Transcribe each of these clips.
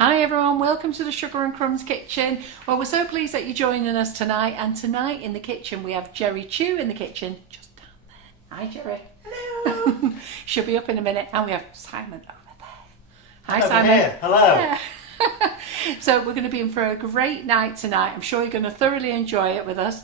Hi everyone, welcome to the Sugar and Crumbs Kitchen. Well, we're so pleased that you're joining us tonight, and tonight in the kitchen we have Gerry Chiu in the kitchen, just down there. Hi Gerry. Hello. She'll be up in a minute, and we have Simon over there. Hi over Simon. Here. Hello. Yeah. So we're going to be in for a great night tonight. I'm sure you're going to thoroughly enjoy it with us.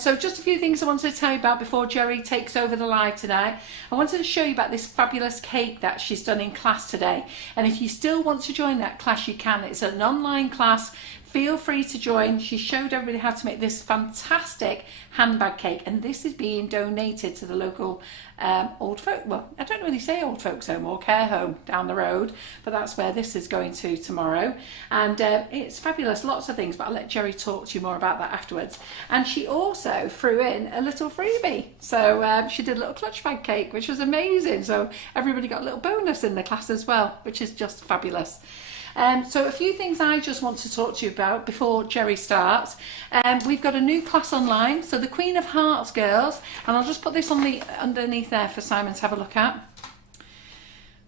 So just a few things I wanted to tell you about before Gerry takes over the live tonight. I wanted to show you about this fabulous cake that she's done in class today. And if you still want to join that class, you can. It's an online class. Feel free to join. She showed everybody how to make this fantastic handbag cake, and this is being donated to the local old folk, well, I don't really say old folks home or care home down the road, but that's where this is going to tomorrow. And it's fabulous, lots of things, but I'll let Gerry talk to you more about that afterwards. And she also threw in a little freebie. So she did a little clutch bag cake, which was amazing. So everybody got a little bonus in the class as well, which is just fabulous. So a few things I just want to talk to you about before Gerry starts. We've got a new class online, so the Queen of Hearts girls, and I'll just put this on the underneath there for Simon to have a look at.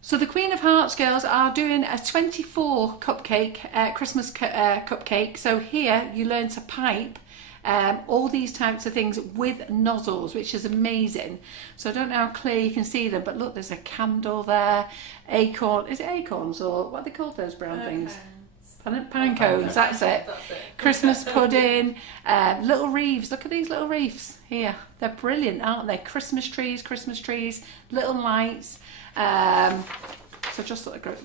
So the Queen of Hearts girls are doing a 24 cupcake, Christmas cupcake. So here you learn to pipe all these types of things with nozzles, which is amazing. So I don't know how clear you can see them, but look, there's a candle there, acorn, is it acorns or what are they called, those brown things? Pine cones, that's it. Christmas pudding, little wreaths, look at these little wreaths here, they're brilliant, aren't they? Christmas trees, little lights. So just look at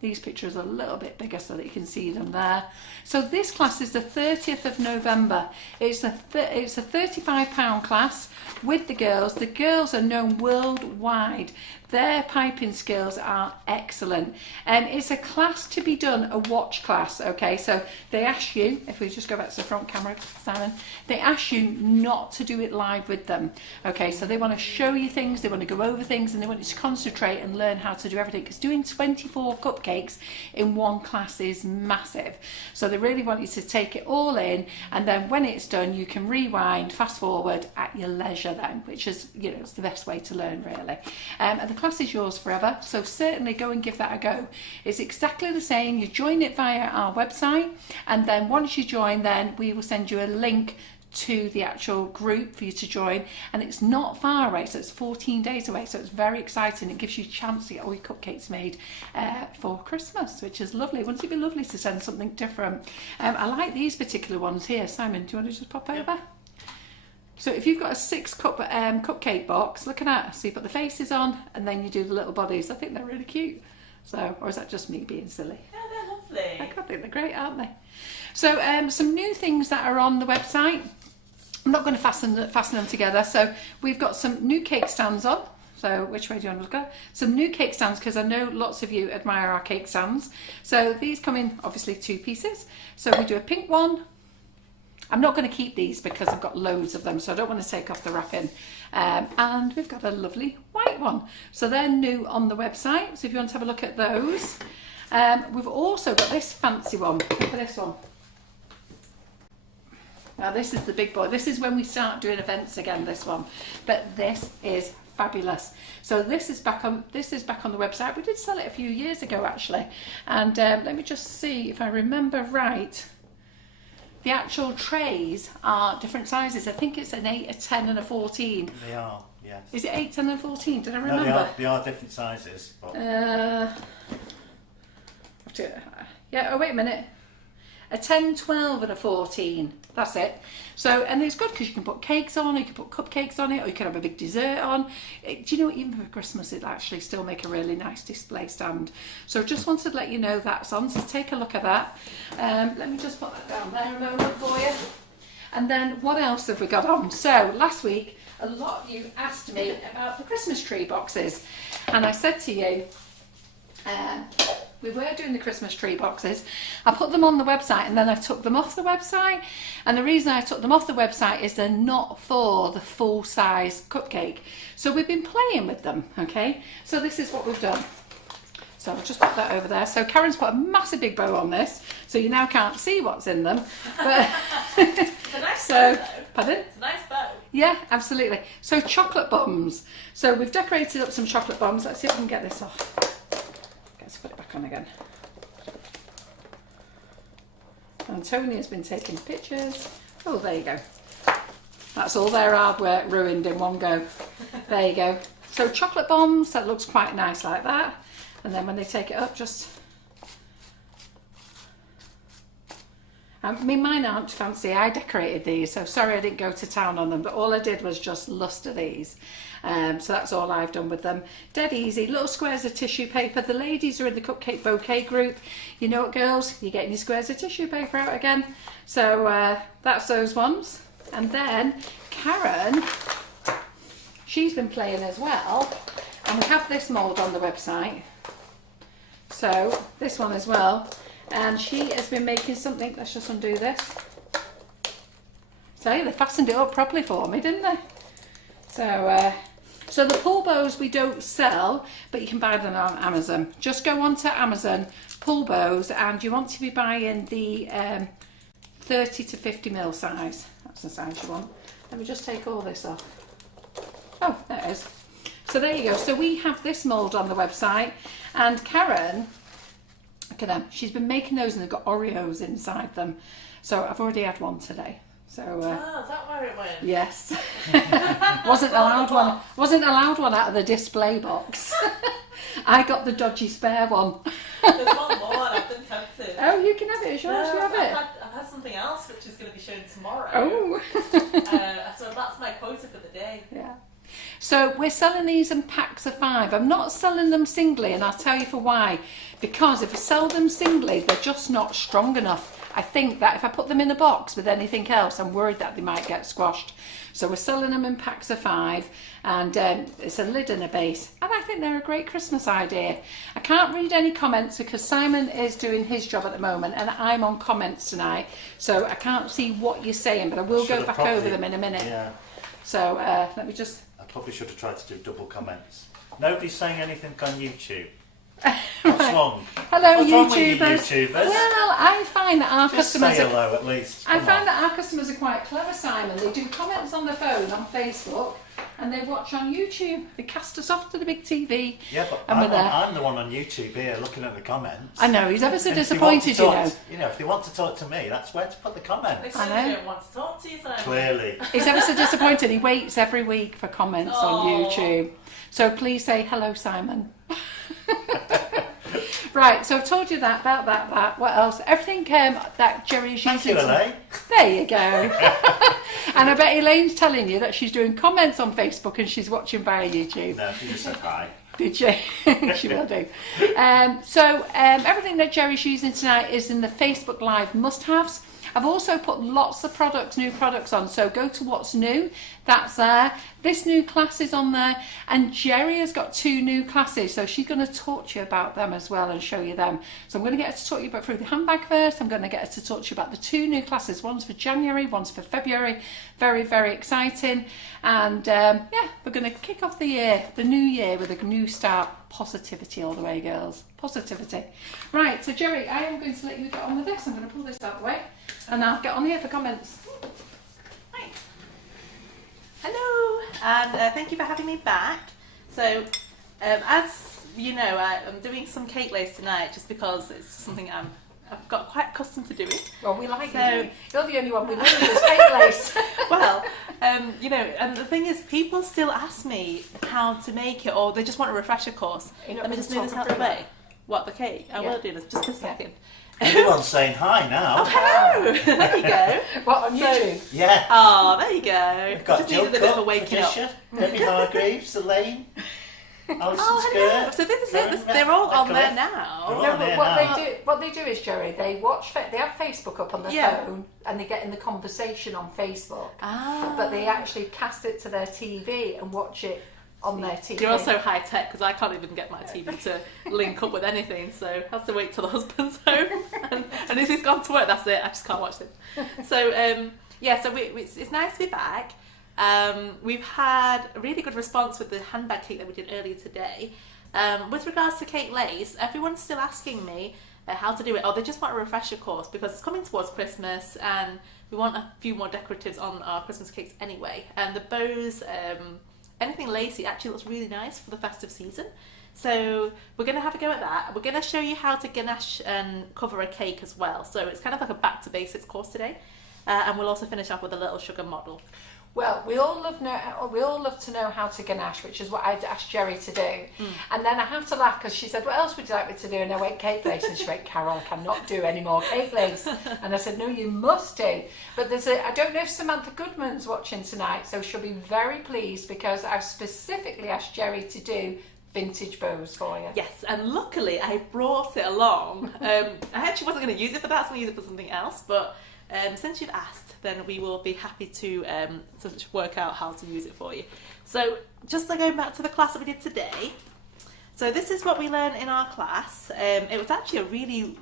these pictures are a little bit bigger so that you can see them there. So this class is the 30th of November. It's a £35 class with the girls. The girls are known worldwide. Their piping skills are excellent. It's a class to be done, a watch class, okay? So they ask you, if we just go back to the front camera, Simon, they ask you not to do it live with them, okay? So they want to show you things, they want to go over things, and they want you to concentrate and learn how to do everything, because doing 24 cupcakes in one class is massive. So they really want you to take it all in, and then when it's done, you can rewind, fast forward at your leisure then, which is, you know, it's the best way to learn, really. And the class is yours forever, so certainly go and give that a go. It's exactly the same. You join it via our website, and then once you join, then we will send you a link to the actual group for you to join, and it's not far away, so it's 14 days away, so it's very exciting. It gives you a chance to get all your cupcakes made for Christmas, which is lovely. Wouldn't it be lovely to send something different? I like these particular ones here. Simon, do you want to just pop over? So if you've got a 6-cup cupcake box, look at that. So you put the faces on and then you do the little bodies. I think they're really cute. So, or is that just me being silly? Yeah, they're lovely. I think they're great, aren't they? So some new things that are on the website. I'm not going to fasten them together. So we've got some new cake stands on. So which way do you want to go? Some new cake stands, because I know lots of you admire our cake stands. So these come in obviously 2 pieces. So we do a pink one. I'm not going to keep these because I've got loads of them, so I don't want to take off the wrapping. And we've got a lovely white one. So they're new on the website, so if you want to have a look at those. We've also got this fancy one. Look at this one. Now this is the big boy. This is when we start doing events again, this one. But this is fabulous. So this is back on the website. We did sell it a few years ago actually. And let me just see if I remember right. The actual trays are different sizes. I think it's an 8, a 10 and a 14. They are, yes. Is it 8, 10 and 14? Did I remember? No, they are different sizes. But... yeah, oh wait a minute. A 10, 12 and a 14. That's it. So, and it's good because you can put cakes on, or you can put cupcakes on it, or you can have a big dessert on. Do you know, even for Christmas, it'll actually still make a really nice display stand. So just wanted to let you know that's on, so take a look at that. Let me just put that down there a moment for you. And then what else have we got on? So last week, a lot of you asked me about the Christmas tree boxes. And I said to you, we were doing the Christmas tree boxes. I put them on the website and then I took them off the website. And the reason I took them off the website is they're not for the full size cupcake. So we've been playing with them, okay? So this is what we've done. So I'll just put that over there. So Karen's put a massive big bow on this, so you now can't see what's in them. But it's a nice bow, though. Pardon? It's a nice bow. Yeah, absolutely. So chocolate bombs. So we've decorated up some chocolate bombs. Let's see if we can get this off. Let's put it back on again. And Tony has been taking pictures. Oh, there you go. That's all their hard work ruined in one go. There you go. So chocolate bombs, that looks quite nice like that. And then when they take it up, just... I mean, mine aren't fancy. I decorated these, so sorry I didn't go to town on them, but all I did was just luster these. So that's all I've done with them. Dead easy, little squares of tissue paper. The ladies are in the cupcake bouquet group. You know what, girls? You're getting your squares of tissue paper out again. So that's those ones. And then Karen, she's been playing as well. And we have this mould on the website. So this one as well. And she has been making something. Let's just undo this. So they fastened it up properly for me, didn't they? So the pull bows we don't sell, but you can buy them on Amazon. Just go onto Amazon, pull bows, and you want to be buying the 30 to 50 mil size. That's the size you want. Let me just take all this off. Oh, there it is. So there you go. So we have this mould on the website, and Karen, look at them. She's been making those, and they've got Oreos inside them. So I've already had one today. So is that where it went? yes. Wasn't allowed one. Wasn't allowed one out of the display box. I got the dodgy spare one. There's one more, and I've been tempted. Oh, you can have it. Sure, you have it. I've had something else which is going to be shown tomorrow. Oh. So that's my quota for the day. Yeah. So we're selling these in packs of 5. I'm not selling them singly, and I'll tell you for why. Because if I sell them singly, they're just not strong enough. I think that if I put them in a box with anything else, I'm worried that they might get squashed. So we're selling them in packs of 5, and it's a lid and a base. And I think they're a great Christmas idea. I can't read any comments because Simon is doing his job at the moment, and I'm on comments tonight. So I can't see what you're saying, but I will go back over them in a minute. Yeah. So let me just... I probably should have tried to do double comments. Nobody's saying anything on YouTube. What's wrong? Hello, What's wrong with you YouTubers. YouTubers? Well, I find that our Just customers say are... hello at least. I Come find on. that our customers are quite clever, Simon. They do comments on the phone, on Facebook, and they watch on YouTube. They cast us off to the big TV. Yeah, but and we're there. I'm the one on YouTube here looking at the comments. I know, he's ever so And if they want to disappointed, you know. talk to- if they want to talk to me, that's where to put the comments. They I know. don't want to talk to you, Simon. Clearly. He's ever so disappointed. He waits every week for comments on Aw. YouTube. So please say hello, Simon. Right, so I've told you that, about that. What else? Everything that Gerry is Thank using. you, Elaine. There you go. And I bet Elaine's telling you that she's doing comments on Facebook and she's watching via YouTube. No, she just said hi. Did she? She will do. So everything that Gerry's using tonight is in the Facebook Live must-haves. I've also put lots of products, new products on, so go to what's new, that's there. This new class is on there, and Gerry has got 2 new classes, so she's going to talk to you about them as well and show you them. So I'm going to get her to talk to you about through the handbag first. I'm going to get her to talk to you about the 2 new classes. One's for January, one's for February. Very, very exciting. And yeah, we're going to kick off the year, the new year, with a new start. Positivity all the way, girls. Positivity. Right, so Gerry, I am going to let you get on with this. I'm going to pull this out of the way, and I'll get on here for comments. Hi. Hello, and thank you for having me back. So, as you know, I'm doing some cake lace tonight just because it's something I've got quite accustomed to doing. Well, we like So- it. You're the only one we know who's cake lace. Well, you know, and the thing is, people still ask me how to make it, or they just want a refresher course. You're not Let me gonna just move talk this out of the through that? way. What, the cake? I Yeah. will do this, just a second. Everyone's saying hi now. Hello! There you go. What, on YouTube? Yeah. Oh, there you go. We've got Just Jill needed a bit of a Cook, waking up. Patricia, Debbie Hargreaves, Elaine, Alison Oh, hello. Skirt. So this is Rowan it. They're all on there Nicholas. now. They're all No, on but there now. what they do is, Gerry, they watch, they have Facebook up on their Yeah. phone, and they get in the conversation on Facebook. Ah. But they actually cast it to their TV and watch it on their TV. You're also high tech because I can't even get my TV to link up with anything, so I have to wait till the husband's home. And if he's gone to work, that's it. I just can't watch it. So yeah, so it's nice to be back. We've had a really good response with the handbag cake that we did earlier today. With regards to cake lace, everyone's still asking me how to do it, or they just want a refresher course because it's coming towards Christmas and we want a few more decoratives on our Christmas cakes anyway. And the bows, anything lacy actually looks really nice for the festive season. So we're going to have a go at that. We're going to show you how to ganache and cover a cake as well. So it's kind of like a back to basics course today. And we'll also finish off with a little sugar model. Well, we all love to know how to ganache, which is what I'd asked Gerry to do. And then I have to laugh because she said, "What else would you like me to do?" And I went, "Cake lace." And she went, "Carol, I cannot do any more cake lace." And I said, "No, you must do." But I don't know if Samantha Goodman's watching tonight, so she'll be very pleased because I've specifically asked Gerry to do vintage bows for you. Yes, and luckily I brought it along. I actually wasn't going to use it for that, I was going to use it for something else, but since you've asked, then we will be happy to work out how to use it for you. So just going back to the class that we did today, so this is what we learned in our class. It was actually a really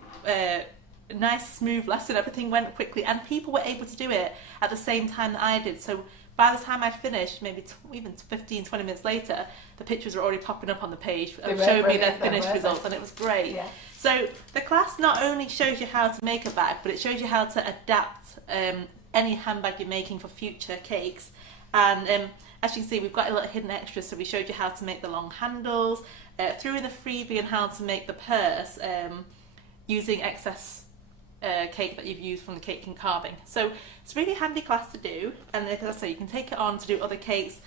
nice, smooth lesson. Everything went quickly and people were able to do it at the same time that I did. So by the time I finished, maybe even 15, 20 minutes later, the pictures were already popping up on the page and showed me their finished results, and it was great. Yeah. So the class not only shows you how to make a bag, but it shows you how to adapt any handbag you're making for future cakes. And as you can see, we've got a little hidden extra, so we showed you how to make the long handles, threw in the freebie on how to make the purse using excess cake that you've used from the cake and carving. So it's a really handy class to do, and as I say, you can take it on to do other cakes.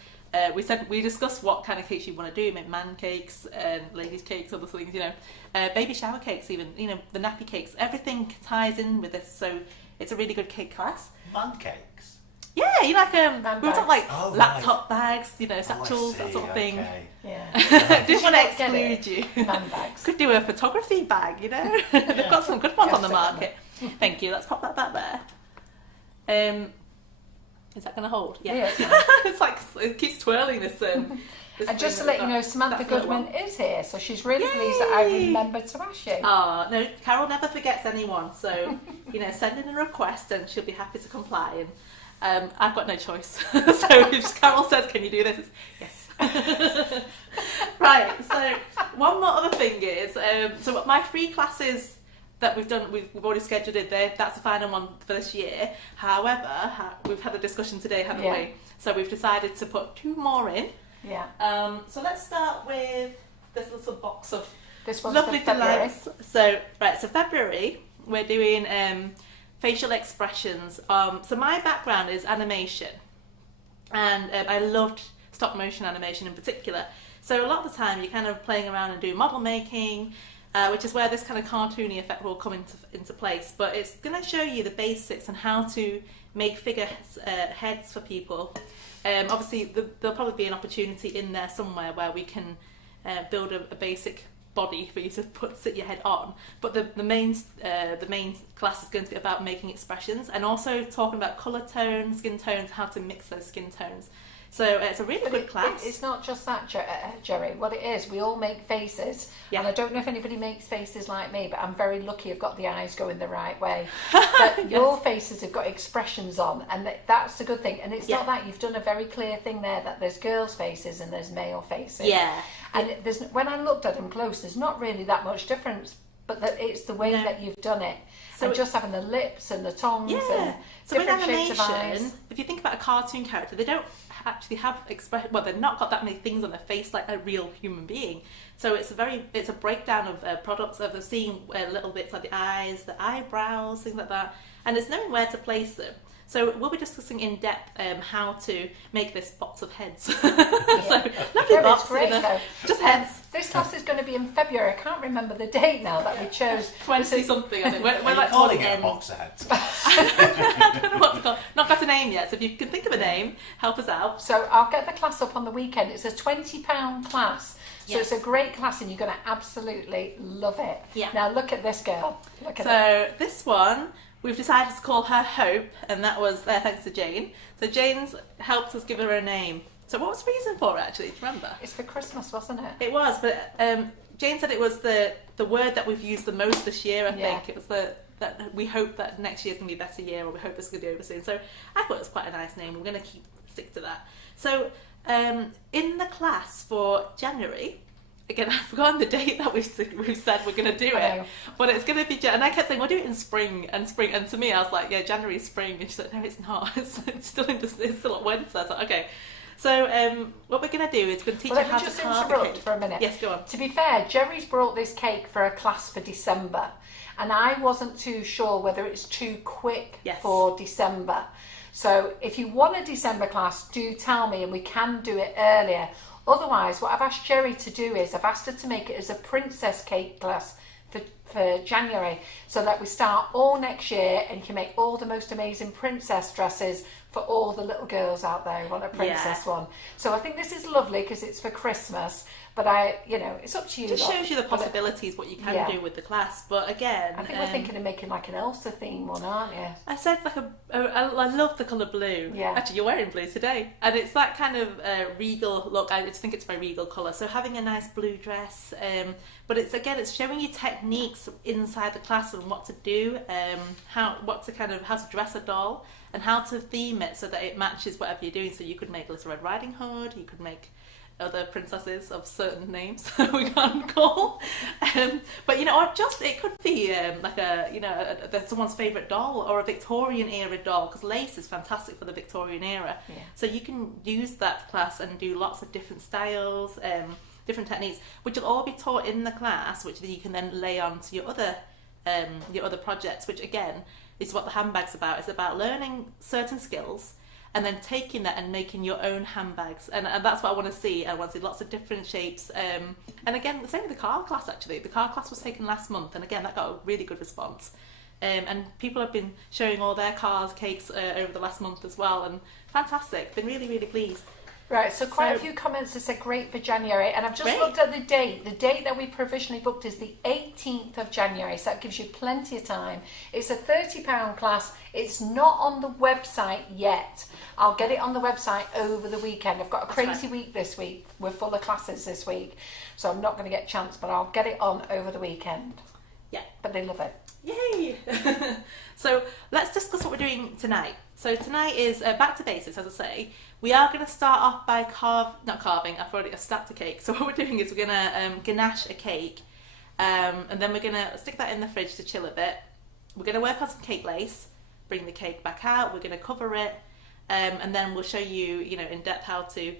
We discussed what kind of cakes you want to do, maybe man cakes, ladies cakes, other things, baby shower cakes, even, the nappy cakes. Everything ties in with this, so it's a really good cake class. Man cakes? Yeah, we were talking like laptop bags, satchels, that sort of thing. Yeah. Didn't want to exclude you. Man bags. Could do a photography bag, They've got some good ones on the market. Thank you. Let's pop that back there. Is that going to hold? Yeah. It's like it keeps twirling this. And just to let you know, Samantha Goodman is here, so she's really pleased that I remembered to ask you. Oh, no, Carol never forgets anyone, so send in a request and she'll be happy to comply. And I've got no choice. So if Carol says, "Can you do this?" It's yes. Right. So one more other thing is, so my free classes that we've already scheduled it there. That's the final one for this year. However, we've had a discussion today, haven't we? So we've decided to put 2 more in. Yeah. So let's start with this little box of lovely delights. So February we're doing facial expressions. So my background is animation, and I loved stop motion animation in particular. So a lot of the time you're kind of playing around and doing model making. Which is where this kind of cartoony effect will come into place. But it's going to show you the basics on how to make figure heads for people. Obviously, there'll probably be an opportunity in there somewhere where we can build a basic body for you to sit your head on. But the main class is going to be about making expressions and also talking about colour tones, skin tones, how to mix those skin tones. So it's a really good class. It's not just that, Gerry. What it is, we all make faces. Yeah. And I don't know if anybody makes faces like me, but I'm very lucky I've got the eyes going the right way. But your faces have got expressions on, and that's a good thing. And it's not that. You've done a very clear thing there, that there's girls' faces and there's male faces. Yeah. And when I looked at them close, there's not really that much difference, but it's the way that you've done it. So and just having the lips and the tongues and different shapes of eyes. If you think about a cartoon character, they don't actually have they've not got that many things on their face like a real human being. So it's a breakdown of products of seeing little bits like the eyes, the eyebrows, things like that, and it's knowing where to place them. So we'll be discussing in depth how to make this box of heads. So lovely box, great, just heads. This class is going to be in February. I can't remember the date now that we chose. 20 something, I think. We're like calling it a box of heads. I don't know what to call. Not got a name yet. So if you can think of a name, help us out. So I'll get the class up on the weekend. It's a £20 class. So it's a great class and you're going to absolutely love it. Yeah. Now look at this girl. Look at it. So this one, we've decided to call her Hope, and that was thanks to Jane. So Jane's helped us give her a name. So what was the reason for it, actually? Do you remember? It's for Christmas, wasn't it? It was, but Jane said it was the word that we've used the most this year, I think. It was that we hope that next year's going to be a better year, or we hope it's going to be over soon. So I thought it was quite a nice name. We're going to stick to that. So in the class for January, again, I've forgotten the date that we've said we're going to do it, but it's going to be, and I kept saying, we'll do it in spring, and to me, I was like, yeah, January, spring, and she said, no, it's not, it's still at winter, so okay. So what we're going to do is we're going to teach you how to just carve a interrupt cake. for a minute. Yes, go on. To be fair, Gerry's brought this cake for a class for December, and I wasn't too sure whether it's too quick for December. So if you want a December class, do tell me and we can do it earlier. Otherwise, what I've asked Gerry to do is I've asked her to make it as a princess cake class for January, so that we start all next year and you can make all the most amazing princess dresses for all the little girls out there who want a princess one. So I think this is lovely because it's for Christmas, but it's up to you. It just shows you the possibilities, what you can do with the class. But again, I think we're thinking of making like an Elsa theme one, aren't you? I said like I love the colour blue. Yeah. Actually, you're wearing blue today, and it's that kind of regal look. I just think it's a very regal colour. So having a nice blue dress, but it's showing you techniques inside the class and what to do, how to dress a doll, and how to theme it so that it matches whatever you're doing. So you could make Little Red Riding Hood. You could make other princesses of certain names we can't call, but or just it could be someone's favourite doll or a Victorian era doll, because lace is fantastic for the Victorian era. So you can use that class and do lots of different styles, different techniques, which will all be taught in the class, which you can then lay on to your other projects, which again is what the handbag's about. It's about learning certain skills and then taking that and making your own handbags, and that's what I want to see. I want to see lots of different shapes, and again the same with the card class. Actually, the card class was taken last month, and again that got a really good response, and people have been showing all their card cakes over the last month as well, and fantastic. Been really, really pleased. Right, so quite a few comments have said great for January, and I've just looked at the date. The date that we provisionally booked is the 18th of January, so that gives you plenty of time. It's a £30 class. It's not on the website yet. I'll get it on the website over the weekend. I've got a crazy week this week. We're full of classes this week, so I'm not going to get a chance, but I'll get it on over the weekend. Yeah. But they love it. Yay! So let's discuss what we're doing tonight. So tonight is back to basics, as I say. We are going to start off by not carving, I've already stacked a cake. So what we're doing is we're going to ganache a cake, and then we're going to stick that in the fridge to chill a bit. We're going to work on some cake lace, bring the cake back out, we're going to cover it, and then we'll show you, in depth how to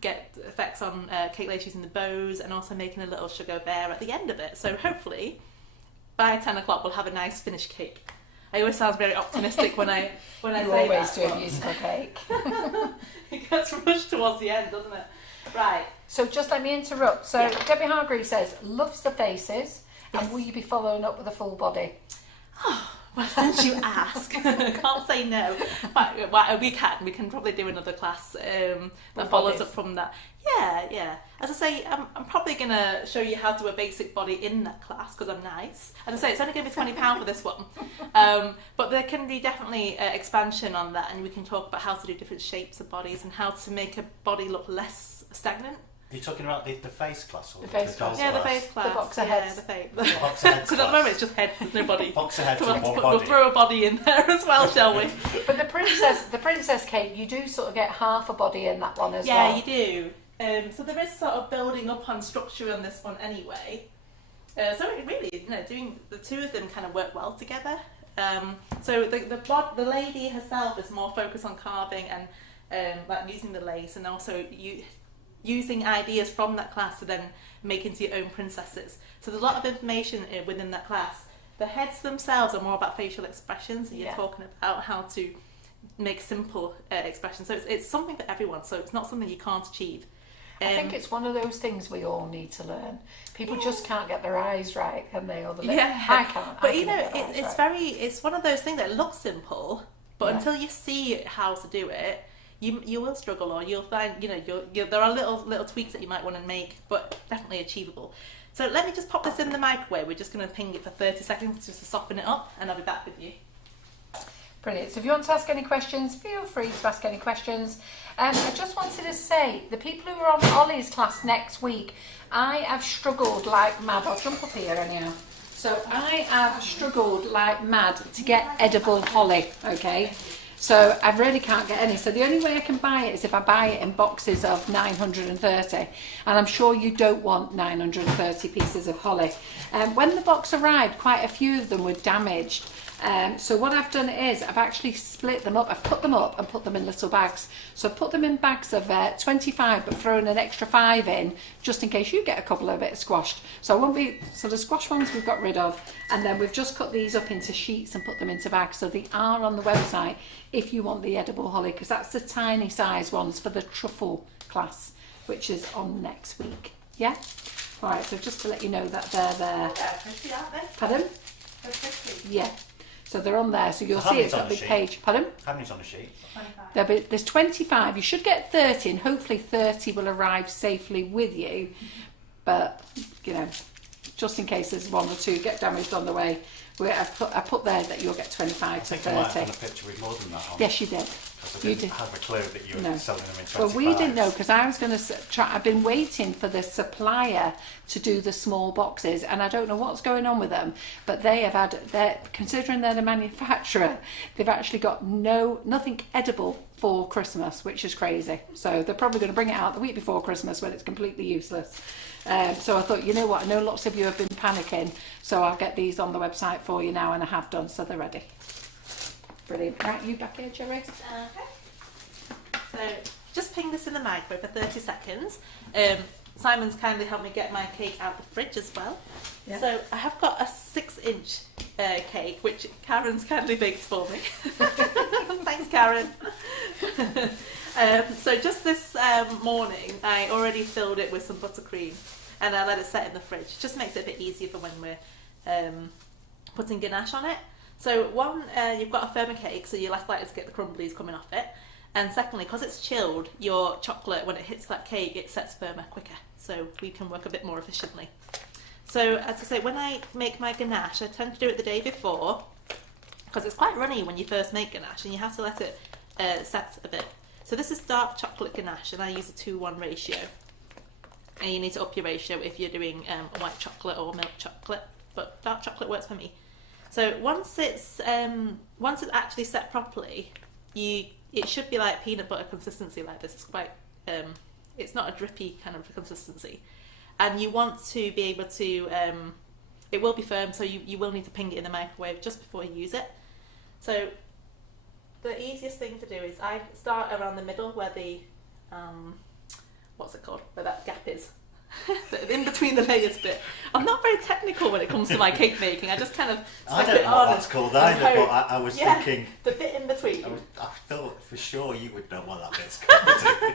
get effects on cake lace using the bows, and also making a little sugar bear at the end of it. So hopefully by 10 o'clock we'll have a nice finished cake. I always sound very optimistic when I say that. You always do a musical cake. It gets rushed towards the end, doesn't it? Right. So just let me interrupt. So Debbie Hargreaves says, loves the faces, and will you be following up with a full body? Well, since you ask, can't say no. But we can probably do another class that follows up from that. Yeah. As I say, I'm probably going to show you how to do a basic body in that class because I'm nice. As I say, it's only going to be £20 for this one. But there can be definitely expansion on that, and we can talk about how to do different shapes of bodies and how to make a body look less stagnant. Are you talking about the face class or the face class? Yeah, the face class. The boxer heads. Because at the moment it's just heads, there's no body. Boxer heads and more We'll body. throw a body in there as well, shall we? But the princess cake, you do sort of get half a body in that one as well. Yeah, you do. So there is sort of building up on structure on this one anyway. So it really, doing the two of them kind of work well together. So the lady herself is more focused on carving and like using the lace, and also using ideas from that class to then make into your own princesses. So there's a lot of information within that class. The heads themselves are more about facial expressions, and you're talking about how to make simple expressions. So it's something for everyone, so it's not something you can't achieve. I think it's one of those things we all need to learn. People just can't get their eyes right, can they? Or the I can't. But it's one of those things that looks simple, but until you see how to do it, you will struggle, or you'll find there are little tweaks that you might want to make, but definitely achievable. So let me just pop this in the microwave. We're just going to ping it for 30 seconds just to soften it up, and I'll be back with you. Brilliant. So if you want to ask any questions, feel free to ask any questions. I just wanted to say, the people who are on Ollie's class next week, I have struggled like mad. I'll jump up here anyhow. So I have struggled like mad to get edible holly, okay? So I really can't get any. So the only way I can buy it is if I buy it in boxes of 930. And I'm sure you don't want 930 pieces of holly. When the box arrived, quite a few of them were damaged. So what I've done is I've actually split them up. I've put them up and put them in little bags. So I've put them in bags of 25, but thrown an extra 5 in just in case you get a couple of bit squashed. So I won't be. So the squash ones we've got rid of, and then we've just cut these up into sheets and put them into bags. So they are on the website if you want the edible holly, because that's the tiny size ones for the truffle class, which is on next week. Yeah. All right. So just to let you know that they're there. They're pretty, aren't they? Pardon? They're pretty. Yeah. So they're on there, so you'll So how see many's it's on got a the big sheet? page. Pardon? How many's on the sheet? 25. There's 25. You should get 30, and hopefully 30 will arrive safely with you. But, you know, just in case there's 1 or 2 get damaged on the way, I put there that you'll get 25 I to think I might have 30. done a picture with more than that on. Yes, you did. Because I You didn't did. have a clue that you were No. selling them in 25. Well, we didn't know, because I was going to try. I've been waiting for the supplier to do the small boxes, and I don't know what's going on with them. But they have had, considering they're the manufacturer, they've actually got nothing edible for Christmas, which is crazy. So they're probably going to bring it out the week before Christmas when it's completely useless. So I thought, you know what? I know lots of you have been panicking, so I'll get these on the website for you now, and I have done, so they're ready. Brilliant. Right, you back here, Gerry? Okay. So just ping this in the microwave for 30 seconds. Simon's kindly helped me get my cake out the fridge as well. Yeah. So I have got a 6-inch cake, which Karen's kindly baked for me. Thanks, Karen. So just this morning, I already filled it with some buttercream, and I let it set in the fridge. It just makes it a bit easier for when we're putting ganache on it. So one, you've got a firmer cake, so you're less likely to get the crumblies coming off it. And secondly, because it's chilled, your chocolate, when it hits that cake, it sets firmer quicker, so we can work a bit more efficiently. So as I say, when I make my ganache, I tend to do it the day before, because it's quite runny when you first make ganache, and you have to let it set a bit. So this is dark chocolate ganache, and I use a 2:1 ratio. And you need to up your ratio if you're doing white chocolate or milk chocolate, but dark chocolate works for me. So once it's actually set properly, it should be like peanut butter consistency like this. It's quite it's not a drippy kind of consistency, and you want to be able to it will be firm, so you will need to ping it in the microwave just before you use it. So the easiest thing to do is I start around the middle where the what's it called, where that gap is. In between the layers bit. I'm not very technical when it comes to my cake making. I just kind of I step don't it know on what that's called and either, hope. but I was Yeah, thinking. the bit in between. I thought for sure you would know what that bit's called.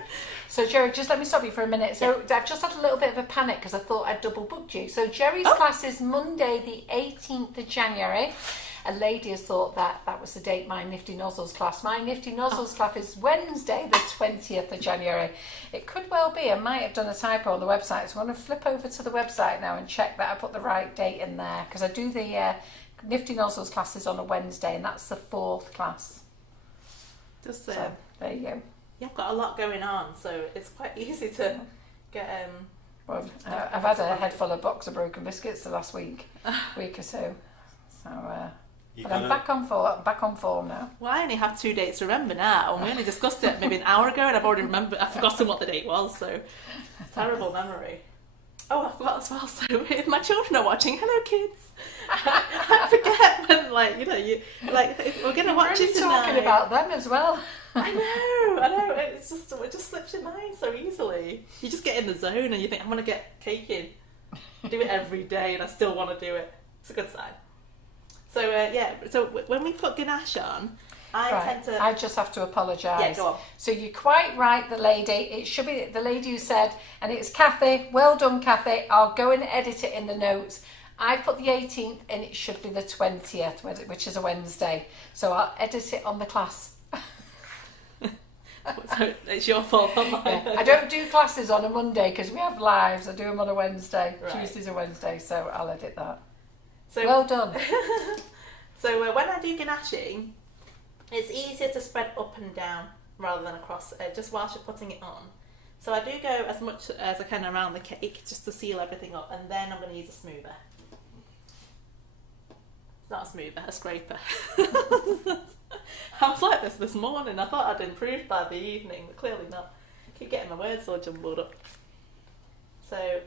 So Gerry, just let me stop you for a minute. So I've just had a little bit of a panic because I thought I'd double booked you. So Gerry's class is Monday the 18th of January. A lady has thought that was the date my Nifty Nozzles class. My Nifty Nozzles class is Wednesday the 20th of January. It could well be. I might have done a typo on the website. So I'm going to flip over to the website now and check that I put the right date in there. Because I do the Nifty Nozzles classes on a Wednesday, and that's the 4th class. Just So there you go. you've got a lot going on, so it's quite easy to get. Well, I've had a head full of box of broken biscuits the last week or so. So, but I'm back on form now. Well, I only have 2 dates to remember now, and we only discussed it maybe an hour ago, and I've forgotten what the date was. So terrible memory. Oh, I forgot as well. So if my children are watching, hello kids. I forget when, we're gonna watch it tonight. Talking about them as well. I know. It just slips your mind so easily. You just get in the zone and you think, I'm gonna get cake in. Do it every day, and I still want to do it. It's a good sign. So so when we put ganache on, I just have to apologise. Yeah, go on. So you're quite right, the lady. It should be the lady who said, and it's Kathy. Well done, Kathy. I'll go and edit it in the notes. I put the 18th, and it should be the 20th, which is a Wednesday. So I'll edit it on the class. So it's your fault. I don't do classes on a Monday because we have lives. I do them on a Wednesday. Right. Tuesday's a Wednesday, so I'll edit that. So well done. So when I do ganaching, it's easier to spread up and down rather than across, just whilst you're putting it on. So I do go as much as I can around the cake just to seal everything up, and then I'm going to use a smoother. It's not a smoother, a scraper. I was like this morning. I thought I'd improved by the evening, but clearly not. I keep getting my words all jumbled up. So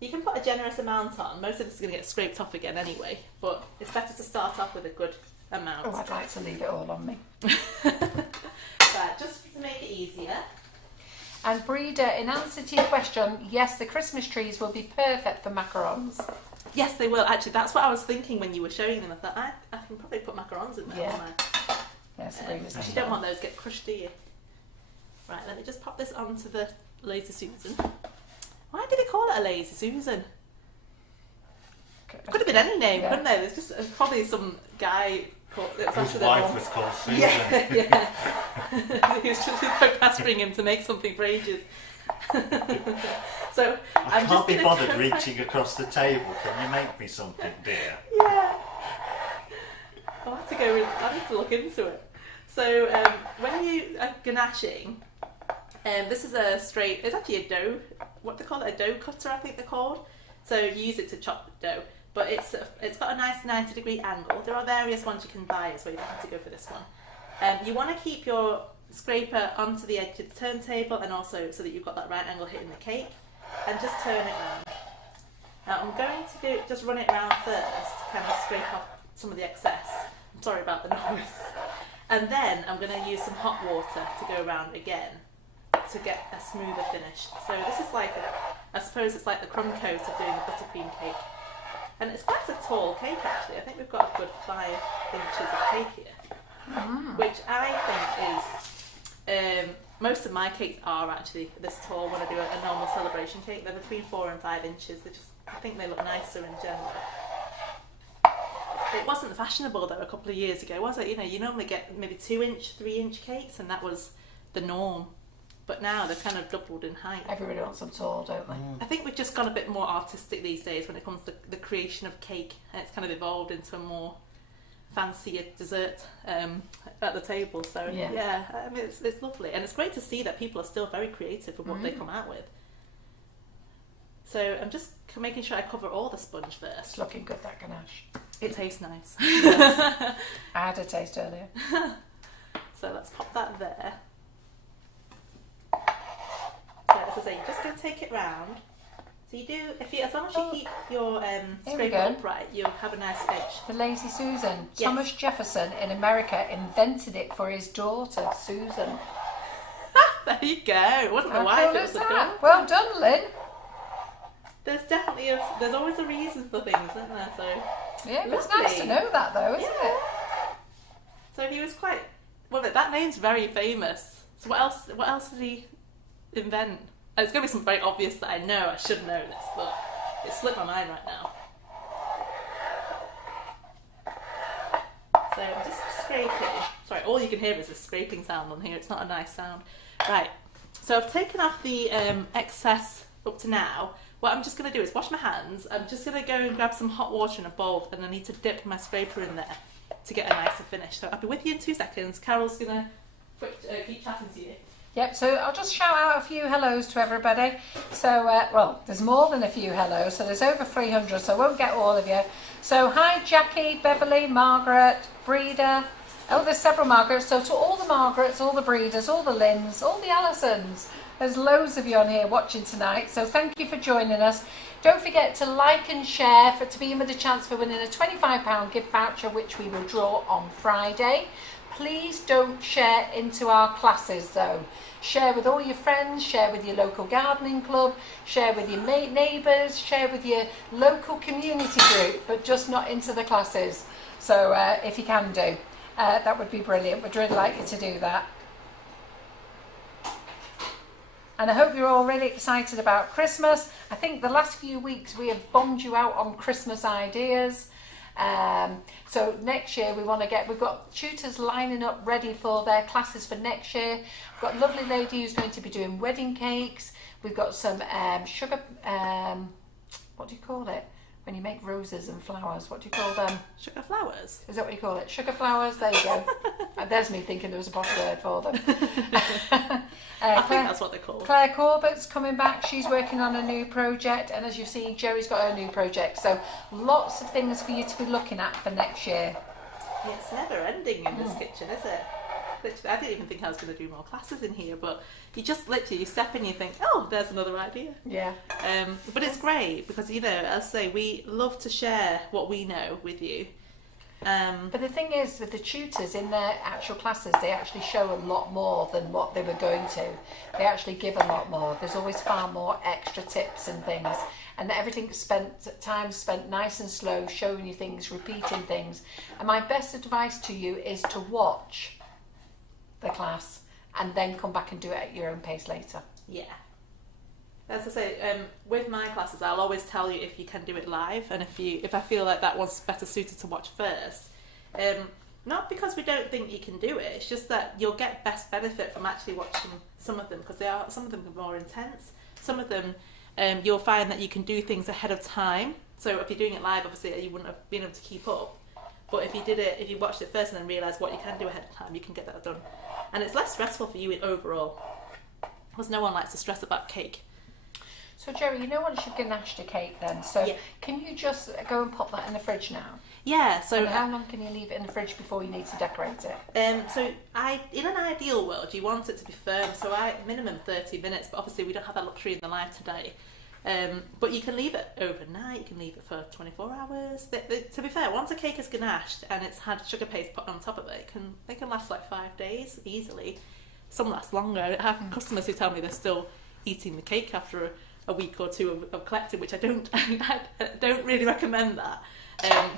you can put a generous amount on. Most of it's going to get scraped off again anyway, but it's better to start off with a good amount. Oh, I'd like to leave it all on me. Right, just to make it easier. And Breeder, in answer to your question, yes, the Christmas trees will be perfect for macarons. Yes, they will. Actually, that's what I was thinking when you were showing them. I thought, I can probably put macarons in there. Yeah. Wouldn't I? Yes, Because you don't want those to get crushed, do you? Right, let me just pop this onto the Lazy Susan. Why did they call it a Lazy Susan? Could have been any name, couldn't they? There's just probably some guy called... His wife was called Susan. Yeah. He was just pestering him to make something for ages. So I I'm can't just be gonna bothered reaching across the table. Can you make me something, dear? Yeah. I'll have to go. I need to look into it. So when you are ganaching, this is a straight. It's actually a dough. What they call it? A dough cutter, I think they're called. So you use it to chop the dough, but it's got a nice 90-degree angle. There are various ones you can buy as well. You don't have to go for this one. You want to keep your scraper onto the edge of the turntable, and also so that you've got that right angle hitting the cake, and just turn it around. Now I'm going to just run it around first, kind of scrape off some of the excess. I'm sorry about the noise. And then I'm going to use some hot water to go around again to get a smoother finish. So this is like I suppose it's like the crumb coat of doing a buttercream cake. And it's quite a tall cake actually. I think we've got a good 5 inches of cake here. Which I think is, most of my cakes are actually this tall when I do a normal celebration cake. They're between 4 and 5 inches. I think they look nicer in general. It wasn't fashionable though a couple of years ago, was it? You know, you normally get maybe 2-inch, 3-inch cakes, and that was the norm. But now they've kind of doubled in height. Everybody wants them tall, don't they? I think we've just gone a bit more artistic these days when it comes to the creation of cake, and it's kind of evolved into a more fancier dessert at the table. So yeah, I mean it's lovely, and it's great to see that people are still very creative with what they come out with. So I'm just making sure I cover all the sponge first. It's looking good, that ganache. It tastes nice. I had a taste earlier. So let's pop that there. So as I say, you're just going to take it round. So you do, as long as you keep your scraper upright, you'll have a nice edge. The Lazy Susan. Yes. Thomas Jefferson in America invented it for his daughter, Susan. There you go. It wasn't the How wife, cool it was is the that? daughter. Well done, Lynn. There's always a reason for things, isn't there? So Yeah, but it's nice to know that though, isn't it? So he was quite well. That name's very famous. So what else did he invent? It's going to be something very obvious that I know. I should know this, but it slipped my mind right now. So I'm just scraping. Sorry, all you can hear is a scraping sound on here. It's not a nice sound. Right. So I've taken off the excess up to now. What I'm just going to do is wash my hands. I'm just going to go and grab some hot water in a bowl, and I need to dip my scraper in there to get a nicer finish. So I'll be with you in 2 seconds. Carol's going to keep chatting to you. Yep, so I'll just shout out a few hellos to everybody. So, well, there's more than a few hellos, so there's over 300, so I won't get all of you. So, hi Jackie, Beverly, Margaret, Breeder. Oh, there's several Margarets. So to all the Margarets, all the Breeders, all the Lynns, all the Allisons. There's loads of you on here watching tonight, so thank you for joining us. Don't forget to like and share to be in with a chance for winning a £25 gift voucher, which we will draw on Friday. Please don't share into our classes though. Share with all your friends, share with your local gardening club, share with your neighbours, share with your local community group, but just not into the classes. So if you can do, that would be brilliant. We'd really like you to do that. And I hope you're all really excited about Christmas. I think the last few weeks we have bombed you out on Christmas ideas. So next year we've got tutors lining up ready for their classes for next year. We've got a lovely lady who's going to be doing wedding cakes. We've got some sugar, what do you call it? When you make roses and flowers, what do you call them? Sugar flowers? Is that what you call it? Sugar flowers? There you go. There's me thinking there was a proper word for them. I think that's what they're called. Claire Corbett's coming back. She's working on a new project. And as you've seen, Gerry's got a new project. So lots of things for you to be looking at for next year. It's never ending in this kitchen, is it? Literally, I didn't even think I was going to do more classes in here, but you step in and you think, oh, there's another idea. Yeah. But it's great because, as I say, we love to share what we know with you. But the thing is, with the tutors in their actual classes, they actually show a lot more than what they were going to. They actually give a lot more. There's always far more extra tips and things, and everything's spent nice and slow, showing you things, repeating things. And my best advice to you is to watch the class and then come back and do it at your own pace later. Yeah. As I say, with my classes, I'll always tell you if you can do it live, and if I feel like that one's better suited to watch first. Not because we don't think you can do it, it's just that you'll get best benefit from actually watching some of them, because some of them are more intense. Some of them, you'll find that you can do things ahead of time. So if you're doing it live, obviously you wouldn't have been able to keep up. But if you watched it first and then realised what you can do ahead of time, you can get that done. And it's less stressful for you overall, because no one likes to stress about cake. So Gerry, once you've ganached a cake then, so Yeah. can you just go and pop that in the fridge now? Yeah, so And how long can you leave it in the fridge before you need to decorate it? So in an ideal world, you want it to be firm, so minimum 30 minutes, but obviously we don't have that luxury in the life today. But you can leave it overnight, you can leave it for 24 hours. To be fair, once a cake is ganached and it's had sugar paste put on top of it, they can last like 5 days easily. Some last longer. I have customers who tell me they're still eating the cake after a week or two of collecting, which I don't really recommend that.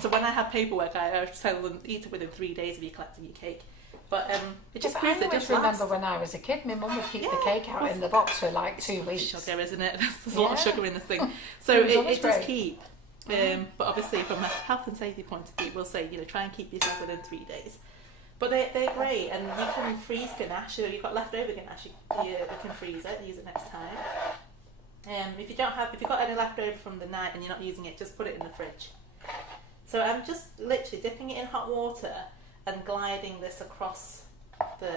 So when I have paperwork, I tell them eat it within 3 days of you collecting your cake. But it just proves it does remember last. when I was a kid, my mum would keep the cake out in the box for like 2 weeks. Sugar, isn't it? There's a lot of sugar in this thing. So it does keep. But obviously from a health and safety point of view, we'll say, try and keep yourself within 3 days. But they're great, and you can freeze ganache. So you've got leftover ganache, you can freeze it, use it next time. If you've got any leftover from the night and you're not using it, just put it in the fridge. So I'm just literally dipping it in hot water and gliding this across the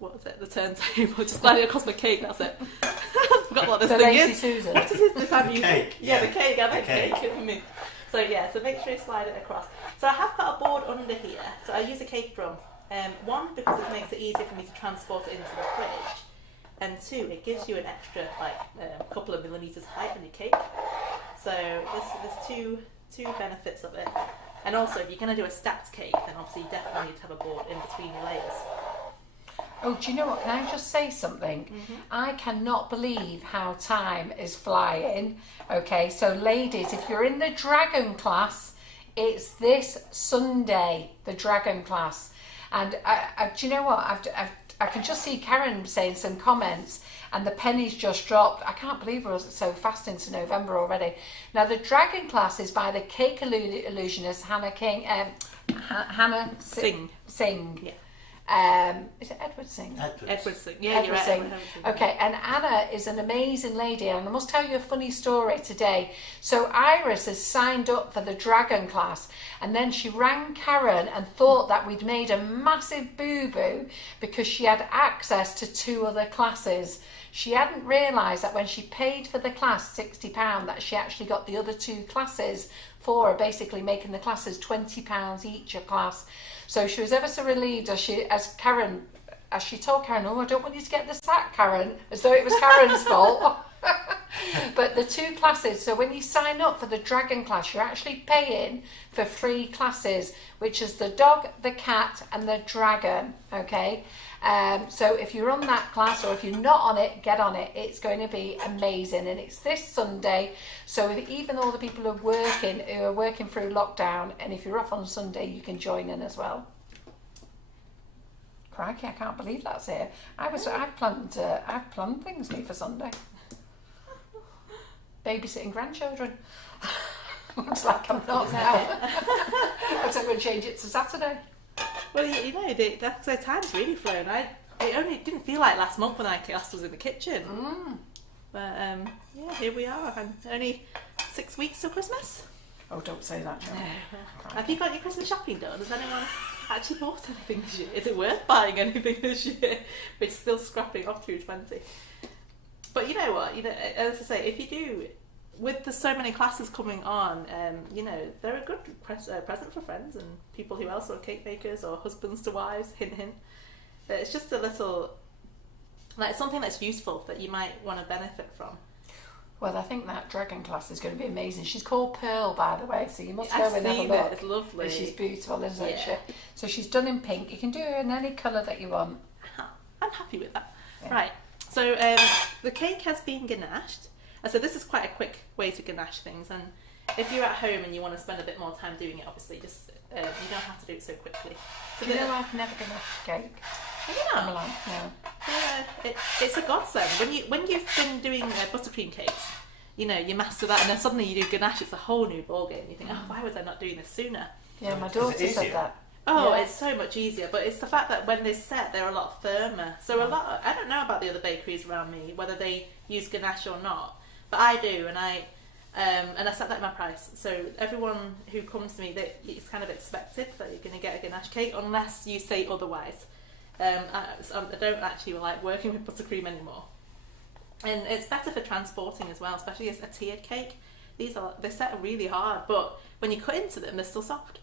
the turntable. Just gliding across my cake. That's it. I forgot what this thing is. Susan. What is this? Cake. Yeah, the cake. I meant cake. cake. So make sure you slide it across. So I have got a board under here. So I use a cake drum. One, because it makes it easier for me to transport it into the fridge. And 2, it gives you an extra couple of millimetres height on your cake. So there's two benefits of it. And also, if you're going to do a stacked cake, then obviously you definitely need to have a board in between your layers. Oh, do you know what? Can I just say something? Mm-hmm. I cannot believe how time is flying. Okay, so ladies, if you're in the dragon class, it's this Sunday, the dragon class. And do you know what? I can just see Karen saying some comments, and the pennies just dropped. I can't believe we're so fast into November already. Now, the dragon class is by the cake illusionist Hannah Singh. Yeah. Is it Edward Singh? Edward Singh. Yeah, Edward you're right. Singh. Okay, and Anna is an amazing lady, and I must tell you a funny story today. So Iris has signed up for the dragon class, and then she rang Karen and thought that we'd made a massive boo-boo because she had access to 2 other classes. She hadn't realised that when she paid for the class £60, that she actually got the other 2 classes for her, basically making the classes £20 each a class. So she was ever so relieved as she told Karen, "Oh, I don't want you to get the sack, Karen," as though it was Karen's fault. But the 2 classes, so when you sign up for the dragon class, you're actually paying for 3 classes, which is the dog, the cat, and the dragon. Okay, so if you're on that class, or if you're not on it, get on it. It's going to be amazing, and it's this Sunday. So even all the people who are working through lockdown, and if you're off on Sunday, you can join in as well. Crikey, I can't believe that's here. I've planned things new for Sunday. Babysitting grandchildren. Looks like I'm not now. I'm going to change it to Saturday. Well, the time's really flown. It only didn't feel like last month when I last was in the kitchen. But here we are. And only 6 weeks till Christmas. Oh, don't say that. No. Have you got your Christmas shopping done? Has anyone actually bought anything this year? Is it worth buying anything this year? We're still scrapping off through 20. But you know what? As I say, if you do, with so many classes coming on, they're a good present for friends and people who else are cake makers or husbands to wives. Hint, hint. It's just a little, something that's useful that you might want to benefit from. Well, I think that dragon glass is going to be amazing. She's called Pearl, by the way, so you must go I've and have a seen look. it. It's lovely. But she's beautiful, isn't Yeah. she? So she's done in pink. You can do her in any colour that you want. I'm happy with that. Yeah. Right. So the cake has been ganached. So this is quite a quick way to ganache things. And if you're at home and you want to spend a bit more time doing it, obviously, just you don't have to do it so quickly. So Do you know I've never ganached cake? you know, No. it's a godsend when you've been doing buttercream cakes. You know, you master that, and then suddenly you do ganache. It's a whole new ballgame. You think, oh, why was I not doing this sooner? Yeah, my Is daughter it said easier? that. Oh, Yeah. it's so much easier, but it's the fact that when they're set, they're a lot firmer. So I don't know about the other bakeries around me, whether they use ganache or not, but I do, and I set that in my price. So everyone who comes to me, it's kind of expected that you're going to get a ganache cake, unless you say otherwise. I don't actually like working with buttercream anymore, and it's better for transporting as well, especially as a tiered cake. They're set really hard, but when you cut into them, they're still soft.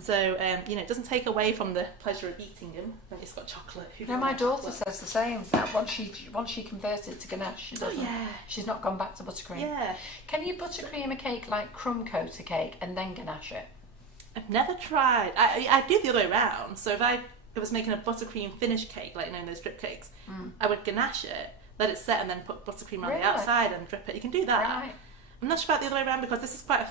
So you know, it doesn't take away from the pleasure of eating them when it's got chocolate. Who No, doesn't my like daughter chocolate? says the same. That once she converted to ganache, she doesn't. yeah. She's not gone back to buttercream. Yeah, Can you buttercream a cake like crumb coat a cake and then ganache it? I've never tried. I do the other way around. So if I was making a buttercream finish cake, like those drip cakes, I would ganache it, let it set, and then put buttercream on Really? the outside and drip it. You can do that. Right. I'm not sure about the other way around because this is quite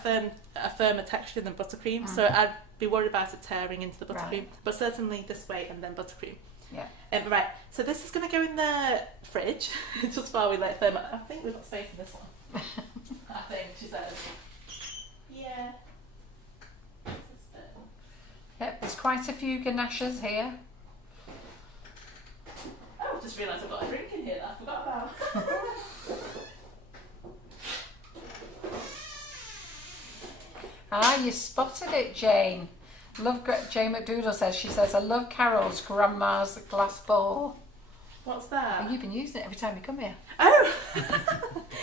a firmer texture than buttercream, so I'd be worried about it tearing into the buttercream. Right. But certainly this way and then buttercream. Yeah. Right, so this is going to go in the fridge just while we let it firm up. I think we've got space in this one. I think, she says. Yeah. Yep, there's quite a few ganaches here. Oh, just realised I've got a drink in here that I forgot about. You spotted it, Jane. Jane McDoodle says, I love Carol's grandma's glass bowl. What's that? And you've been using it every time you come here. Oh!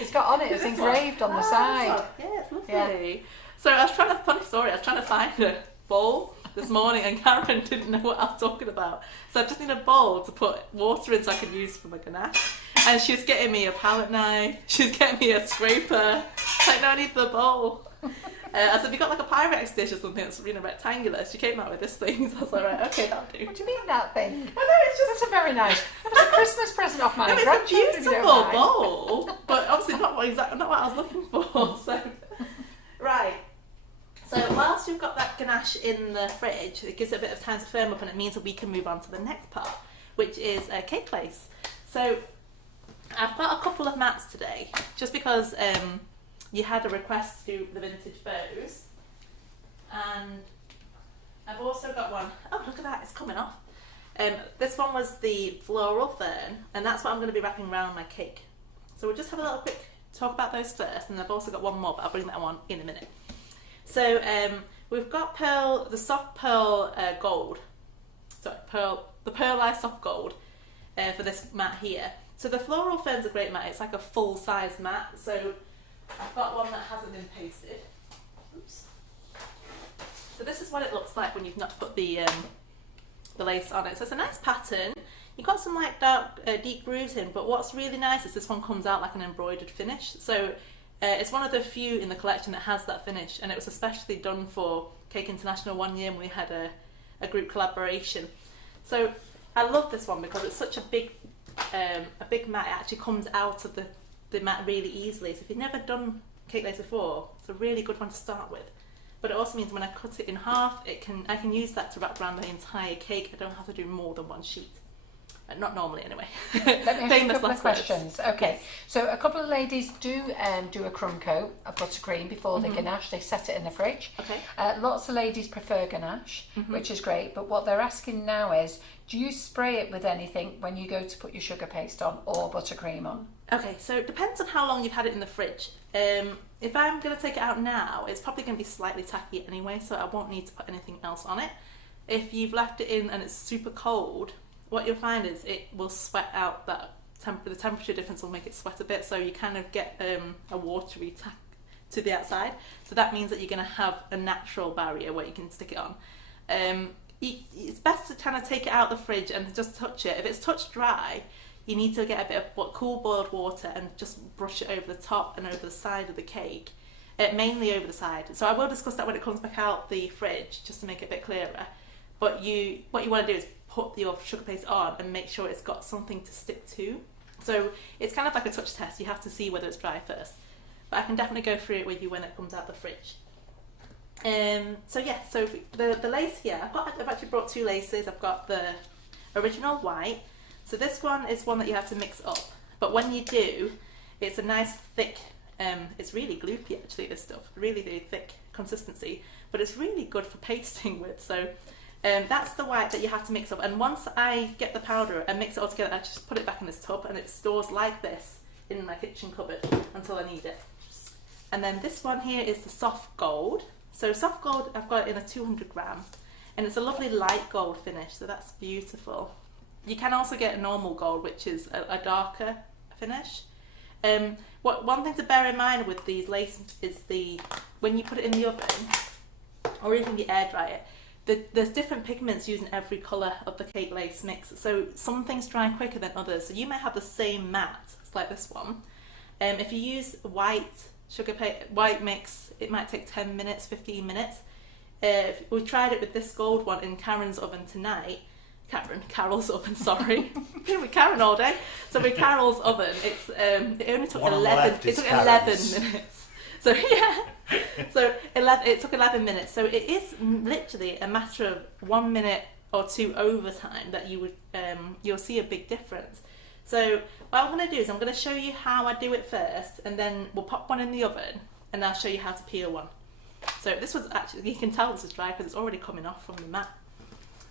It's got on it, it's This one? engraved on the Oh, side. this one. Yeah, it's lovely. So I was trying to find a bowl this morning, and Karen didn't know what I was talking about. So I just need a bowl to put water in so I can use for my ganache. And she was getting me a palette knife, she was getting me a scraper. Like, no, I need the bowl. I said, have you got like a Pyrex dish or something that's rectangular? She came out with this thing, so I was like, right, okay, that'll do. What do you mean that thing? I know, it's just... That's a very nice. It was a Christmas present off my No, it's a grandchildren, if you don't beautiful mind. bowl, but obviously not what I was looking for. So, right. So whilst we've got that ganache in the fridge, it gives it a bit of time to firm up, and it means that we can move on to the next part, which is cake lace. So I've got a couple of mats today, just because you had a request to do the vintage bows, and I've also got one. Oh, look at that! It's coming off. This one was the floral fern, and that's what I'm going to be wrapping around my cake. So we'll just have a little quick talk about those first, and I've also got one more, but I'll bring that one in a minute. So we've got the soft pearl gold. Sorry, the pearlized soft gold for this mat here. So the floral fern's a great mat. It's like a full-size mat. So I've got one that hasn't been pasted. Oops. So this is what it looks like when you've not put the lace on it. So it's a nice pattern. You've got some like dark, deep grooves in, but what's really nice is this one comes out like an embroidered finish. So it's one of the few in the collection that has that finish, and it was especially done for Cake International one year when we had a group collaboration. So I love this one because it's such a big mat. It actually comes out of the mat really easily. So if you've never done cake lace before, it's a really good one to start with. But it also means when I cut it in half, I can use that to wrap around the entire cake. I don't have to do more than one sheet. Not normally, anyway. Let me ask you a Famous couple of last words. questions. Okay, so a couple of ladies do a crumb coat, a buttercream before the ganache. They set it in the fridge. Okay. Lots of ladies prefer ganache, which is great. But what they're asking now is, do you spray it with anything when you go to put your sugar paste on or buttercream on? Okay, so it depends on how long you've had it in the fridge. If I'm going to take it out now, it's probably going to be slightly tacky anyway, so I won't need to put anything else on it. If you've left it in and it's super cold, what you'll find is it will sweat out that the temperature difference will make it sweat a bit, so you kind of get a watery tack to the outside. So that means that you're going to have a natural barrier where you can stick it on. It's best to kind of take it out of the fridge and just touch it. If it's touched dry, you need to get a bit of cool boiled water and just brush it over the top and over the side of the cake, mainly over the side. So I will discuss that when it comes back out the fridge, just to make it a bit clearer. But what you want to do is put your sugar paste on and make sure it's got something to stick to. So it's kind of like a touch test. You have to see whether it's dry first. But I can definitely go through it with you when it comes out the fridge. So yeah, so the lace here, I've actually brought 2 laces. I've got the original white. So this one is one that you have to mix up. But when you do, it's a nice thick, it's really gloopy actually, this stuff. Really, really thick consistency. But it's really good for pasting with. So that's the white that you have to mix up. And once I get the powder and mix it all together, I just put it back in this tub and it stores like this in my kitchen cupboard until I need it. And then this one here is the soft gold. So soft gold, I've got it in a 200 gram. And it's a lovely light gold finish, so that's beautiful. You can also get a normal gold, which is a darker finish. One thing to bear in mind with these laces is when you put it in the oven, or even the air dryer, there's different pigments used in every colour of the cake lace mix. So some things dry quicker than others. So you may have the same mat, it's like this one. If you use white mix, it might take 10 minutes, 15 minutes. We tried it with this gold one in Karen's oven tonight. Carol's oven, sorry. Been with Karen all day. So with Carol's oven, it only took 11 minutes. So yeah, so it took 11 minutes. So it is literally a matter of 1 minute or 2 overtime that you'll see a big difference. So what I'm going to do is I'm going to show you how I do it first, and then we'll pop one in the oven, and I'll show you how to peel one. So this was actually, you can tell this is dry because it's already coming off from the mat.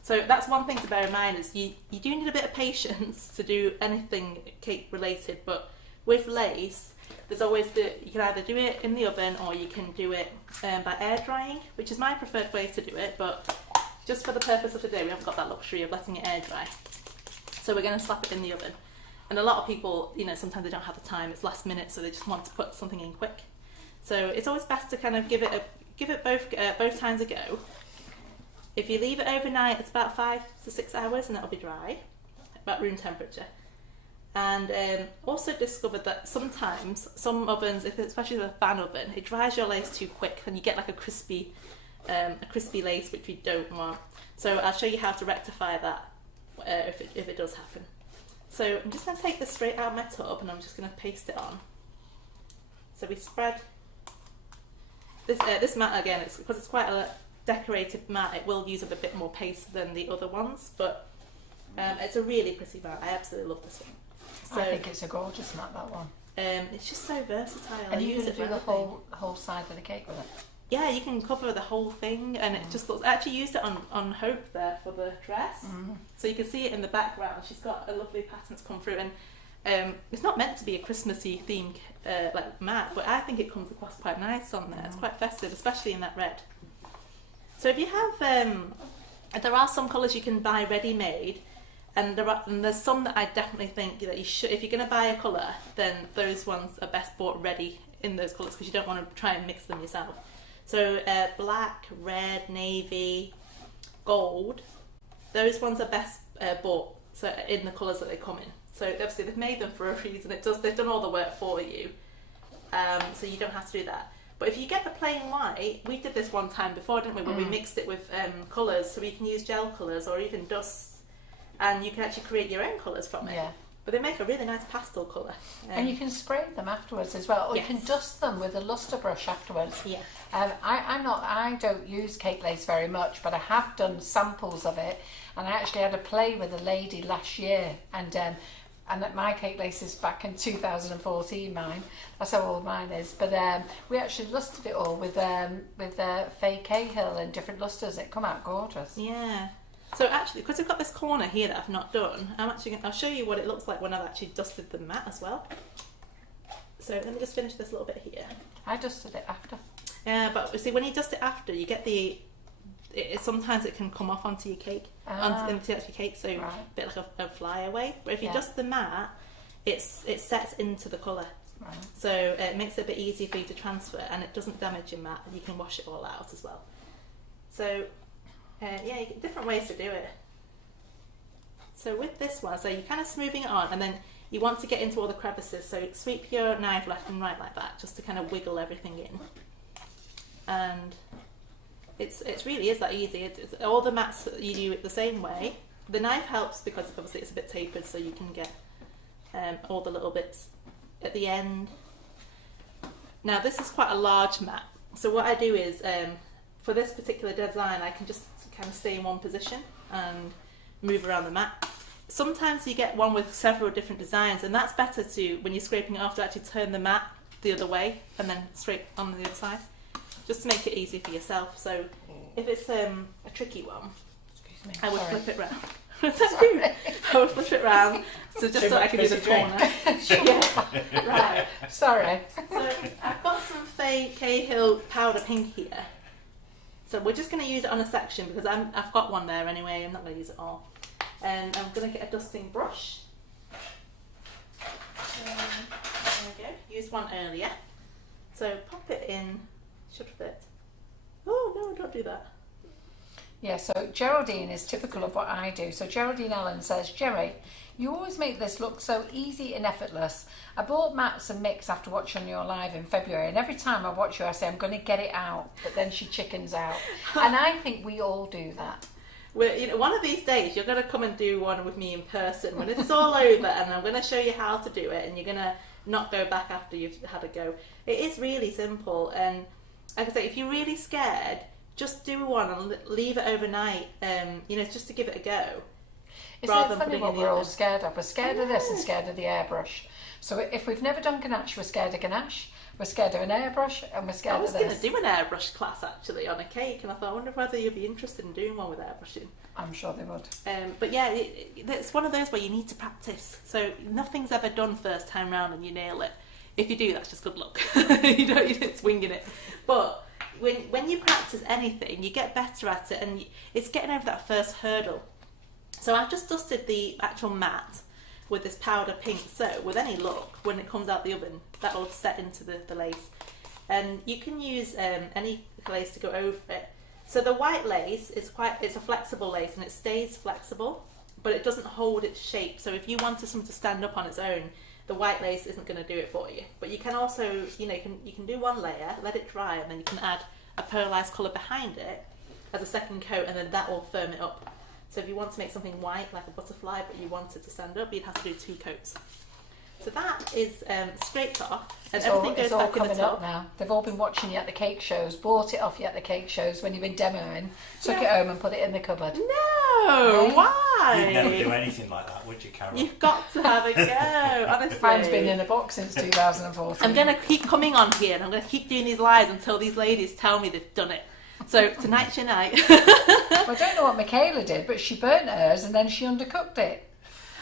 So that's one thing to bear in mind, is you do need a bit of patience to do anything cake related, but with lace, there's always you can either do it in the oven or you can do it by air drying, which is my preferred way to do it, but just for the purpose of today, we haven't got that luxury of letting it air dry. So we're going to slap it in the oven. And a lot of people, sometimes they don't have the time, it's last minute, so they just want to put something in quick. So it's always best to kind of give it both times a go. If you leave it overnight, it's about 5 to 6 hours, and that'll be dry, about room temperature. And also discovered that sometimes some ovens, especially a fan oven, it dries your lace too quick, and you get like a crispy lace, which we don't want. So I'll show you how to rectify that if it does happen. So I'm just going to take this straight out of my tub, and I'm just going to paste it on. So we spread this mat again. Because it's quite a decorated mat, it will use up a bit more paste than the other ones, but it's a really pretty mat. I absolutely love this one. So, I think it's a gorgeous mat, that one. It's just so versatile. And you can do the whole side of the cake with it. Yeah, you can cover the whole thing, and it just looks. I actually used it on Hope there for the dress, so you can see it in the background. She's got a lovely pattern that's come through, and it's not meant to be a Christmassy themed like mat, but I think it comes across quite nice on there. It's quite festive, especially in that red. So if you have, there are some colours you can buy ready-made, and there's some that I definitely think that you should. If you're going to buy a colour, then those ones are best bought ready in those colours, because you don't want to try and mix them yourself. So black, red, navy, gold, those ones are best bought in the colours that they come in. So obviously they've made them for a reason. They've done all the work for you, so you don't have to do that. But if you get the plain white, we did this one time before, didn't we, when we mixed it with colours, so we can use gel colours or even dust, and you can actually create your own colours from it. Yeah. But they make a really nice pastel colour. And you can spray them afterwards as well, or you can dust them with a lustre brush afterwards. Yeah. I don't use cake lace very much, but I have done samples of it, and I actually had a play with a lady last year, and my cake lace is back in 2014. Mine, that's how old mine is. But we actually lustered it all with Faye Cahill and different lustres. It come out gorgeous. Yeah. So actually, because we've got this corner here that I've not done, I'll show you what it looks like when I've actually dusted the mat as well. So let me just finish this little bit here. I dusted it after. Yeah, but see, when you dust it after, you get sometimes it can come off onto your cake, onto your cake, so a bit like a flyaway. But if you dust the mat, it sets into the colour. Right. So it makes it a bit easier for you to transfer, and it doesn't damage your mat, and you can wash it all out as well. So yeah, you get different ways to do it. So with this one, so you're kind of smoothing it on, and then you want to get into all the crevices, so sweep your knife left and right like that, just to kind of wiggle everything in. And it really is that easy. It's all the mats, you do it the same way. The knife helps because obviously it's a bit tapered, so you can get all the little bits at the end. Now this is quite a large mat, so what I do is, for this particular design, I can just kind of stay in one position and move around the mat. Sometimes you get one with several different designs, and that's better to, when you're scraping it off, to actually turn the mat the other way and then straight on the other side, just to make it easy for yourself. So if it's a tricky one, I would flip it round. I would flip it round, so just so I can do the corner. Yeah. Right. Sorry. So I've got some Faye Cahill powder pink here. So we're just going to use it on a section because I've got one there anyway. I'm not going to use it all. And I'm going to get a dusting brush. There we go. Used one earlier. So pop it in. Should fit. Oh no! Don't do that. Yeah, so Geraldine is typical of what I do. So Geraldine Allen says, Gerry, you always make this look so easy and effortless. I bought mats and mix after watching your live in February, and every time I watch you I say I'm going to get it out, but then she chickens out. And I think we all do that. Well, one of these days you're going to come and do one with me in person when it's all over, and I'm going to show you how to do it, and you're going to not go back after you've had a go. It is really simple, and like I say, if you're really scared, just do one and leave it overnight, just to give it a go. Isn't it funny what we're all scared of? We're scared of this and scared of the airbrush. So if we've never done Ganache, we're scared of Ganache, we're scared of an airbrush, and we're scared of this. I was going to do an airbrush class actually on a cake, and I thought, I wonder whether you'd be interested in doing one with airbrushing. I'm sure they would. But yeah, it's one of those where you need to practice. So nothing's ever done first time round and you nail it. If you do, that's just good luck. It's winging it. But when you practice anything, you get better at it, and it's getting over that first hurdle. So I've just dusted the actual mat with this powder pink, so with any luck, when it comes out the oven, that will set into the lace. And you can use any lace to go over it. So the white lace is it's a flexible lace, and it stays flexible, but it doesn't hold its shape. So if you wanted something to stand up on its own, the white lace isn't going to do it for you. But you can also, you can do one layer, let it dry, and then you can add a pearlized colour behind it as a second coat, and then that will firm it up. So if you want to make something white like a butterfly, but you want it to stand up, you'd have to do 2 coats. So that is scraped off, and everything goes back in the coming top. up now. They've all been watching you at the cake shows, bought it off you at the cake shows when you've been demoing, took it home and put it in the cupboard. No, Hey? Why? You'd never do anything like that, would you, Carol? You've got to have a go, honestly. Mine's been in a box since 2014. I'm going to keep coming on here, and I'm going to keep doing these lives until these ladies tell me they've done it. So tonight's your night. Well, I don't know what Michaela did, but she burnt hers and then she undercooked it.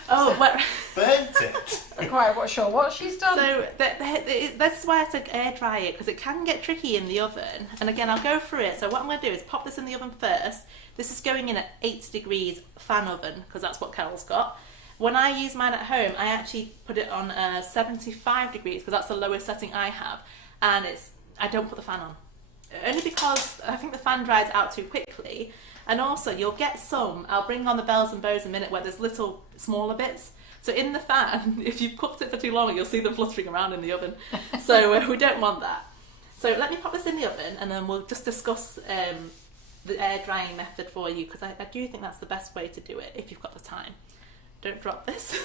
Oh, well, Burnt it. I'm quite sure what she's done. so that's why I said air dry it, because it can get tricky in the oven. And again, I'll go through it. So what I'm going to do is pop this in the oven first. This is going in at 8 degrees fan oven, because that's what Carol's got. When I use mine at home, I actually put it on 75 degrees, because that's the lowest setting I have. And I don't put the fan on. Only because I think the fan dries out too quickly. And also, you'll get some, I'll bring on the bells and bows in a minute, where there's little smaller bits. So in the fan, if you've cooked it for too long, you'll see them fluttering around in the oven. So we don't want that. So let me pop this in the oven, and then we'll just discuss the air drying method for you, because I do think that's the best way to do it if you've got the time. Don't drop this.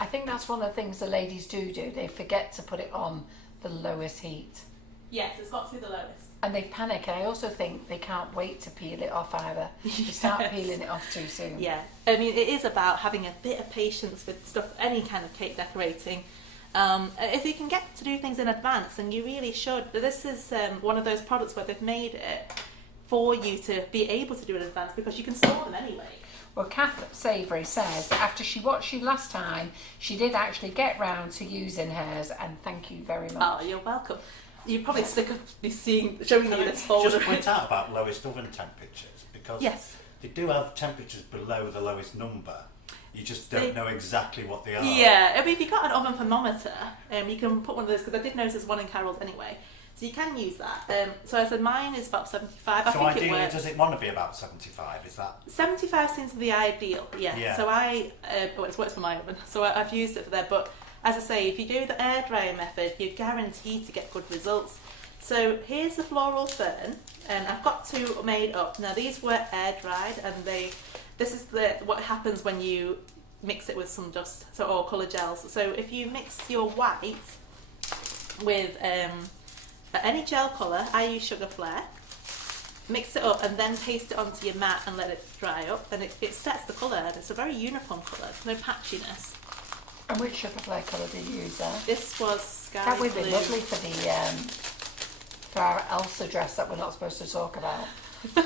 I think that's one of the things the ladies do. They forget to put it on the lowest heat. Yes, it's got to be the lowest. And they panic, and I also think they can't wait to peel it off either. They start peeling it off too soon. Yeah, I mean, it is about having a bit of patience with stuff, any kind of cake decorating. If you can get to do things in advance, then you really should. But this is one of those products where they've made it for you to be able to do it in advance, because you can store them anyway. Well, Kath Savoury says that after she watched you last time, she did actually get round to using hers, and thank you very much. Oh, you're welcome. You're probably sick of me showing you this folder. Just point out about lowest oven temperatures, because Yes. they do have temperatures below the lowest number. You just don't know exactly what they are. Yeah, I mean, if you've got an oven thermometer, you can put one of those, because I did notice one in Carol's anyway. So So you can use that. So I said mine is about 75. So I think ideally, it works. does it want to be about 75? Is that? 75 seems to be ideal, yeah. So it works for my oven, so I've used it for there. But as I say, if you do the air drying method, you're guaranteed to get good results. So here's the floral fern, and I've got two made up. Now these were air dried, and this is what happens when you mix it with some dust, or colour gels. So if you mix your white with any gel colour, I use Sugar Flare, mix it up and then paste it onto your mat and let it dry up, and it sets the colour, and it's a very uniform colour, no patchiness. And which Sugar Flare colour do you use there? This was sky That would blue. be lovely for for our Elsa dress that we're not supposed to talk about. I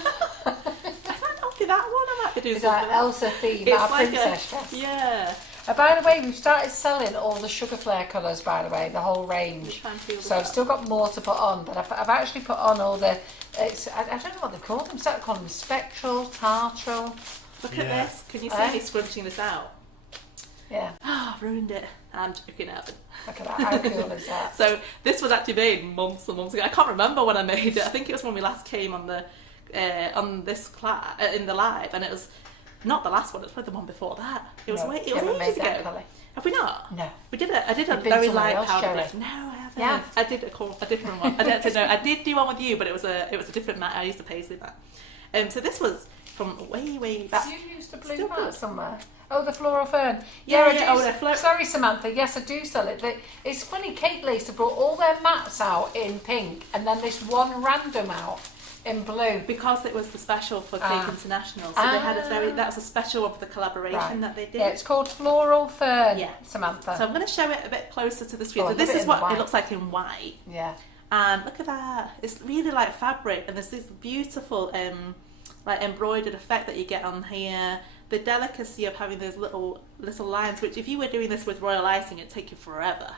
might not be that one, I might be doing Is that something else. Elsa theme, It's our like princess dress? Yeah. By the way, we've started selling all the Sugar Flare colours, by the way, the whole range. Try and feel So I've this still got more to put on, but I've actually put on all the, I don't know what they call them, so I call them spectral, tartral. Look Yeah. at this. Can you see me scrunching this out? Yeah, Ah, I've ruined it. I'm joking out. look at that, how cool is that? So this was actually made months and months ago. I can't remember when I made it. I think it was when we last came on the in the live, and it was not the last one. It was probably the one before that. It was No, it you was haven't ages made that ago. colour. Have we not? No. We did it. I did a You've been very somewhere light else, powder Gerry. blush. No, I haven't. Yeah. I did a different one. I don't know. I did do one with you, but it was a different mat. I used a paisley mat. So this was from way back. You used a blue Still mat good. somewhere. Oh, the floral fern. Yeah, I yeah, do. the Sorry, Samantha. Yes, I do sell it. It's funny. Cake Lace have brought all their mats out in pink, and then this one random out in blue. Because it was the special for Cake International, so they had that was a special of the collaboration Right. that they did. Yeah, it's called Floral Fern. Yeah. Samantha. So I'm going to show it a bit closer to the screen. Oh, So this love it is in the what white. it looks like in white. Yeah. And look at that. It's really like fabric, and there's this beautiful like embroidered effect that you get on here. The delicacy of having those little lines, which if you were doing this with royal icing, it'd take you forever.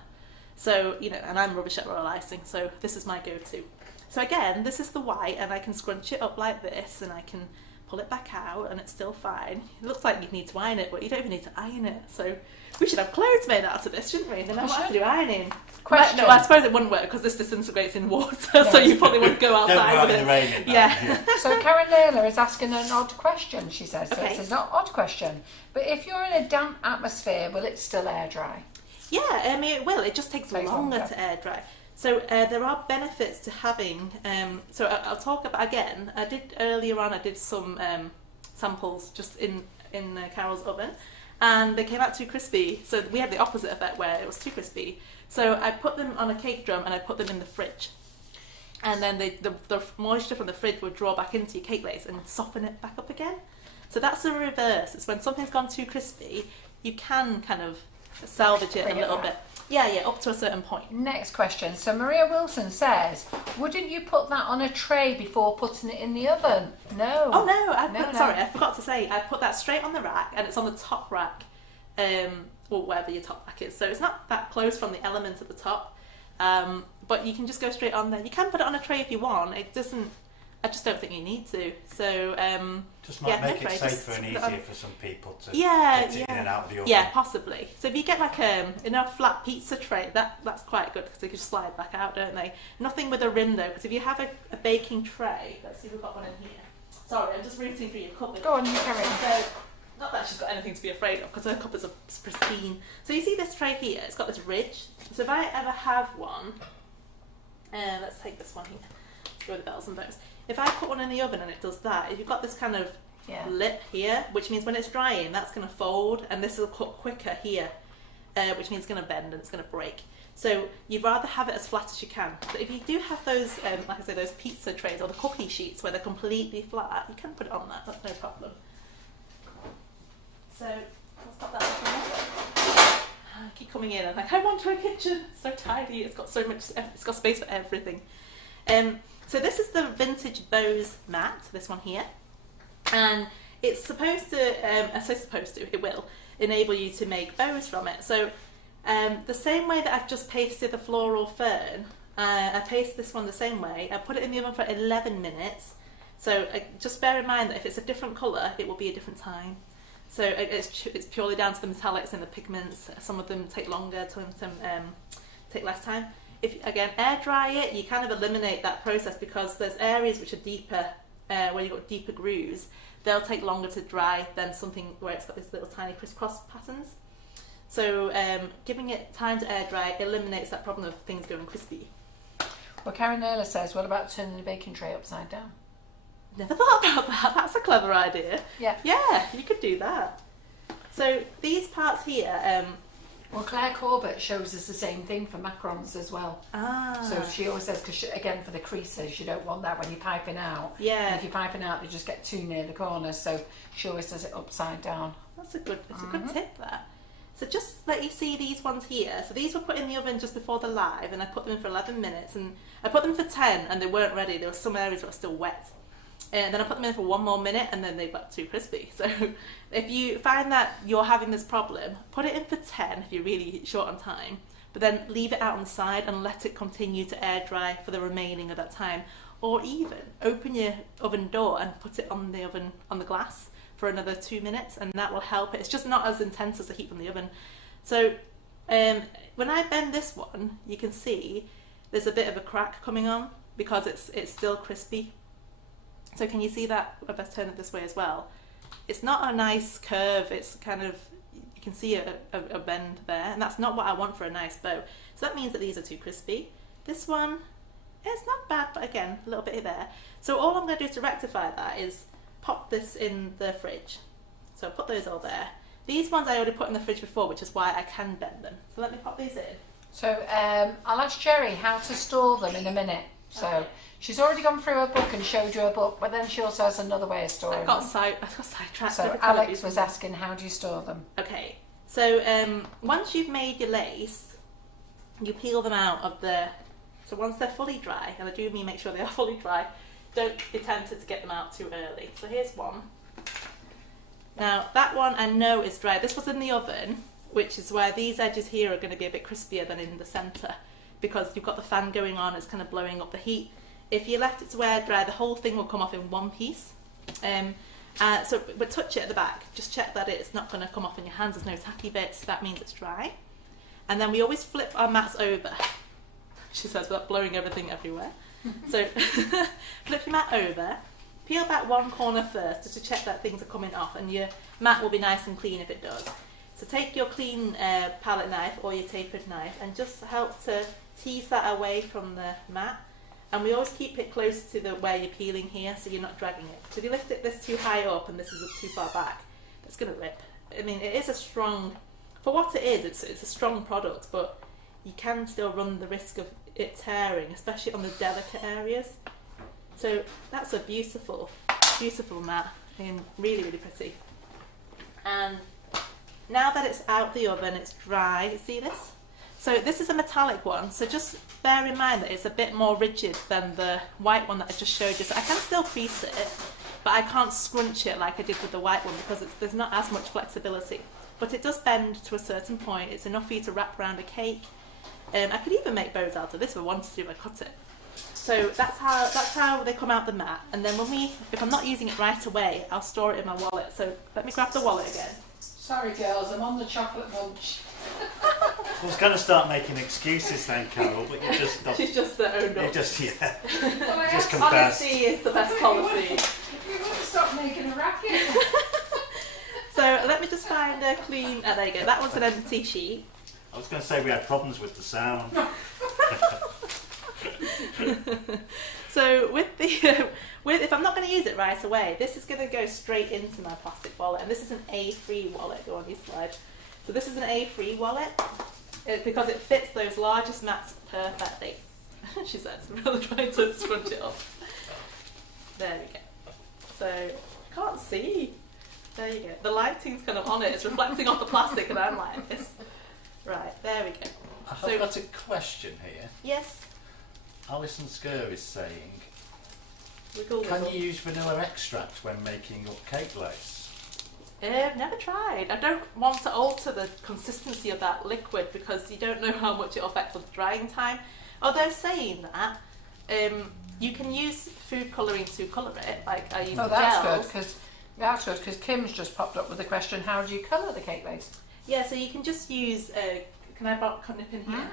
So, and I'm rubbish at royal icing, so this is my go-to. So again, this is the white, and I can scrunch it up like this, and I can pull it back out, and it's still fine. It looks like you need to iron it, but you don't even need to iron it. So we should have clothes made out of this, shouldn't we? Then I won't have to do ironing. Question. No, I suppose it wouldn't work because this disintegrates in water, so you probably wouldn't go Don't outside go out with in it. the rain. Yeah. So Karen Layla is asking an odd question, she says. So Okay. it's not an odd question. But if you're in a damp atmosphere, will it still air dry? Yeah, I mean it will. It just takes Takes longer longer. to air dry. So there are benefits to having. So I'll talk about again. I did earlier on. I did some samples just in Carol's oven, and they came out too crispy. So we had the opposite effect where it was too crispy. So I put them on a cake drum and I put them in the fridge, and then the moisture from the fridge would draw back into your cake lace and soften it back up again. So that's the reverse. It's when something's gone too crispy, you can kind of salvage it Bring a it little back. bit. Yeah, up to a certain point. Next question. So Maria Wilson says, wouldn't you put that on a tray before putting it in the oven? No. Oh no, No. sorry, I forgot to say, I put that straight on the rack, and it's on the top rack, or wherever your top rack is. So it's not that close from the element at the top, but you can just go straight on there. You can put it on a tray if you want. It doesn't. I just don't think you need to. So Just might yeah, make no it tray, safer and just- easier for some people to Yeah, get it yeah. in and out of the oven. Yeah, possibly. So if you get like a flat pizza tray, that's quite good because they can just slide back out, don't they? Nothing with a rim though, because if you have a baking tray, let's see, we've got one in here. Sorry, I'm just rooting through your cupboard. Go on, you carry on. So, not that she's got anything to be afraid of, because her cupboards are pristine. So you see this tray here, it's got this ridge. So if I ever have one, let's take this one here, let's go with the bells and bows. If I put one in the oven and it does that, if you've got this kind of lip here, which means when it's drying, that's going to fold, and this will cook quicker here, which means it's going to bend and it's going to break. So you'd rather have it as flat as you can. But if you do have those, like I say, those pizza trays or the cookie sheets where they're completely flat, you can put it on that, that's no problem. So let's pop that back in there. I keep coming in and like, I want a kitchen. It's so tidy. It's got so much. It's got space for everything. So this is the vintage bows mat. This one here, and it's supposed to. I say supposed to. It will enable you to make bows from it. So the same way that I've just pasted the floral fern, I paste this one the same way. I put it in the oven for 11 minutes. So just bear in mind that if it's a different colour, it will be a different time. So it's purely down to the metallics and the pigments. Some of them take longer, some of them take less time. if again air dry it, you kind of eliminate that process because there's areas which are deeper, where you've got deeper grooves. They'll take longer to dry than something where it's got these little tiny crisscross patterns. So giving it time to air dry eliminates that problem of things going crispy. Well, Karen Naylor says, what about turning the baking tray upside down? Never thought about that. That's a clever idea. Yeah. Yeah, you could do that. So these parts here. Well, Claire Corbett shows us the same thing for macarons as well. So she always says, because again, for the creases, you don't want that when you're piping out. Yeah. And if you're piping out, they just get too near the corners. So she always does it upside down. That's a good tip there. So just let you see these ones here. So these were put in the oven just before the live, and I put them in for 11 minutes, and I put them for 10, and they weren't ready. There were some areas that were still wet. And then I put them in for 1 more minute, and then they got too crispy. So if you find that you're having this problem, put it in for 10 if you're really short on time, but then leave it out on the side and let it continue to air dry for the remaining of that time. Or even open your oven door and put it on the oven, on the glass, for another 2 minutes, and that will help it. It's just not as intense as the heat from the oven. So when I bend this one, you can see there's a bit of a crack coming on because it's still crispy. So can you see that? I best turn it this way as well. It's not a nice curve. It's kind of, you can see a bend there, and that's not what I want for a nice bow. So that means that these are too crispy. This one, it's not bad, but again, a little bit there. So all I'm going to do to rectify that is pop this in the fridge. So I'll put those all there. These ones I already put in the fridge before, which is why I can bend them. So let me pop these in. So I'll ask Gerry how to store them in a minute. So Okay. she's already gone through her book and showed you a book, but then she also has another way of storing I got them. sidetracked. So Alex was asking, how do you store them? Okay, so once you've made your lace, you peel them out of the. So once they're fully dry, and I do mean make sure they are fully dry, don't be tempted to get them out too early. So here's one. Now that one I know is dry. This was in the oven, which is where these edges here are going to be a bit crispier than in the centre, because you've got the fan going on, it's kind of blowing up the heat. If you left it to air dry, the whole thing will come off in one piece. But touch it at the back. Just check that it's not going to come off in your hands. There's no tacky bits. That means it's dry. And then we always flip our mats over. She says, without blowing everything everywhere. So flip your mat over. Peel back one corner first just to check that things are coming off, and your mat will be nice and clean if it does. So take your clean palette knife or your tapered knife and just help to tease that away from the mat. And we always keep it close to where you're peeling here, so you're not dragging it. So if you lift this too high up and this is too far back, that's going to rip. I mean, it is a strong, for what it is, it's a strong product, but you can still run the risk of it tearing, especially on the delicate areas. So that's a beautiful, beautiful mat, and really, really pretty. And now that it's out the oven, it's dry. You see this? So this is a metallic one, so just bear in mind that it's a bit more rigid than the white one that I just showed you. So I can still crease it, but I can't scrunch it like I did with the white one because there's not as much flexibility. But it does bend to a certain point. It's enough for you to wrap around a cake. I could even make bows out of this if I wanted to if I cut it. So that's how they come out the mat. And then if I'm not using it right away, I'll store it in my wallet. So let me grab the wallet again. Sorry girls, I'm on the chocolate munch. I was going to start making excuses then, Carol, but you just stopped. She's just owned up. You just, yeah. Well, Just confess. Honesty is the best policy. You want to stop making a racket? So let me just find a clean. Oh, there you go. That one's an empty sheet. I was going to say we had problems with the sound. So if I'm not going to use it right away, this is going to go straight into my plastic wallet, and this is an A3 wallet. Go on your slide. So this is an A3 wallet because it fits those largest mats perfectly. She says, rather trying to scrunch it up. There we go. So I can't see. There you go. The lighting's kind of on it. It's reflecting off the plastic, and I'm like this. Right, there we go. I've got a question here. Yes. Alison Skur is saying, Wiggle, can wiggle. you use vanilla extract when making up cake lace? Never tried. I don't want to alter the consistency of that liquid because you don't know how much it affects the drying time. Although saying that, you can use food colouring to colour it, like I use Oh, that's gels. good, because Kim's just popped up with the question, how do you colour the cake lace? Yeah, so you can just use, can I nip in here?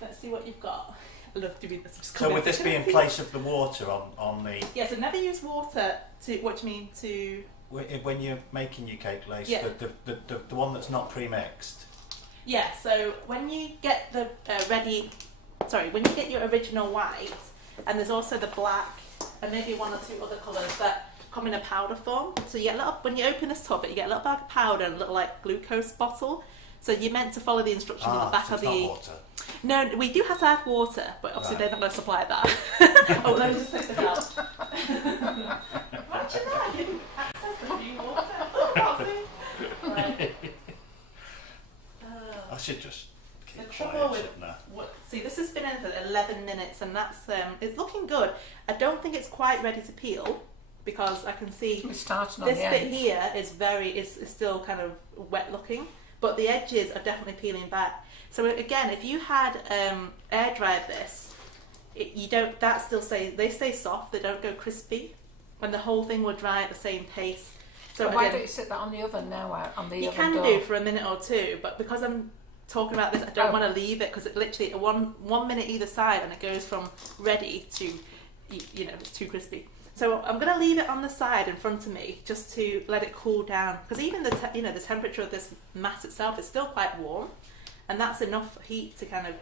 let's see what you've got. I love doing this. So would this be in place of the water on the... Yeah, so never use water to, what do you mean, to... When you're making your cake lace, Yeah. the one that's not pre-mixed? Yeah, so when you get the when you get your original white, and there's also the black, and maybe one or two other colours that come in a powder form. So you get a little, when you open this top, you get a little bag of powder and a little like glucose bottle. So you're meant to follow the instructions on the back so of it's the... not water. No, we do have to add water, but obviously they're not going to supply that. Oh, let me just take this out. Imagine that, you didn't access the new water. Oh, see? Right. I should just The keep trouble trying, with shouldn't I? see, this has been in for 11 minutes, and that's it's looking good. I don't think it's quite ready to peel because I can see It's starting on this the bit end. here is still kind of wet looking, but the edges are definitely peeling back. So again, if you had air dried this, you don't. That still they stay soft. They don't go crispy, and the whole thing will dry at the same pace. So why again, don't you sit that on the oven now? On the you oven can door? do for a minute or two, but because I'm talking about this, I don't want to leave it because it literally one minute either side, and it goes from ready to, it's too crispy. So I'm going to leave it on the side in front of me just to let it cool down, because even the temperature of this mass itself is still quite warm, and that's enough heat to kind of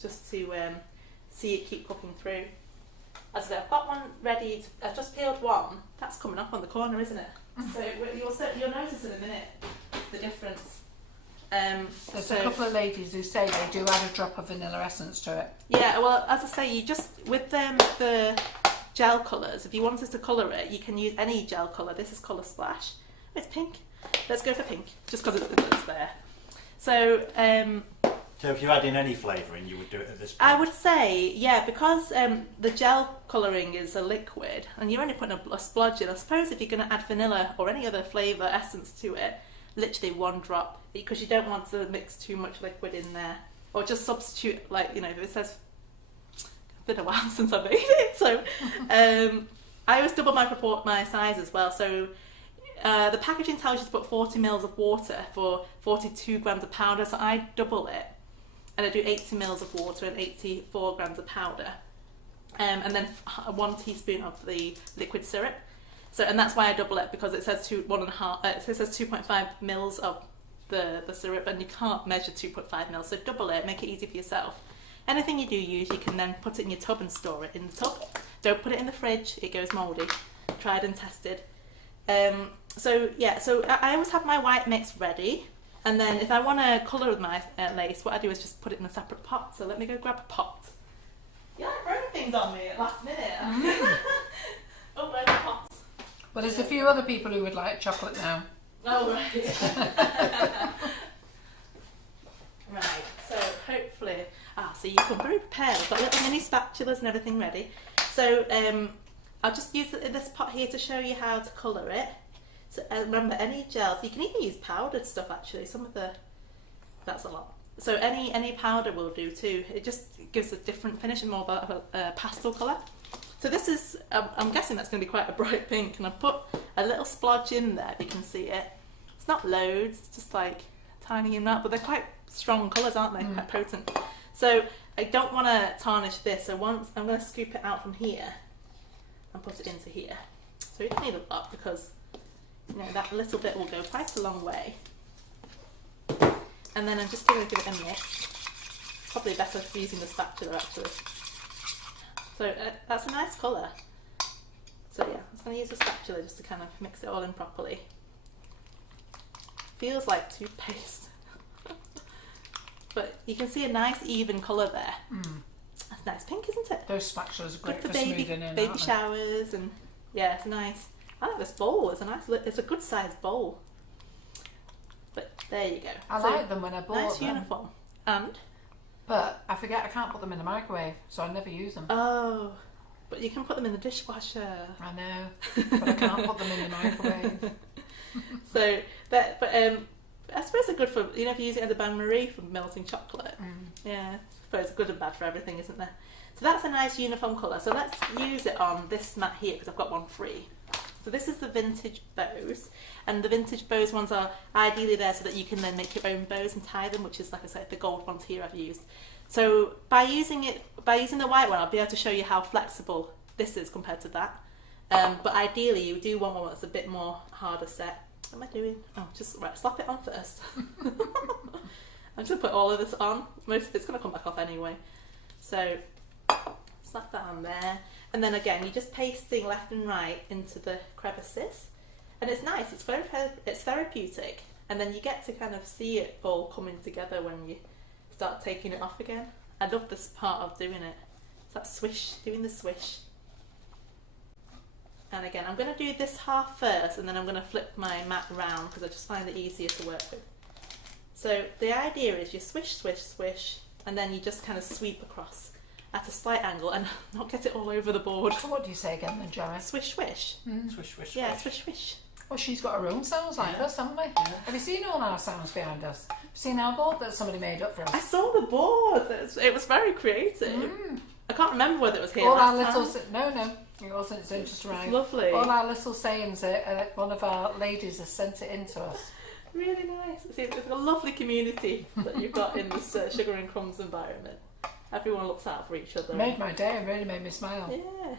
just to see it keep cooking through. As I said, I've got one ready. I've just peeled one. That's coming off on the corner, isn't it? So you'll notice in a minute the difference. There's a couple of ladies who say they do add a drop of vanilla essence to it. Yeah, well, as I say, you just with the gel colours. If you wanted to colour it, you can use any gel colour. This is Colour Splash. It's pink. Let's go for pink, just because it's there. So. So if you add in any flavouring, you would do it at this point? I would say, yeah, because the gel colouring is a liquid and you're only putting a splodge in. I suppose if you're going to add vanilla or any other flavour essence to it, literally one drop, because you don't want to mix too much liquid in there. Or just substitute, if it says, it's been a while since I made it, so I always double my size as well. So the packaging tells you to put 40 mils of water for 42 grams of powder, so I double it. And I do 80 mils of water and 84 grams of powder, and then 1 teaspoon of the liquid syrup. So, and that's why I double it, because it says 2.5 mils of the syrup, and you can't measure 2.5 mils. So double it, make it easy for yourself. Anything you do use, you can then put it in your tub and store it in the tub. Don't put it in the fridge; it goes mouldy. Tried and tested. So I always have my white mix ready. And then if I want to colour my lace, what I do is just put it in a separate pot. So let me go grab a pot. You like throwing things on me at last minute. Oh, where's the pot? Well, there's a few other people who would like chocolate now. Oh, right. Right, so hopefully... so you come very prepared. I've got little mini spatulas and everything ready. So I'll just use this pot here to show you how to colour it. So remember, any gels, you can even use powdered stuff actually. That's a lot. So any powder will do too. It just gives a different finish and more of a pastel colour. So this is, I'm guessing that's going to be quite a bright pink, and I put a little splodge in there if you can see it. It's not loads, it's just like tiny in that, but they're quite strong colours, aren't they? Quite potent. So I don't want to tarnish this, so once I'm going to scoop it out from here and put it into here. So you don't need a lot, because that little bit will go quite a long way. And then I'm just going to give it a mix. Probably better for using the spatula actually. So that's a nice colour. So yeah, I'm just going to use the spatula just to kind of mix it all in properly. Feels like toothpaste. But you can see a nice even colour there. That's nice pink, isn't it? Those spatulas are great Good for smoothing in, baby showers, and yeah, it's nice. I like this bowl. It's a good sized bowl. But there you go. I like them when I bought nice them. Nice uniform. And? But I forget I can't put them in the microwave, so I never use them. Oh, but you can put them in the dishwasher. I know, but I can't put them in the microwave. So, but I suppose they're good for, if you use it as a bain-marie for melting chocolate. Yeah, I suppose it's good and bad for everything, isn't there? So that's a nice uniform colour. So let's use it on this mat here, because I've got one free. So this is the vintage bows, and the vintage bows ones are ideally there so that you can then make your own bows and tie them, which is, like I said, the gold ones here I've used. So by using the white one, I'll be able to show you how flexible this is compared to that. But ideally, you do want one that's a bit more harder set. What am I doing? Oh, just right. Slap it on first. I'm just gonna put all of this on. Most of it's gonna come back off anyway. So slap that on there, and then again, you're just pasting left and right into the crevices, and it's nice. It's therapeutic, and then you get to kind of see it all coming together when you start taking it off again. I love this part of doing it. It's that swish, doing the swish. And again, I'm going to do this half first, and then I'm going to flip my mat around because I just find it easier to work with. So the idea is you swish, swish, swish, and then you just kind of sweep across at a slight angle and not get it all over the board. What do you say again then, Gerry? Swish, swish. Swish, swish, Yeah, swish. swish, swish. Well, she's got her own sounds like us, haven't we? Yeah. Have you seen all our sounds behind us? Seen our board that somebody made up for us? I saw the board. It was very creative. I can't remember whether it was here All our last little... time. No, it wasn't. It's just right. It's lovely. All our little sayings, one of our ladies has sent it in to us. Really nice. See, it's a lovely community that you've got in this Sugar and Crumbs environment. Everyone looks out for each other. Made my day. It really made me smile. Yeah.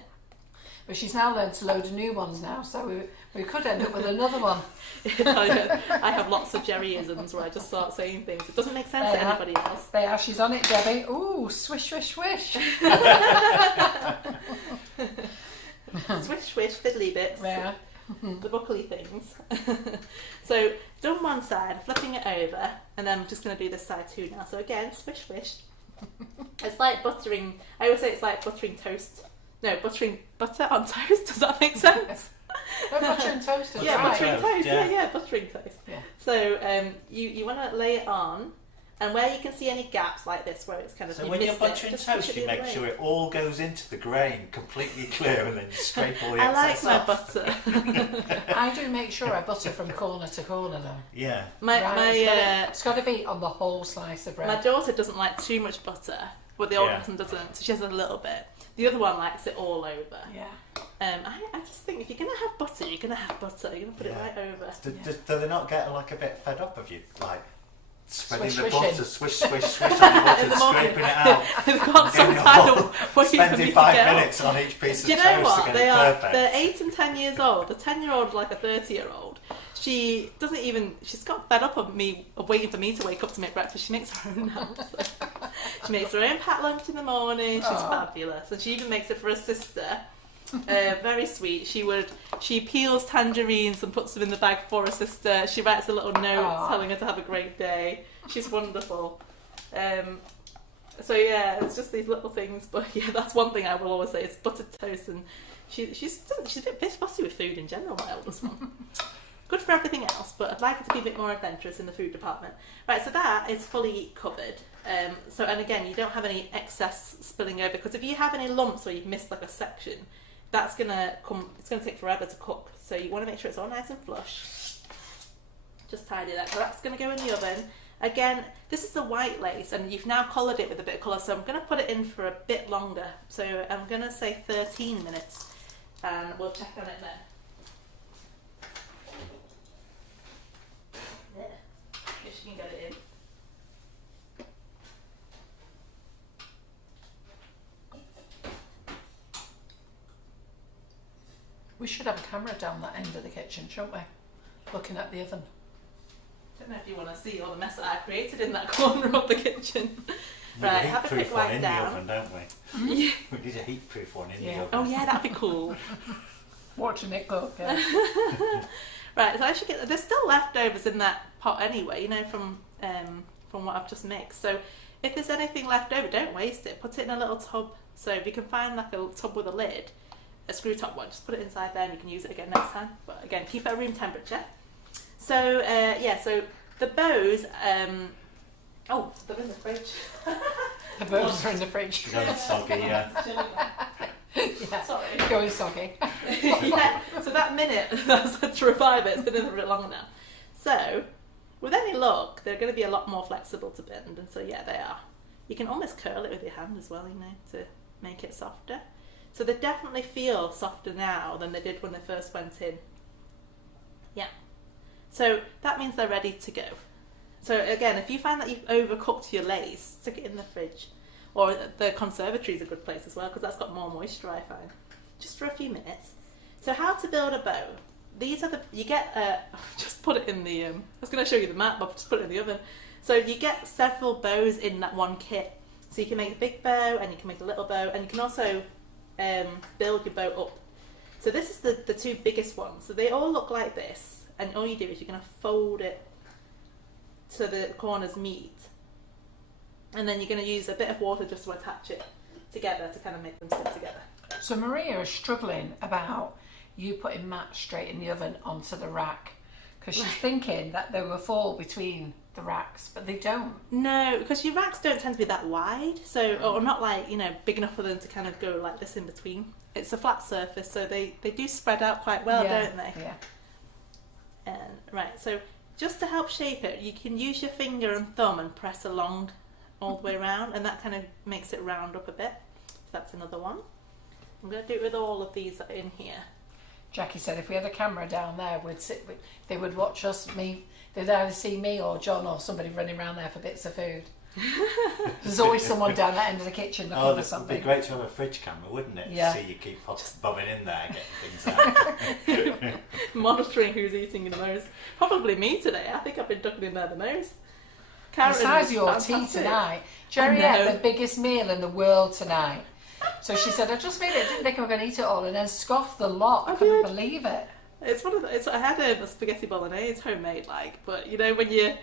But she's now learned to load of new ones now, so we could end up with another one. I have lots of Gerry-isms where I just start saying things. It doesn't make sense to anybody else. They are. She's on it, Debbie. Ooh, swish, swish, swish. Swish, swish, fiddly bits. Yeah. The buckly things. So, done one side, flipping it over, and then I'm just going to do this side too now. So again, swish, swish. It's like buttering, I always say it's like buttering toast. No, buttering butter on toast, does that make sense? No, butter and toast is Yeah, right. buttering toast, Yeah. yeah, buttering toast. Yeah. So you want to lay it on, and where you can see any gaps like this where it's kind of So you when you're missed it, buttering just push toast, it you the other make way. sure it all goes into the grain, completely clear, and then you scrape all the I like excess my off. butter. I do make sure I butter from corner to corner though. Yeah. It's got to be on the whole slice of bread. My daughter doesn't like too much butter, but the older person doesn't, so she has a little bit. The other one likes it all over. Yeah. I just think if you're going to have butter, you're going to have butter. You're going to put it right over. Do they not get like a bit fed up of you? Like spreading Swish, the swishing. butter, swish, swish, swish on the butter, In the morning. scraping it out. They've got some Doing kind all- of way for me Spending to 5 get minutes on each piece of Do you toast know what? to get They it are. perfect. They're 8 and 10 years old. The 10-year-old, like a 30-year-old. She doesn't even. She's got fed up of waiting for me to wake up to make breakfast. She makes her own now. So. She makes her own packed lunch in the morning. She's fabulous, and she even makes it for her sister. Very sweet. She peels tangerines and puts them in the bag for her sister. She writes a little note telling her to have a great day. She's wonderful. So yeah, it's just these little things. But yeah, that's one thing I will always say. It's buttered toast, and she's a bit fussy with food in general. My eldest one. Good for everything else, but I'd like her to be a bit more adventurous in the food department. Right, so that is fully covered. And again, you don't have any excess spilling over, because if you have any lumps where you've missed like a section, that's gonna it's gonna take forever to cook. So you want to make sure it's all nice and flush. Just tidy that. So that's gonna go in the oven. Again, this is the white lace, and you've now coloured it with a bit of colour, so I'm gonna put it in for a bit longer. So I'm gonna say 13 minutes, and we'll check on it then. If you can get it in. We should have a camera down that end of the kitchen, shouldn't we? Looking at the oven. Don't know if you want to see all the mess that I created in that corner of the kitchen. We Right, need a have a quick heat-proof one wipe in down. the oven, don't we? Yeah. We need a heat-proof one in the Yeah. oven. Oh yeah, that'd be cool. Watching it cook, yeah. Right, so I should get. There's still leftovers in that pot anyway, you know, from what I've just mixed. So if there's anything left over, don't waste it. Put it in a little tub. So if you can find like a tub with a lid, a screw top one, just put it inside there, and you can use it again next time. But again, keep it at room temperature. So yeah, so the bows. Oh, they're in the fridge. The bones are in the fridge. Going soggy, yeah. Yeah. Sorry. Going soggy. Yeah, so that minute that I said to revive it, it's been in there for a bit longer now. So, with any luck, they're going to be a lot more flexible to bend, and so yeah, they are. You can almost curl it with your hand as well, you know, to make it softer. So they definitely feel softer now than they did when they first went in. Yeah. So that means they're ready to go. So again, if you find that you've overcooked your lace, stick it in the fridge. Or the conservatory is a good place as well because that's got more moisture, I find. Just for a few minutes. So how to build a bow. These are you get, just put it in the, I was going to show you the map, but I've just put it in the oven. So you get several bows in that one kit. So you can make a big bow and you can make a little bow and you can also build your bow up. So this is the two biggest ones. So they all look like this, and all you do is you're going to fold it so the corners meet. And then you're going to use a bit of water just to attach it together to kind of make them stick together. So Maria is struggling about you putting mats straight in the oven onto the rack because she's thinking that they will fall between the racks, but they don't. No, because your racks don't tend to be that wide, so or not like, you know, big enough for them to kind of go like this in between. It's a flat surface, so they do spread out quite well, don't they? Yeah. And right, so just to help shape it, you can use your finger and thumb and press along all the way around, and that kind of makes it round up a bit. So that's another one. I'm going to do it with all of these that are in here. Jackie said if we had a camera down there, they would watch us. They'd either see me or John or somebody running around there for bits of food. There's always someone down that end of the kitchen looking for something. It'd be great to have a fridge camera, wouldn't it? Yeah. See you keep bobbing in there, getting things out. Monitoring who's eating the most. Probably me today. I think I've been ducking in there the most. Besides your tea tonight, Gerry had the biggest meal in the world tonight. So she said, I just made it, didn't think I was going to eat it all, and then scoffed the lot. I couldn't believe it. It's one of the, I had a spaghetti bolognese, homemade, but you know when you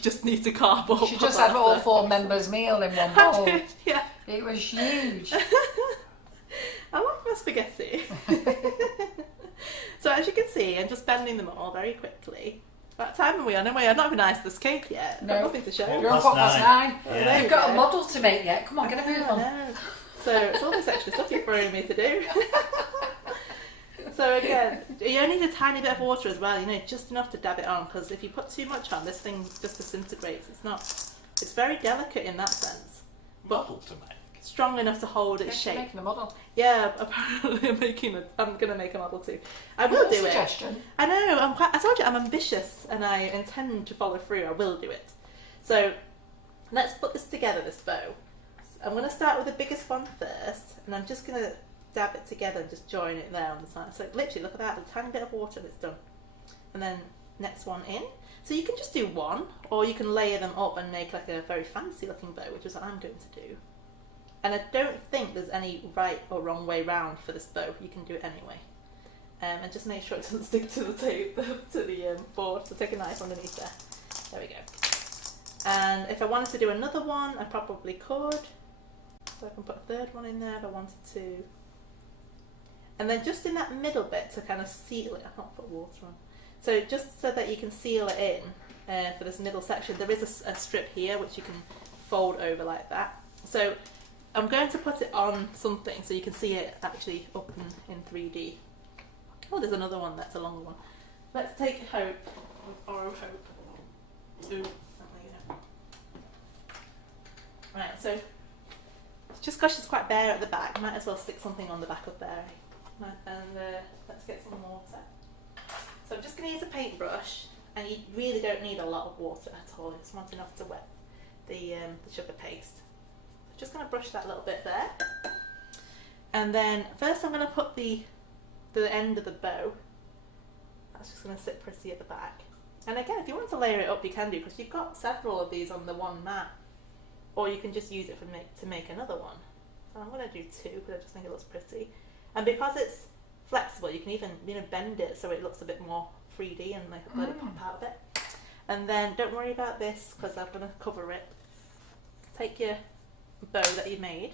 just need to carb up. She just had all 4 members' meal in one bowl. Yeah. It was huge. I love my spaghetti. So as you can see, I'm just bending them all very quickly. What time are we on? Anyway, I've not been nice this cake yet. No. Nothing to show. You're on 9:15. Yeah. You've got a model to make yet. Come on, get a move on. No. So it's all this extra stuff you're throwing me to do. So again, you only need a tiny bit of water as well, you know, just enough to dab it on, because if you put too much on, this thing just disintegrates. It's very delicate in that sense, but Model to make. strong enough to hold its shape. Making a model. Yeah, apparently I'm going to make a model too. I will do suggestion. it. I know, I told you I'm ambitious and I intend to follow through. I will do it. So let's put this together, this bow. I'm going to start with the biggest one first, and I'm just going to dab it together and just join it there on the side. So literally, look at that, a tiny bit of water and it's done. And then next one in. So you can just do one, or you can layer them up and make like a very fancy looking bow, which is what I'm going to do. And I don't think there's any right or wrong way round for this bow. You can do it anyway. And just make sure it doesn't stick to the tape, to the board. So take a knife underneath there. There we go. And if I wanted to do another one, I probably could. So I can put a third one in there if I wanted to. And then just in that middle bit to kind of seal it, I can't put water on. So just so that you can seal it in for this middle section, there is a strip here which you can fold over like that. So I'm going to put it on something so you can see it actually up in 3D. Oh, there's another one that's a longer one. Let's take Hope, or Hope. Ooh, right, so just because she's quite bare at the back, might as well stick something on the back of there. Right, and let's get some water. So I'm just going to use a paintbrush, and you really don't need a lot of water at all. You just want enough to wet the sugar paste. So just going to brush that little bit there. And then first I'm going to put the end of the bow. That's just going to sit pretty at the back. And again, if you want to layer it up, you can do, because you've got several of these on the one mat. Or you can just use it to make another one. So I'm going to do 2 because I just think it looks pretty. And because it's flexible, you can even bend it so it looks a bit more 3D and let it pop out a bit. And then don't worry about this because I'm going to cover it. Take your bow that you made,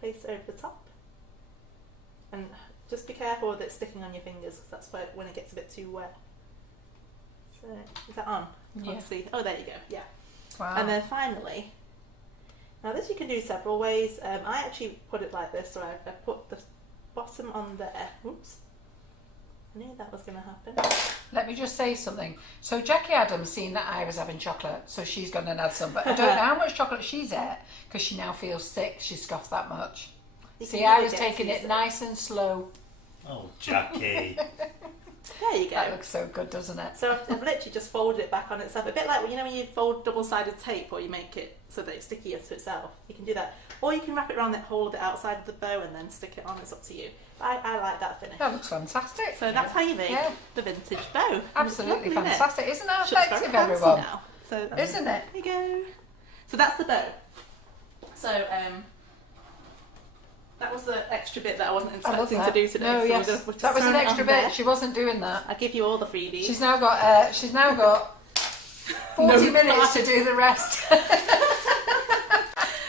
place it over the top, and just be careful with it sticking on your fingers because that's where, when it gets a bit too wet. So is that on? Yeah. Let's see. Oh, there you go. Yeah. Wow. And then finally, now this you can do several ways. I actually put it like this, so I put the bottom on there. Oops. I knew that was going to happen. Let me just say something. So Jackie Adams seen that I was having chocolate, so she's gone and had some. But I don't know how much chocolate she's ate because she now feels sick. She scoffed that much. See, I was taking it nice and slow. Oh, Jackie. There you go. That looks so good, doesn't it? So I've literally just folded it back on itself. A bit like, you know, when you fold double-sided tape or you make it so that it's stickier to itself. You can do that. Or you can wrap it around the whole of the outside of the bow and then stick it on. It's up to you. But I like that finish. That looks fantastic. So that's how you make the vintage bow. Absolutely Lovely, fantastic. Isn't that Should be effective, very fancy everyone? now. So Isn't it? There you go. So that's the bow. So that was the extra bit that I wasn't expecting to do today. No, so yes. we're just That was an throwing it extra on bit. there. She wasn't doing that. I give you all the freebies. She's now got 40 minutes to do the rest.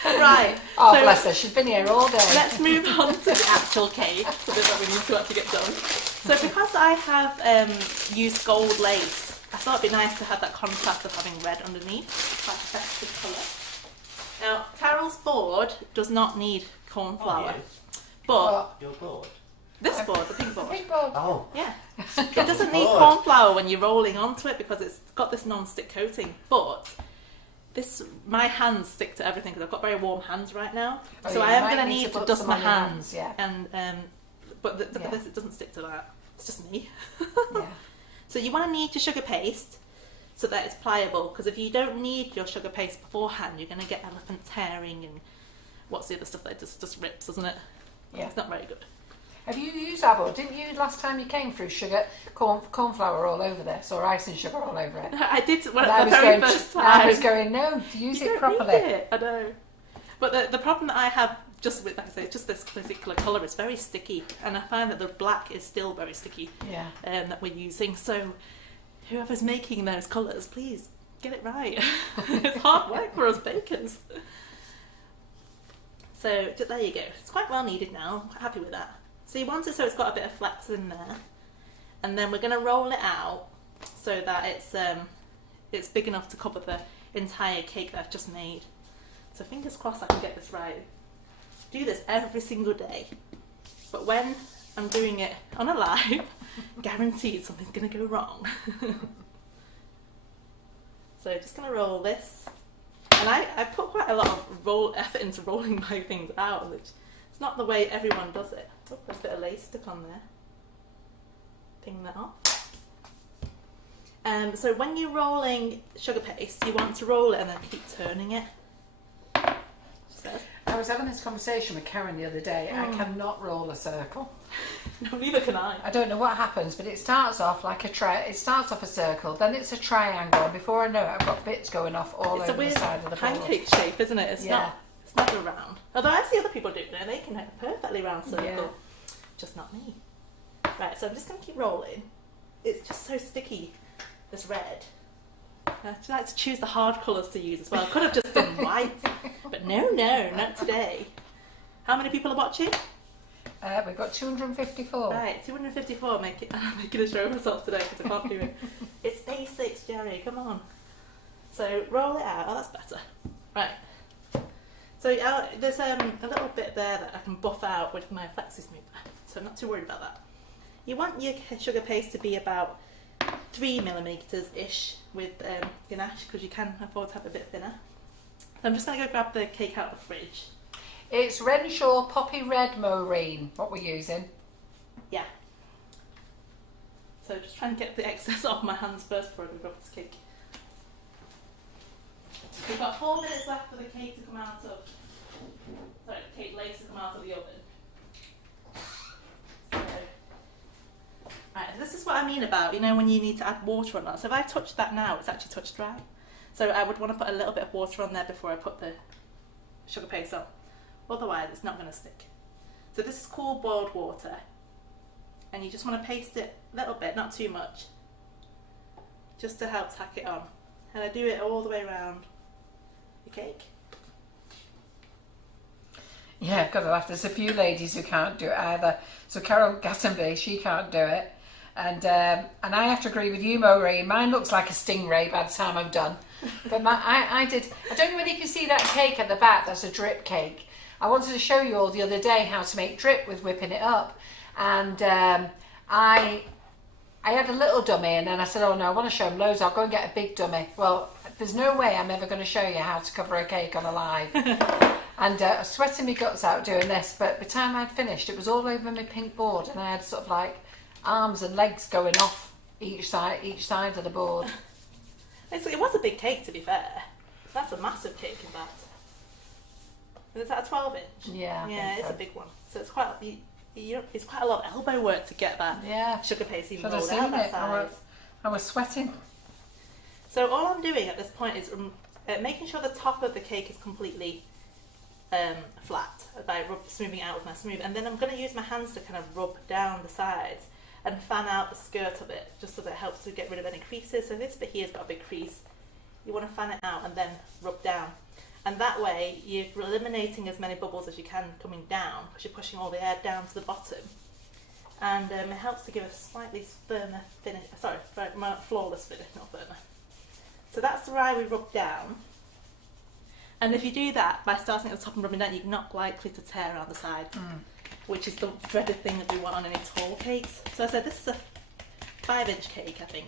Right. Oh, so bless her. She's been here all day. let's move on to the actual cake. So this is what we need to actually get done. So because I have used gold lace, I thought it'd be nice to have that contrast of having red underneath. Quite a festive colour. Now, Carol's board does not need corn flour. But Your board. this board, the pink board. Big board. Oh. Yeah. It doesn't need corn flour when you're rolling onto it because it's got this non-stick coating. But my hands stick to everything because I've got very warm hands right now. Oh, so yeah, I you am might going to need need to to put dust some my on your hands. hands, yeah. And but this it doesn't stick to that. It's just me. Yeah. So you want to knead your sugar paste so that it's pliable because if you don't knead your sugar paste beforehand, you're going to get elephant tearing and what's the other stuff that just rips, doesn't it? Yeah. It's not very good. Have you used that board? Didn't you last time you came through corn flour all over this or icing sugar all over it? I did when And the very first time. I was going, no, use You it don't properly. need it. I know. But the problem that I have just with, like I say, just this particular colour is very sticky, and I find that the black is still very sticky. Yeah. That we're using. So whoever's making those colours, please get it right. It's hard work for us bakers. So there you go. It's quite well kneaded now. I'm quite happy with that. So you want it so it's got a bit of flex in there, and then we're going to roll it out so that it's big enough to cover the entire cake that I've just made. So fingers crossed I can get this right. Do this every single day, but when I'm doing it on a live, guaranteed something's going to go wrong. So just going to roll this, and I put quite a lot of effort into rolling my things out, which it's not the way everyone does it. Oh, there's a bit of lace stuck on there. Ping that off. So when you're rolling sugar paste, you want to roll it and then keep turning it. I was having this conversation with Karen the other day. I cannot roll a circle. No, neither can I. I don't know what happens, but it starts off like it starts off a circle, then it's a triangle, and before I know it, I've got bits going off all over the side of the board. It's a weird pancake shape, isn't it? It's not a round. Although I see other people do it, and they can have a perfectly round circle. Yeah. Just not me. Right, so I'm just going to keep rolling. It's just so sticky, this red. I like to choose the hard colours to use as well. I could have just done white, but no, not today. How many people are watching? We've got 254. Right, 254. I'm making a show of myself today because I can't do it. It's basics, Gerry. Come on. So roll it out. Oh, that's better. Right. So there's a little bit there that I can buff out with my flexi smoother, so I'm not too worried about that. You want your sugar paste to be about 3mm ish with Ganache because you can afford to have a bit thinner. So I'm just going to go grab the cake out of the fridge. It's Renshaw Poppy Red Moreen, what we're using. Yeah. So just try and get the excess off my hands first before I go grab this cake. We've got 4 minutes left for the cake to come out of, cake lace to come out of the oven. So, right, this is what I mean about, when you need to add water on that. So if I touch that now, it's actually touched dry. So I would want to put a little bit of water on there before I put the sugar paste on. Otherwise, it's not going to stick. So this is cool boiled water. And you just want to paste it a little bit, not too much. Just to help tack it on. And I do it all the way around the cake. Yeah, I've got to laugh. There's a few ladies who can't do it either. So Carol Gastonby, she can't do it. And I have to agree with you, Maureen. Mine looks like a stingray by the time I'm done. But I don't know whether you can see that cake at the back. That's a drip cake. I wanted to show you all the other day how to make drip with whipping it up. And I had a little dummy, and then I said, oh no, I want to show them loads. I'll go and get a big dummy. Well, there's no way I'm ever going to show you how to cover a cake on a live. And I was sweating my guts out doing this, but by the time I'd finished, it was all over my pink board, and I had sort of like arms and legs going off each side of the board. It was a big cake, to be fair. That's a massive cake, in fact. Is that a 12-inch? Yeah, Yeah, it's so. a big one. So it's quite it's quite a lot of elbow work to get that sugar paste even rolled out that size. I was sweating. So all I'm doing at this point is making sure the top of the cake is completely flat by smoothing it out with my smooth, and then I'm going to use my hands to kind of rub down the sides and fan out the skirt of it, just so that it helps to get rid of any creases. So this bit here's got a big crease. You want to fan it out and then rub down. And that way you're eliminating as many bubbles as you can coming down, because you're pushing all the air down to the bottom. And it helps to give a slightly firmer finish, more flawless finish, not firmer. So that's why we rub down. And if you do that by starting at the top and rubbing down, you're not likely to tear around the sides, which is the dreaded thing that we want on any tall cakes. So I said this is a 5-inch cake, I think.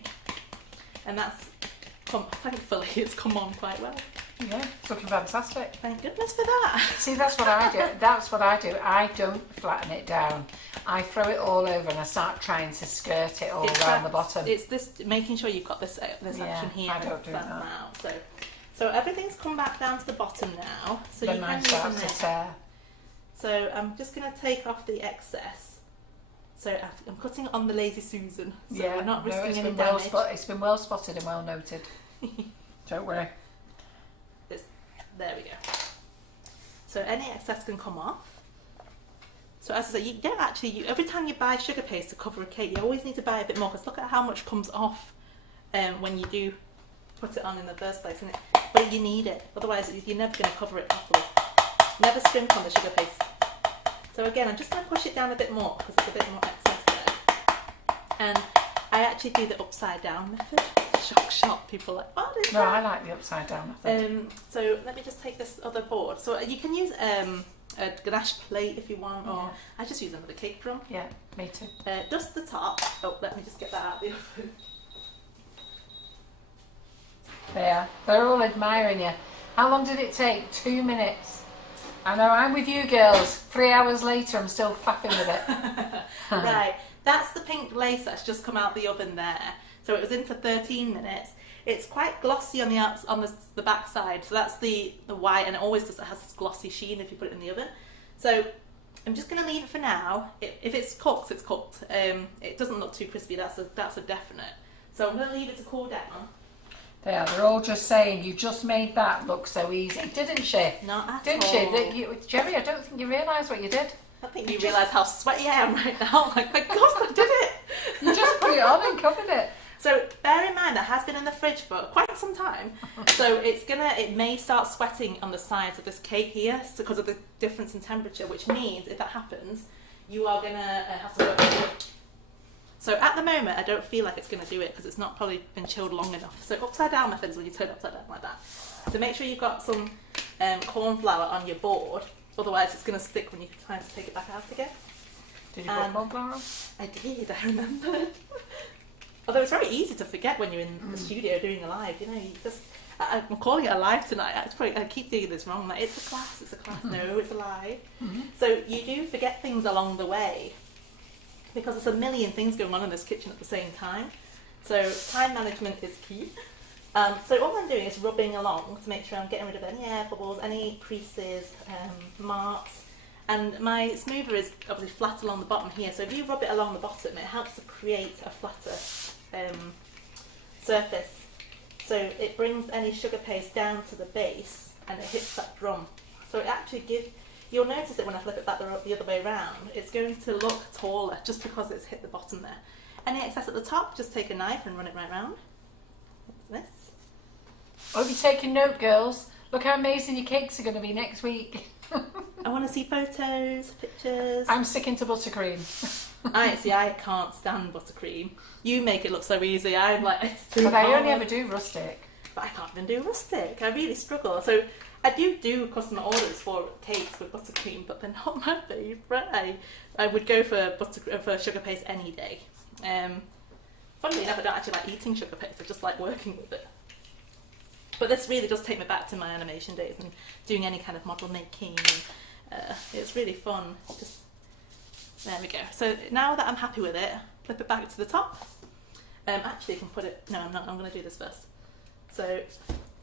And that's, thankfully, it's come on quite well. Yeah, it's looking fantastic. Thank goodness for that. See, that's what I do. That's what I do. I don't flatten it down. I throw it all over and I start trying to skirt it all around the bottom. It's this, making sure you've got this action here. I don't do that. Out. So everything's come back down to the bottom now. So then you mine can starts to tear. So I'm just going to take off the excess. So I'm cutting it on the Lazy Susan. So we're not risking any damage. It's been well spotted and well noted. Don't worry. There we go. So any excess can come off. So as I say, you don't actually, every time you buy sugar paste to cover a cake, you always need to buy a bit more, because look at how much comes off when you do put it on in the first place. But you need it, otherwise you're never going to cover it properly. Never scrimp on the sugar paste. So again, I'm just going to push it down a bit more, because there's a bit more excess there. And I actually do the upside down method. Shock, people are like, what is that? No, I like the upside down method. So let me just take this other board. So you can use a Ganache plate if you want, or I just use another cake drum. Yeah, me too. Dust the top. Oh, let me just get that out of the oven. There, they're all admiring you. How long did it take? 2 minutes. I know, I'm with you girls. 3 hours later, I'm still faffing with it. Right, that's the pink lace that's just come out the oven there. So it was in for 13 minutes. It's quite glossy on the back side, so that's the white, and it always has this glossy sheen if you put it in the oven. So I'm just going to leave it for now. If it's cooked, it's cooked. It doesn't look too crispy, that's a definite. So I'm going to leave it to cool down. They're all just saying, you just made that look so easy, didn't she? Not at didn't all. she? Gerry, I don't think you realise what you did. I think you realise how sweaty I am right now. Like, my God, I did it! You just put it on and covered it. So bear in mind that has been in the fridge for quite some time. So it may start sweating on the sides of this cake here because of the difference in temperature, which means if that happens, you are gonna have to work with it. So at the moment, I don't feel like it's gonna do it because it's not probably been chilled long enough. So upside down method is when you turn it upside down like that. So make sure you've got some corn flour on your board, otherwise it's gonna stick when you try to take it back out again. Did you put corn flour on? I did, I remembered. Although it's very easy to forget when you're in the studio doing a live, you know, you just, I'm calling it a live tonight, I keep doing this wrong, like, it's a class, no, it's a live. So you do forget things along the way, because there's a million things going on in this kitchen at the same time. So time management is key. So all I'm doing is rubbing along to make sure I'm getting rid of any air bubbles, any creases, marks. And my smoother is obviously flat along the bottom here, so if you rub it along the bottom, it helps to create a flatter surface. So it brings any sugar paste down to the base and it hits that drum. So it actually gives, you'll notice it when I flip it back the other way around, it's going to look taller just because it's hit the bottom there. Any excess at the top, just take a knife and run it right round. What's this? I hope you're taking note, girls. Look how amazing your cakes are going to be next week. I want to see photos, pictures. I'm sticking to buttercream. I can't stand buttercream. You make it look so easy. I'm like, it's too But hard. I only ever do rustic. But I can't even do rustic. I really struggle. So I do customer orders for cakes with buttercream, but they're not my favourite. I would go for sugar paste any day. Funnily enough, I don't actually like eating sugar paste. I just like working with it. But this really does take me back to my animation days and doing any kind of model making. It's really fun. Just There we go. So now that I'm happy with it, flip it back to the top. Actually, you can put it. No, I'm not. I'm going to do this first. So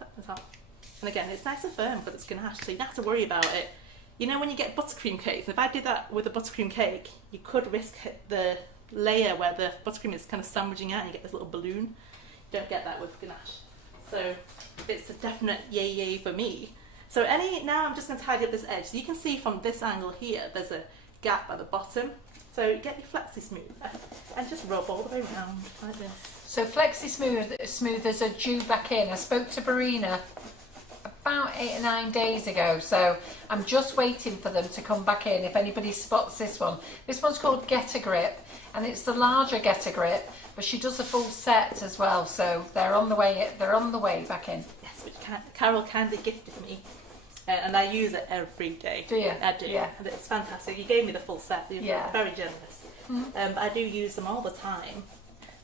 at the top, and again, it's nice and firm, but it's ganache, so you don't have to worry about it. You know when you get buttercream cakes, if I did that with a buttercream cake, you could risk the layer where the buttercream is kind of sandwiching out and you get this little balloon. You don't get that with ganache. So it's a definite yay for me. So now I'm just going to tidy up this edge. So you can see from this angle here, there's a gap at the bottom. So you get your Flexi Smooth and just rub all the way around like this. So Flexi Smoothers are due back in. I spoke to Barina about 8 or 9 days ago, so I'm just waiting for them to come back in if anybody spots this one. This one's called Get a Grip, and it's the larger Get a Grip, but she does a full set as well, so they're on the way back in. Yes, which Carol kindly gifted me, and I use it every day. Do you? I do. Yeah. And it's fantastic. You gave me the full set. You're very generous. Mm-hmm. But I do use them all the time.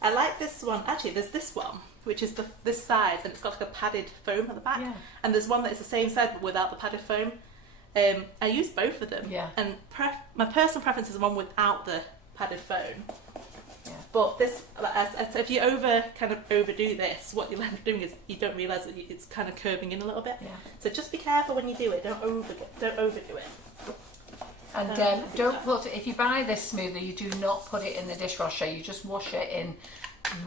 I like this one. Actually, there's this one, which is this size, and it's got like a padded foam at the back. Yeah. And there's one that is the same size but without the padded foam. I use both of them. Yeah. And my personal preference is the one without the padded foam. Yeah. But this, if you overdo this, what you'll end up doing is you don't realise that it's kind of curving in a little bit. Yeah. So just be careful when you do it. Don't overdo it. And don't put it, if you buy this smoother, you do not put it in the dishwasher. You just wash it in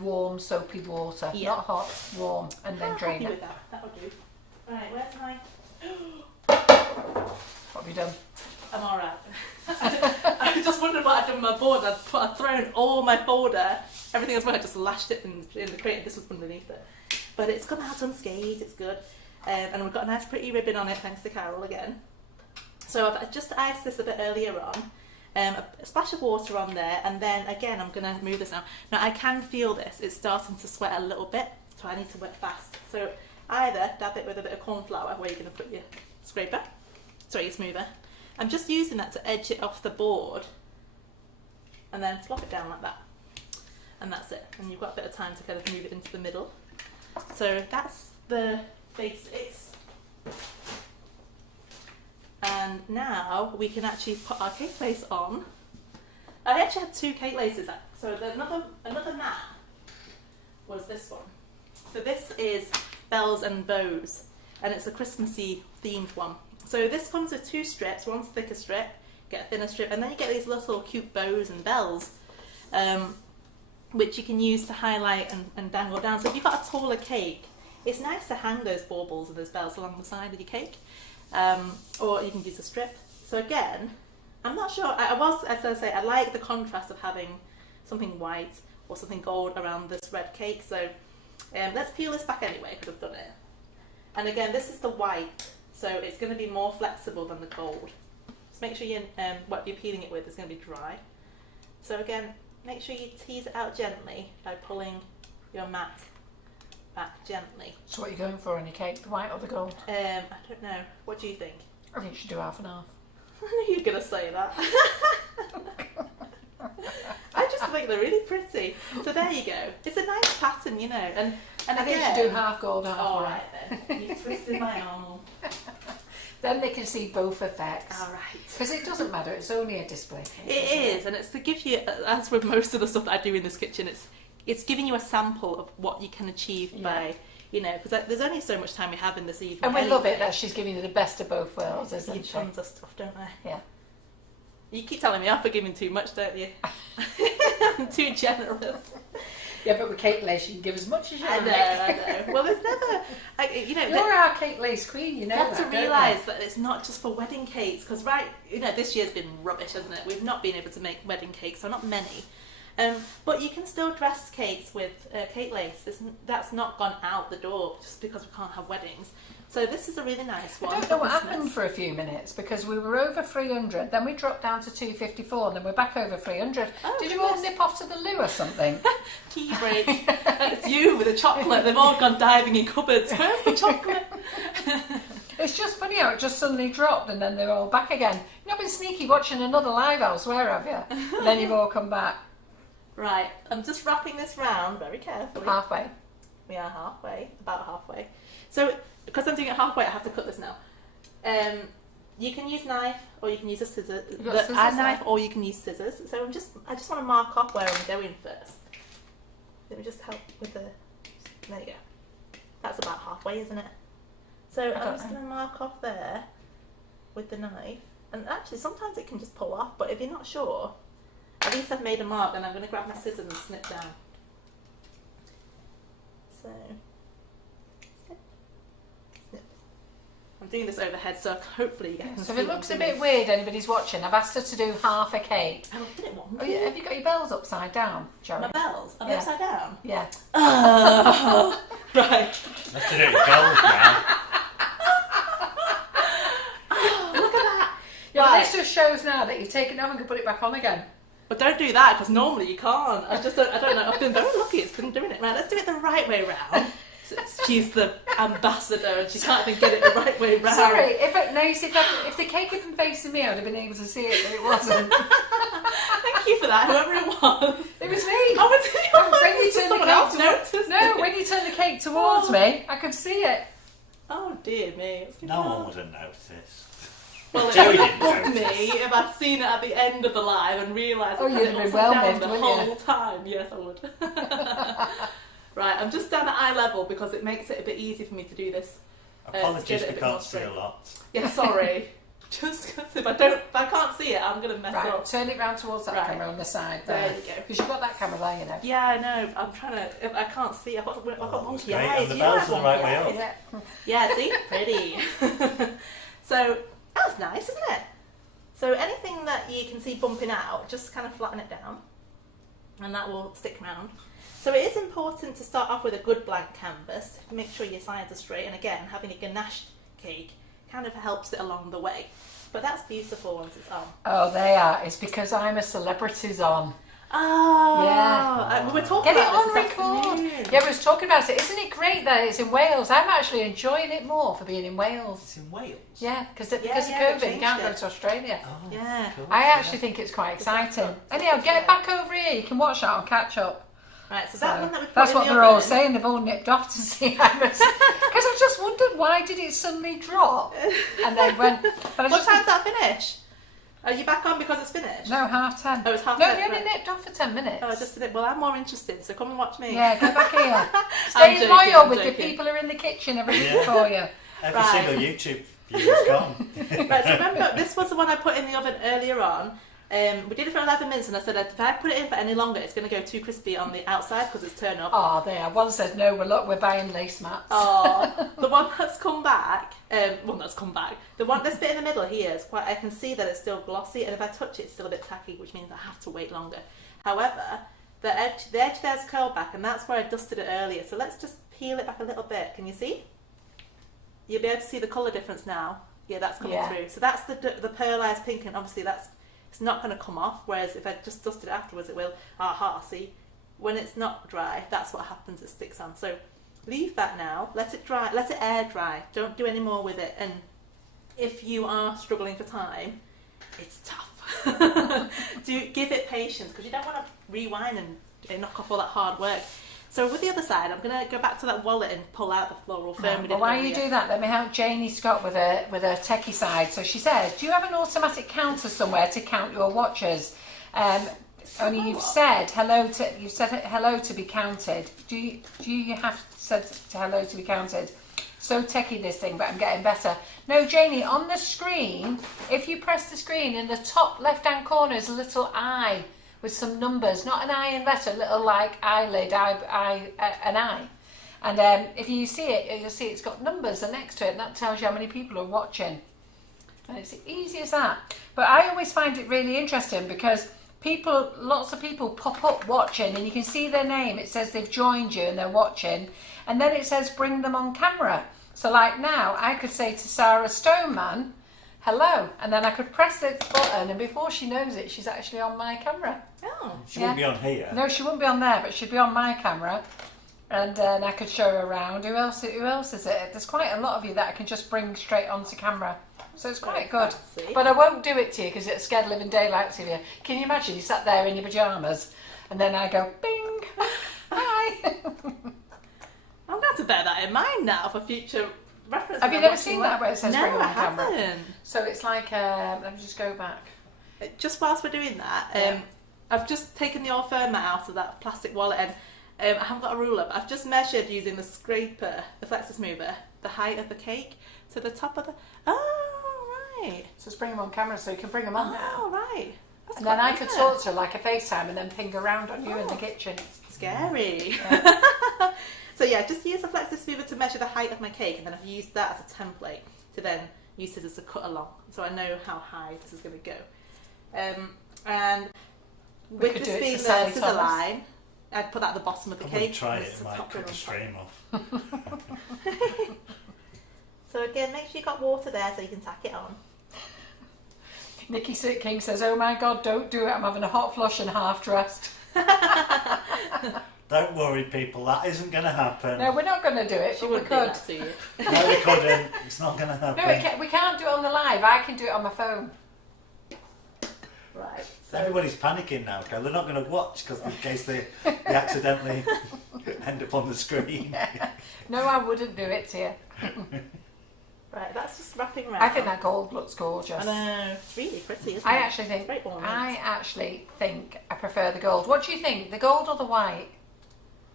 warm soapy water, not hot, warm, and then drain it. With that. That'll do. Right, where's my? What have you done? I'm all right. I just wondered what I'd done with my board. I'd thrown all my folder, everything else. I just lashed it in the crate. This was underneath it, but it's come out unscathed. It's good, and we've got a nice pretty ribbon on it, thanks to Carol again. So I've just iced this a bit earlier on, a splash of water on there, and then again I'm going to move this now. Now I can feel this, it's starting to sweat a little bit, so I need to wet fast. So either dab it with a bit of corn flour, where you're going to put your your smoother. I'm just using that to edge it off the board, and then flop it down like that. And that's it, and you've got a bit of time to kind of move it into the middle. So that's the basics. And now we can actually put our cake lace on. I actually had 2 cake laces. So another mat was this one. So this is Bells and Bows, and it's a Christmassy themed one. So this comes with 2 strips. One's thicker strip, get a thinner strip, and then you get these little cute bows and bells, which you can use to highlight and dangle down. So if you've got a taller cake, it's nice to hang those baubles and those bells along the side of your cake. Or you can use a strip. So again, I'm not sure, as I say, I like the contrast of having something white or something gold around this red cake. So let's peel this back anyway, because I've done it. And again, this is the white, so it's going to be more flexible than the gold. Just make sure what you're peeling it with is going to be dry. So again, make sure you tease it out gently by pulling your mat back gently. So what are you going for on your cake, the white or the gold? I don't know. What do you think? I think you should do half and half. I knew you were going to say that. I just think they're really pretty. So there you go. It's a nice pattern, you know. And I think you should do half gold, half all white. Right then. You twisted my arm. Then they can see both effects. All right. Because it doesn't matter, it's only a display cake. It is, and it's to give you, as with most of the stuff that I do in this kitchen, it's giving you a sample of what you can achieve by, because there's only so much time we have in this evening. And we love it that she's giving you the best of both worlds, isn't she? Tons of stuff, don't I? Yeah. You keep telling me off for giving too much, don't you? I'm too generous. Yeah, but with cake lace, you can give as much as you like. I know. Well, there's never, You're our cake lace queen, you know. You have to realise that it's not just for wedding cakes, because this year's been rubbish, hasn't it? We've not been able to make wedding cakes, so not many. But you can still dress cakes with cake lace. That's not gone out the door just because we can't have weddings. So this is a really nice one. I don't know what happened for a few minutes, because we were over 300, then we dropped down to 254, and then we're back over 300. Oh, Did you all nip off to the loo or something? Tea break. It's you with the chocolate. They've all gone diving in cupboards. Where's the chocolate? It's just funny how it just suddenly dropped and then they're all back again. You've not been sneaky watching another live elsewhere, have you? And then you've all come back. Right, I'm just wrapping this round very carefully. Halfway. We are halfway, about halfway. So, because I'm doing it halfway, I have to cut this now. you can use knife or you can use a scissors. You got scissors A there? knife or you can use scissors. So I just want to mark off where I'm going first. Let me just help with the. There you go. That's about halfway, isn't it? So I'm just going to mark off there with the knife. And actually, sometimes it can just pull off. But if you're not sure, at least I've made a mark, and I'm going to grab my scissors and snip down. So. I'm doing this overhead, so hopefully you can see. So if it looks a bit weird, anybody's watching, I've asked her to do half a cake. Oh, did it want Oh, yeah, have you got your bells upside down, Gerry? my bells? Are they upside down? Yeah. Oh, right. Let's do it with gold now. Look at that. Yeah, Right. this just shows now that you take it off and can put it back on again. But don't do that, because normally you can't. I don't know. I've been very lucky. It's been doing it. Right, let's do it the right way round. She's the ambassador and she can't even get it the right way round. Sorry, if the cake had been facing me, I'd have been able to see it, but it wasn't. Thank you for that, whoever it was. It was me. Oh, was it you? When you turn the Someone else cake noticed No, it. when you turn the cake towards me, I could see it. Oh dear me. It's No one would have noticed. Well, it Gerry would didn't have bugged notice. me if I'd seen it at the end of the live and realised Oh, I had you'd it have been upside well down missed, the wouldn't you? whole time. Yes, I would. Right, I'm just down at eye level because it makes it a bit easier for me to do this. Apologies, get it a we bit can't more see a straight. lot. Yeah, sorry. Just because if I can't see it, I'm going to mess Right, up. turn it round towards that Right. camera on the side There there. you go. Because you've got that camera there, you know. Yeah, I know. I'm trying to. If I can't see. I've got Oh, wonky great. eyes. And the You bells have are the right wonky way eyes. up. Yeah. Yeah, see, pretty. So that's nice, isn't it? So anything that you can see bumping out, just kind of flatten it down, and that will stick around. So it is important to start off with a good blank canvas. Make sure your sides are straight, and again, having a ganache cake kind of helps it along the way. But that's beautiful once it's on. Oh, they are. It's because I'm a celebrity's on. Oh, Yeah. we were talking Get it about on this record. afternoon. Yeah, we was talking about it. Isn't it great that it's in Wales? I'm actually enjoying it more for being in Wales. It's in Wales. Yeah, because Yeah, of they COVID, you changed can't go it. to Australia. Oh, Yeah. cool. I actually think it's quite exciting. Anyhow, get back over here. You can watch that on catch up. Right, so that one that we put That's in what the they're all oven- saying. They've all nipped off to see how much. Because I just wondered why did it suddenly drop, and then went. But I What just time's that finish? Are you back on because it's finished? no 10:30. Oh, it's half No, 10, they only right. nipped off for 10 minutes. Oh, just did it. Well, I'm more interested, so come and watch me. Yeah, go back here. I'm Stay joking, loyal I'm with the joking. people who are in the kitchen everything Yeah. for you. Every Right. single YouTube viewer's gone. Right, so remember, this was the one I put in the oven earlier on. We did it for 11 minutes, and I said if I put it in for any longer, it's going to go too crispy on the outside because it's turned up. Oh, there. One said no. We're buying lace mats. Oh, the one that's come back, the one, this bit in the middle here is quite, I can see that it's still glossy, and if I touch it, it's still a bit tacky, which means I have to wait longer. However, the edge there's curled back, and that's where I dusted it earlier. So let's just peel it back a little bit. Can you see? You'll be able to see the colour difference now. Yeah, that's coming Yeah. through. So that's the pearlised pink, and obviously it's not going to come off, whereas if I just dusted it afterwards, it will. Aha, see? When it's not dry, that's what happens, it sticks on. So leave that now, let it dry, let it air dry, don't do any more with it. And if you are struggling for time, it's tough. Give it patience, because you don't want to rewind and knock off all that hard work. So with the other side, I'm going to go back to that wallet and pull out the floral foam. we But did while earlier. you do that, let me help Janie Scott with her techie side. So she says, do you have an automatic counter somewhere to count your watches? Only you've said hello to be counted. Do you have said hello to be counted? So techie this thing, but I'm getting better. No, Janie, on the screen, if you press the screen, in the top left-hand corner is a little eye with some numbers, not an eye in letter, a little like eyelid, an eye. And if you see it, you'll see it's got numbers next to it, and that tells you how many people are watching. And it's easy as that. But I always find it really interesting because lots of people pop up watching, and you can see their name. It says they've joined you and they're watching, and then it says bring them on camera. So like now, I could say to Sarah Stoneman, hello, and then I could press the button, and before she knows it, she's actually on my camera. Oh. She wouldn't be on here. No, she wouldn't be on there, but she'd be on my camera, and then I could show her around. Who else is it? There's quite a lot of you that I can just bring straight onto camera. So it's quite good. Fancy. But I won't do it to you because it's scared living daylights of you. Can you imagine you sat there in your pyjamas and then I go, bing, hi. I'm going to bear that in mind now for future reference. Have you never seen that where it says no, bring them I on camera? haven't. So it's like, let me just go back. Just whilst we're doing that, Yeah. I've just taken the oil firm mat out of that plastic wallet and I haven't got a ruler, but I've just measured using the scraper, the flexus mover, the height of the cake. So the top of the... Oh, right. So just bring them on camera so you can bring them on now. Oh, right. That's And then quite I could good. talk to her like a FaceTime and then ping around on you in the kitchen. Scary. Yeah. So yeah, just use the flexus mover to measure the height of my cake, and then I've used that as a template to then use scissors to cut along, so I know how high this is going to go. And We with could this do it being to the Sally scissor Thomas. line, I'd put that at the bottom of the I cake. wouldn't try and it, the it might top cut bit the on top. stream off. So again, make sure you've got water there so you can tack it on. Nikki Sit King says, oh my God, don't do it. I'm having a hot flush and half dressed. Don't worry, people, that isn't going to happen. No, we're not going to do it, She but we wouldn't do could. that to you. No, we couldn't. It's not going to happen. No, we can't do it on the live. I can do it on my phone. Right. So Everybody's panicking now, because they're not going to watch because in case they accidentally end up on the screen. No, I wouldn't do it to you. right, that's just wrapping around. I think that gold looks gorgeous. I know, it's really pretty, isn't I it? actually think It's very ornate. I prefer the gold. What do you think? The gold or the white?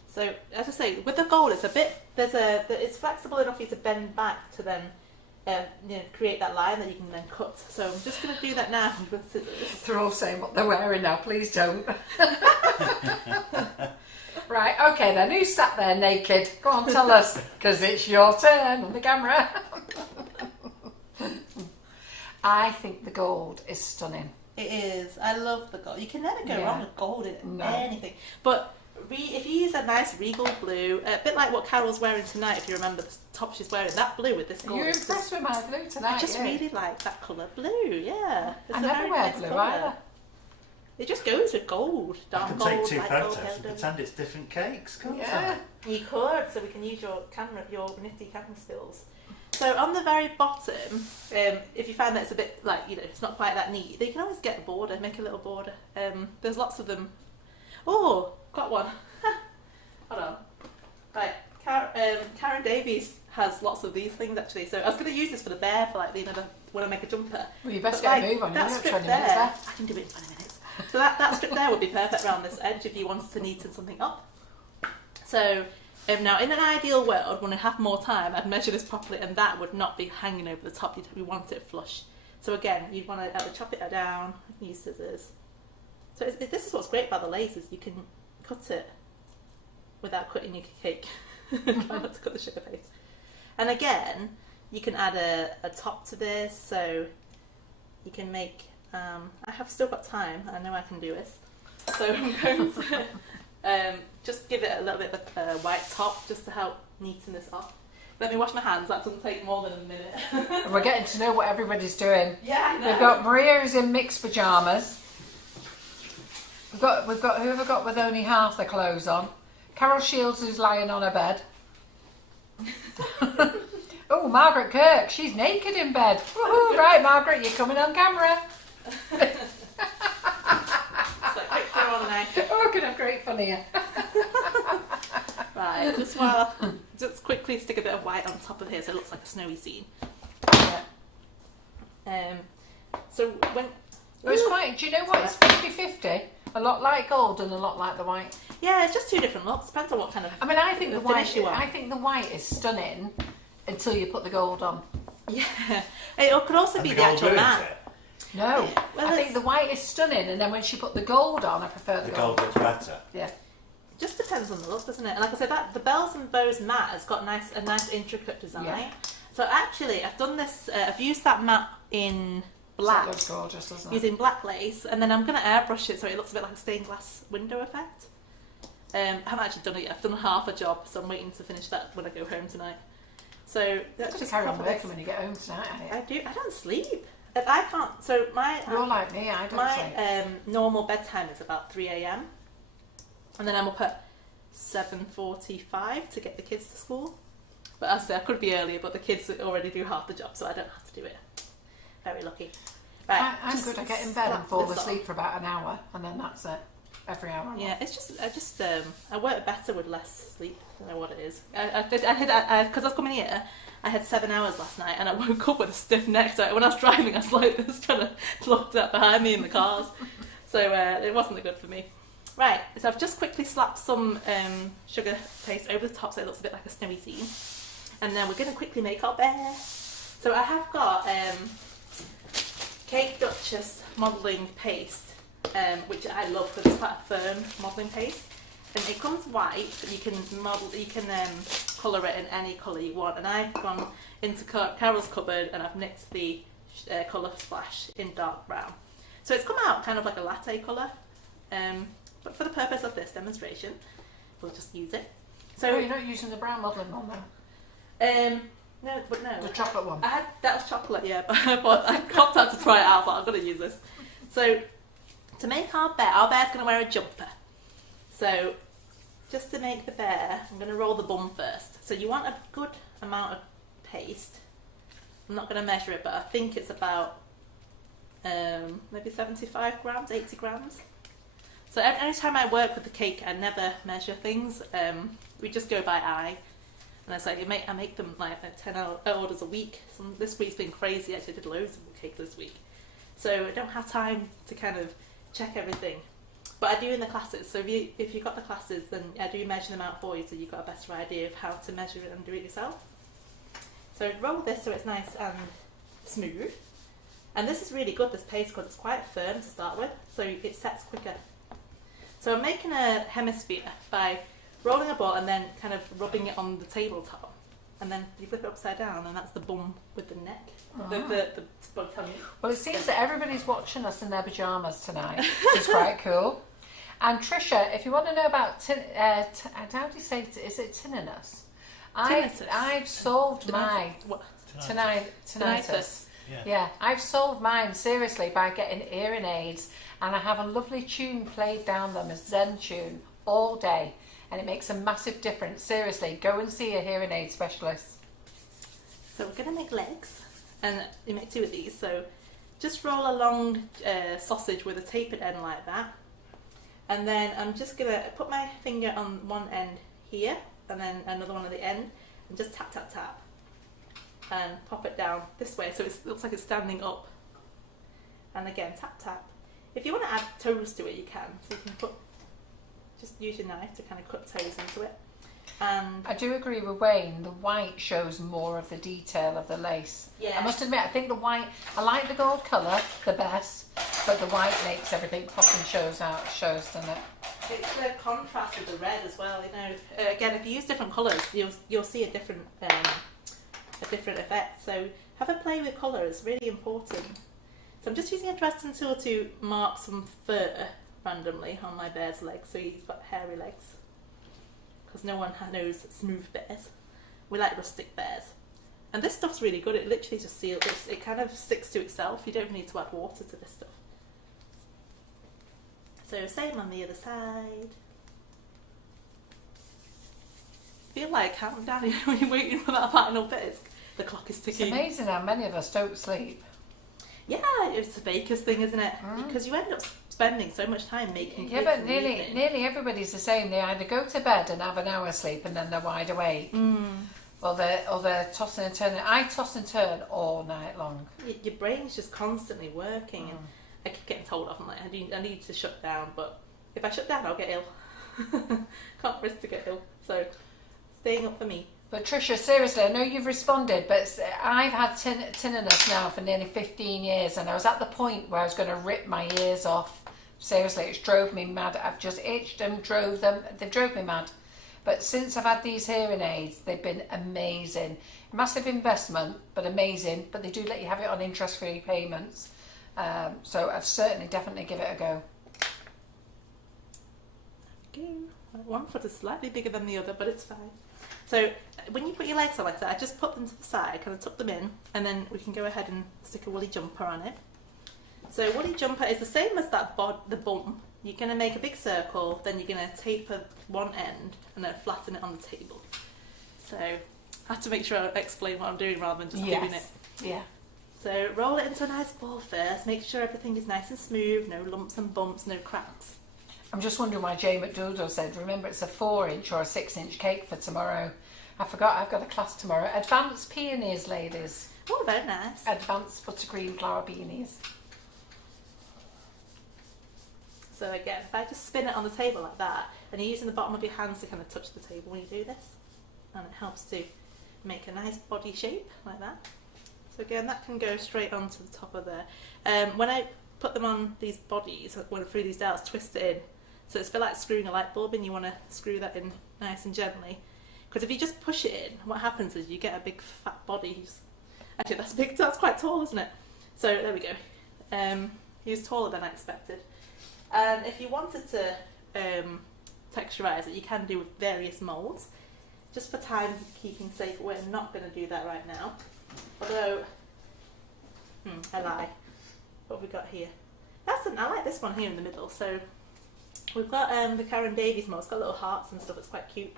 So as I say, with the gold, it's a bit. It's flexible enough for you to bend back to then, create that line that you can then cut. So I'm just going to do that now with scissors. They're all saying what they're wearing now. Please don't. Right. Okay then. Who sat there naked? Go on, tell us, because it's your turn on the camera. I think the gold is stunning. It is. I love the gold. You can never go Yeah. wrong with gold in No. anything. But if you use a nice regal blue, a bit like what Carol's wearing tonight, if you remember the top she's wearing, that blue with this gold. You're impressed with my blue tonight. I just yeah. really like that colour blue, yeah. It's I a never very wear nice blue colour. either. It just goes with gold. I Dark can gold, take two light gold, photos pale and gold. pretend it's different cakes, can't Yeah. You could, so we can use your camera, your nifty camera skills. So on the very bottom, if you find that it's a bit like, it's not quite that neat, then you can always get a border, make a little border. There's lots of them. Oh, got one. Hold on. Right, Karen Davies has lots of these things actually. So I was going to use this for the bear for when I make a jumper. Well, you best But, get a move on. You've that got strip 20 minutes there, left. I can do it in 20 minutes. So that strip there would be perfect around this edge if you wanted to neaten something up. So now in an ideal world, when I have more time, I'd measure this properly and that would not be hanging over the top. We want it flush. So again, you'd want to chop it down, use scissors. So this is what's great about the lace, is you can cut it without cutting your cake. Try not to cut the sugar paste. And again, you can add a top to this, so you can make, I have still got time, I know I can do this. So I'm going to just give it a little bit of a white top just to help neaten this off. Let me wash my hands, that doesn't take more than a minute. And we're getting to know what everybody's doing. Yeah, I know. We've got Maria is in mixed pyjamas. We've got who have we got with only half the clothes on? Carol Shields is lying on her bed. Oh, Margaret Kirk, she's naked in bed. Woohoo, right, Margaret, you're coming on camera. So quick throw on an ice. Oh, could have great fun here. Right, just quickly stick a bit of white on top of here so it looks like a snowy scene. Yeah. So when... It was quite, do you know what, it's 50-50. A lot like gold and a lot like the white. Yeah, it's just two different looks. Depends on what kind of... I mean, I think the finish white. you want. I think the white is stunning until you put the gold on. Yeah. It could also be the actual mat. No, Well, I think it's- the white is stunning, and then when she put the gold on, I prefer the The gold. gold looks better. Yeah. Just depends on the look, doesn't it? And like I said, that the bells and bows mat has got a nice intricate design. Yeah. So actually, I've done this. I've used that mat in black, That looks gorgeous, doesn't it? using black lace, and then I'm going to airbrush it so it looks a bit like a stained glass window effect. I haven't actually done it yet. I've done half a job, so I'm waiting to finish that when I go home tonight. So that's Just just carry on proper working when you get home tonight. I do. I don't sleep. I can't. So my You're like me. I don't sleep. my normal bedtime is about 3 a.m. and then I'm up at 7:45 to get the kids to school. But as I say, I could be earlier, but the kids already do half the job, so I don't have to do it. Very lucky. Right, I'm just good. I get in bed and slap fall this asleep on. for about an hour, and then that's it. every hour. Yeah, it's just I work better with less sleep. I don't know what it is. Because I was coming here, I had 7 hours last night, and I woke up with a stiff neck. So when I was driving, I was like this, trying to look up behind me in the cars. So it wasn't good for me. Right, so I've just quickly slapped some sugar paste over the top, so it looks a bit like a snowy scene. And then we're going to quickly make our bear. So I have got Cake Duchess modelling paste, which I love because it's quite a firm modelling paste. And it comes white, but you can colour it in any colour you want. And I've gone into Carol's cupboard and I've nicked the colour splash in dark brown. So it's come out kind of like a latte colour. But for the purpose of this demonstration, we'll just use it. So you're not using the brown modelling one though? No. The chocolate one? That was chocolate, yeah, but I popped out to try it out, but I'm going to use this. So, to make our bear's going to wear a jumper. So, just to make the bear, I'm going to roll the bum first. So you want a good amount of paste. I'm not going to measure it, but I think it's about maybe 75 grams, 80 grams. So any time I work with the cake, I never measure things. We just go by eye. And it's like I make them like 10 orders a week. This week's been crazy. Actually, I did loads of cake this week. So I don't have time to kind of check everything. But I do in the classes. So if you've got the classes, then I do measure them out for you, so you've got a better idea of how to measure it and do it yourself. So roll this so it's nice and smooth. And this is really good, this paste, because it's quite firm to start with, so it sets quicker. So I'm making a hemisphere by rolling a ball and then kind of rubbing it on the tabletop. And then you flip it upside down, and that's the bum with the neck. The tummy. Well, it seems that everybody's watching us in their pyjamas tonight, which is quite cool. And Trisha, if you want to know about how do you say is it tinnitus? I've solved mine. What? Tinnitus. Yeah, I've solved mine seriously by getting hearing aids, and I have a lovely tune played down them, a Zen tune, all day, and it makes a massive difference. Seriously, go and see a hearing aid specialist. So we're going to make legs, and you make 2 of these. So just roll a long sausage with a tapered end like that, and then I'm just going to put my finger on one end here, and then another one at the end, and just tap, tap, tap, and pop it down this way so it looks like it's standing up. And again, tap, tap. If you want to add toes to it, you can. So you can just use your knife to kind of cut toes into it. And I do agree with Wayne, the white shows more of the detail of the lace. Yeah. I must admit, I think the white, I like the gold colour the best, but the white makes everything pop and shows, doesn't it? It's the contrast with the red as well, you know. Again, if you use different colours, you'll see a different effect. So have a play with colour, it's really important. So I'm just using a Dresden tool to mark some fur randomly on my bear's legs, so he's got hairy legs. Because no one knows smooth bears. We like rustic bears. And this stuff's really good, it literally just seals, it kind of sticks to itself, you don't need to add water to this stuff. So same on the other side. I feel like counting down, you know, when you're waiting for that final bit, the clock is ticking. It's amazing how many of us don't sleep. Yeah, it's a baker's thing, isn't it? Because you end up spending so much time making cakes. Yeah, but nearly everybody's the same. They either go to bed and have an hour's sleep and then they're wide awake, or they're tossing and turning. I toss and turn all night long. Your brain's just constantly working, and I keep getting told off. I'm like, I need to shut down, but if I shut down, I'll get ill. Can't risk to get ill. So staying up for me. But Trisha, seriously, I know you've responded, but I've had tinnitus now for nearly 15 years, and I was at the point where I was going to rip my ears off. Seriously, it's drove me mad. I've just itched them, they drove me mad. But since I've had these hearing aids, they've been amazing. Massive investment, but amazing. But they do let you have it on interest-free payments. So I'd certainly definitely give it a go. Okay. One foot is slightly bigger than the other, but it's fine. So when you put your legs on like that, I just put them to the side, kind of tuck them in, and then we can go ahead and stick a woolly jumper on it. So woolly jumper is the same as that the bum. You're going to make a big circle, then you're going to taper one end and then flatten it on the table. So I have to make sure I explain what I'm doing rather than just giving it. Yeah. So roll it into a nice ball first, make sure everything is nice and smooth, no lumps and bumps, no cracks. I'm just wondering why Jay McDoodle said, remember it's a 4-inch or a 6-inch cake for tomorrow. I forgot I've got a class tomorrow. Advanced peonies, ladies. Oh, very nice. Advanced buttercream flower peonies. So again, if I just spin it on the table like that, and you're using the bottom of your hands to kind of touch the table when you do this, and it helps to make a nice body shape like that. So again, that can go straight onto the top of there. When I put them on these bodies, when through these dowels, twist it in. So it's a bit like screwing a light bulb, and you want to screw that in nice and gently. Because if you just push it in, what happens is you get a big fat body. Actually, that's big. That's quite tall, isn't it? So there we go. He was taller than I expected. And if you wanted to texturise it, you can do with various moulds. Just for time keeping sake, we're not going to do that right now. Although, I lie. What have we got here? I like this one here in the middle. So we've got the Karen Davies mould. It's got little hearts and stuff. It's quite cute.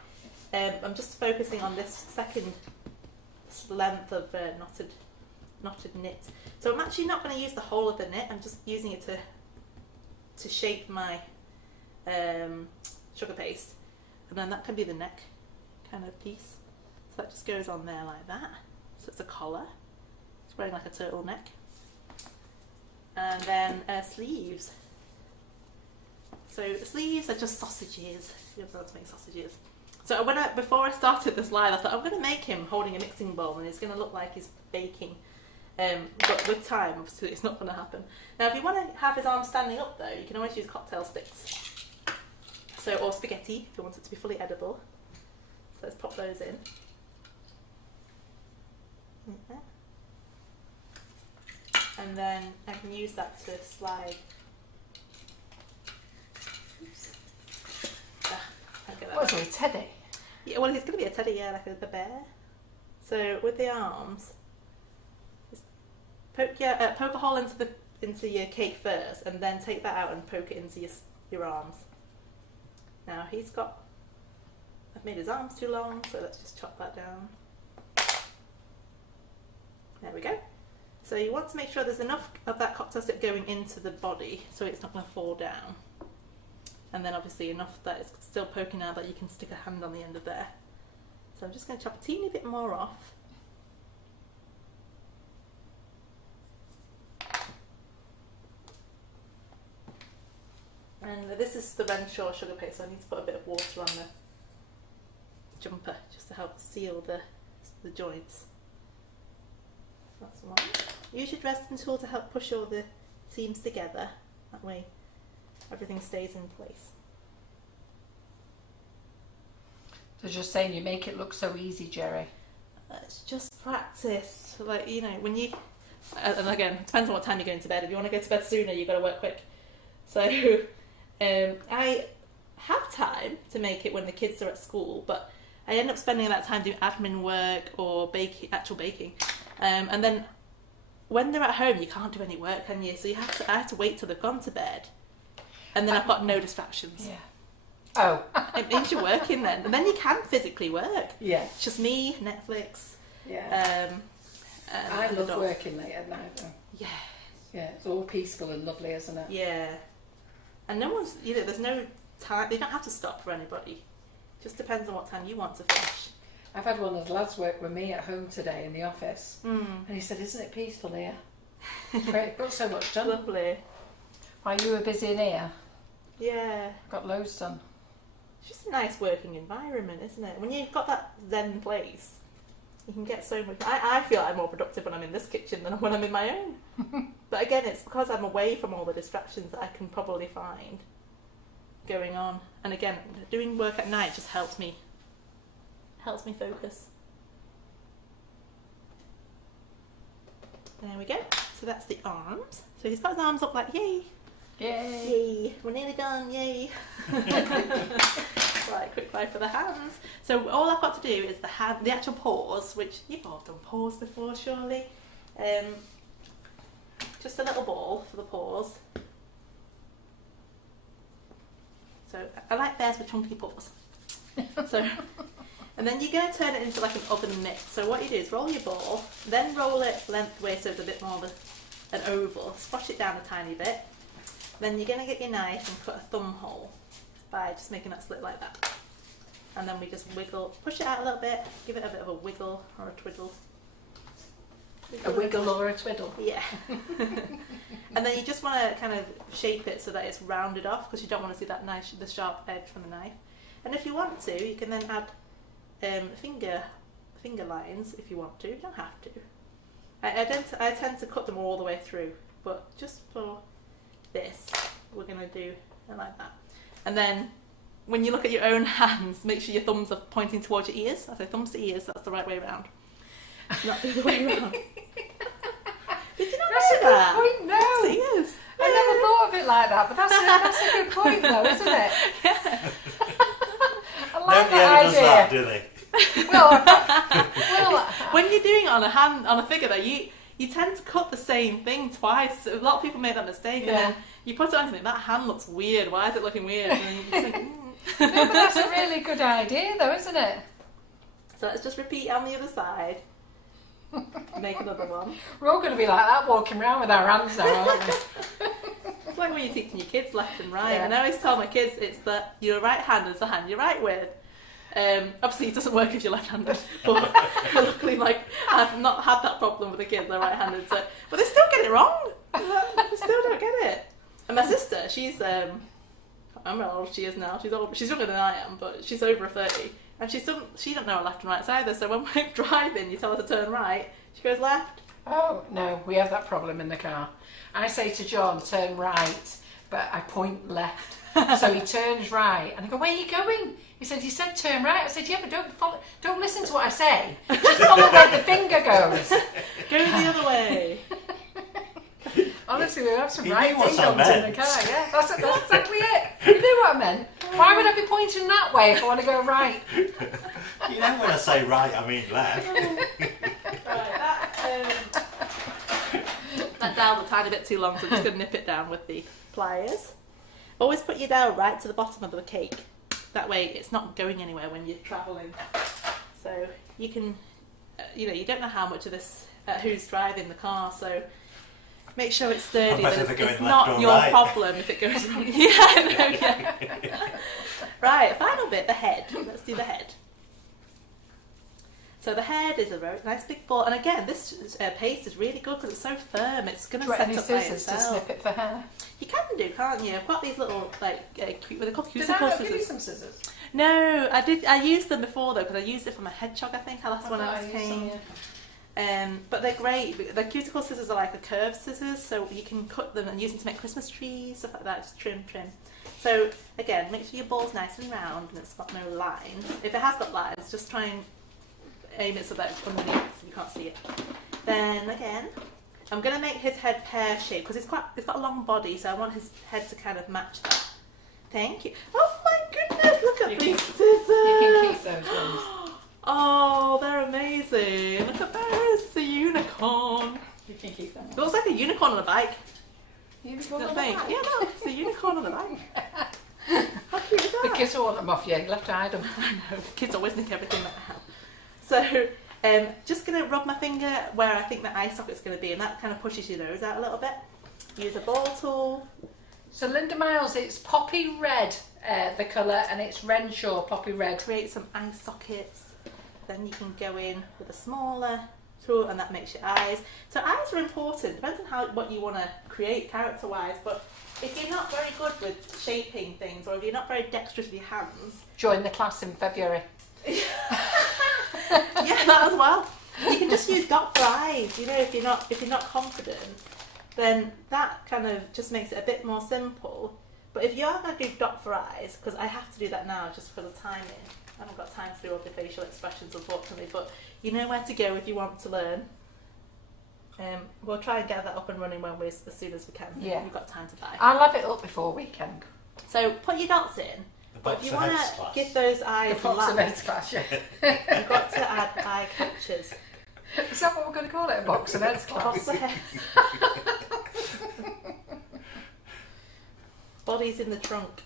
I'm just focusing on this second length of knotted knit. So I'm actually not going to use the whole of the knit. I'm just using it to shape my sugar paste, and then that can be the neck kind of piece. So that just goes on there like that. So it's a collar. It's wearing like a turtleneck. And then sleeves. So the sleeves are just sausages. You're allowed to make sausages. So before I started this live, I thought I'm going to make him holding a mixing bowl, and it's going to look like he's baking. But with time, obviously, it's not going to happen. Now, if you want to have his arms standing up, though, you can always use cocktail sticks. So, or spaghetti, if you want it to be fully edible. So let's pop those in. And then I can use that to slide. Oops. What is it, a teddy? Yeah, well, he's going to be a teddy, yeah, like a bear. So with the arms, poke a hole into your cake first, and then take that out and poke it into your arms. Now I've made his arms too long, so let's just chop that down. There we go. So you want to make sure there's enough of that cocktail stick going into the body so it's not going to fall down. And then obviously enough that it's still poking out that you can stick a hand on the end of there. So I'm just going to chop a teeny bit more off. And this is the Renshaw sugar paste, so I need to put a bit of water on the jumper just to help seal the joints. That's one. Use your Dresden tool to help push all the seams together. That way everything stays in place. So just saying, you make it look so easy, Gerry. It's just practice. Like, you know, when you... And again, it depends on what time you're going to bed. If you want to go to bed sooner, you've got to work quick. So I have time to make it when the kids are at school, but I end up spending that time doing admin work or actual baking. And then when they're at home, you can't do any work, can you? So I have to wait till they've gone to bed. And then I've got no distractions. Yeah. Oh. It means you're working then. And then you can physically work. Yeah. It's just me, Netflix. Yeah. I love working late at night though. Yeah. Yeah, it's all peaceful and lovely, isn't it? Yeah. And no one's, you know, there's no time, they don't have to stop for anybody. It just depends on what time you want to finish. I've had one of the lads work with me at home today in the office. And he said, isn't it peaceful here? Great, got so much done. Lovely. While you were busy in here, Yeah. got loads done. It's just a nice working environment, isn't it? When you've got that zen place, you can get so much. I feel I'm more productive when I'm in this kitchen than when I'm in my own. But again, it's because I'm away from all the distractions that I can probably find going on. And again, doing work at night just helps me focus. There we go. So that's the arms. So he's got his arms up like, yay. Yay. Yay. We're nearly done, yay. Right, quick fire for the hands. So all I've got to do is the actual paws, which you've all done paws before, surely. Just a little ball for the paws. So I like theirs with chunky paws. So, and then you're going to turn it into like an oven mitt. So what you do is roll your ball, then roll it lengthways so it's a bit more of an oval. Squash it down a tiny bit. Then you're going to get your knife and cut a thumb hole by just making that slit like that. And then we just wiggle, push it out a little bit, give it a bit of a wiggle or a twiddle. A wiggle or a twiddle. Yeah. And then you just want to kind of shape it so that it's rounded off, because you don't want to see that nice, the sharp edge from the knife. And if you want to, you can then add finger lines if you want to. You don't have to. I tend to cut them all the way through, but just for this, we're going to do it like that. And then when you look at your own hands, make sure your thumbs are pointing towards your ears. I say thumbs to ears, that's the right way around. Not the other way around. Did you not That's a know good that? point, no. Thumbs to ears. I never thought of it like that, but that's a good point though, isn't it? Yeah. I like Nobody ever does that that, idea. do they? Well, When you're doing it on a figure though, you tend to cut the same thing twice. A lot of people make that mistake, and then you put it on and think, that hand looks weird, why is it looking weird? And then you think, no, but that's a really good idea though, isn't it? So let's just repeat on the other side. Make another one. We're all going to be like that walking around with our hands now, aren't we? It's like when you're teaching your kids left and right. Yeah. And I always tell my kids it's that your right hand is the hand you're right with. Obviously it doesn't work if you're left-handed, but luckily, like, I've not had that problem with the kids, they're right-handed, so, but they still get it wrong. They still don't get it. And my sister, she's I don't know how old she is now. She's younger than I am, but she's over 30, and she don't know her left and right either. So when we're driving, you tell her to turn right, she goes left. Oh no, we have that problem in the car. I say to John, turn right, but I point left. So he turns right, and I go, where are you going? He said, you said turn right. I said, yeah, but don't listen to what I say. Just follow where the finger goes. Go the other way. Honestly, we have some He right knew what I ding-dongs in the meant. car, yeah. That's exactly it. You knew what I meant. Why would I be pointing that way if I want to go right? You know when I say right, I mean left. Right, that dowel's a tiny bit too long, so I'm just going to nip it down with the pliers. Always put your dowel right to the bottom of the cake. That way it's not going anywhere when you're travelling. So you can, you don't know how much of this, who's driving the car, so make sure it's sturdy. Unless That they're going it's left not or your right. problem if it goes wrong. Yeah, I know, yeah. Right, final bit, the head. Let's do the head. So the head is a very nice big ball, and again, this paste is really good because it's so firm. It's going to set up by scissors to itself. snip it for hair? You can do, can't you? I've got these little they're called Did I cuticle not give you scissors. some scissors? No, I did. I used them before though because I used it for my hedgehog. I think that's when I used came. some, But they're great. The cuticle scissors are like a curved scissors, so you can cut them and use them to make Christmas trees, stuff like that. Just trim. So again, make sure your ball's nice and round and it's got no lines. If it has got lines, just try and aim it so that it's underneath so you can't see it. Then again, I'm going to make his head pear-shaped because it's got a long body, so I want his head to kind of match that. Thank you. Oh my goodness, look at these scissors. You can keep those ones. Oh, they're amazing. Look at those. It's a unicorn. You can keep them. It looks like a unicorn on a bike. Unicorn Don't on the think? back. Yeah, no, it's a unicorn on a bike. How cute is The that? kids will want them off you. You'll have to hide them. I know, kids always nick everything that I have. So, just going to rub my finger where I think the eye socket's going to be, and that kind of pushes your nose out a little bit. Use a ball tool. So Linda Miles, it's poppy red, the colour, and it's Renshaw poppy red. Create some eye sockets. Then you can go in with a smaller tool, and that makes your eyes. So eyes are important. Depends on what you want to create character-wise, but if you're not very good with shaping things, or if you're not very dexterous with your hands, Join the class in February. yeah, that as well. You can just use dot for eyes. If you're not confident, then that kind of just makes it a bit more simple. But if you are going to do dot for eyes, because I have to do that now just for the timing. I haven't got time to do all the facial expressions, unfortunately. But you know where to go if you want to learn. We'll try and get that up and running as soon as we can. Yeah. We've got time to buy. I'll have it up before weekend. So put your dots in. The But box if you of want heads to class. give those eyes The box of life, heads class, yeah. you've got to add eye catchers. Is that what we're going to call it? A box of heads class? Box of heads. Bodies in the trunk.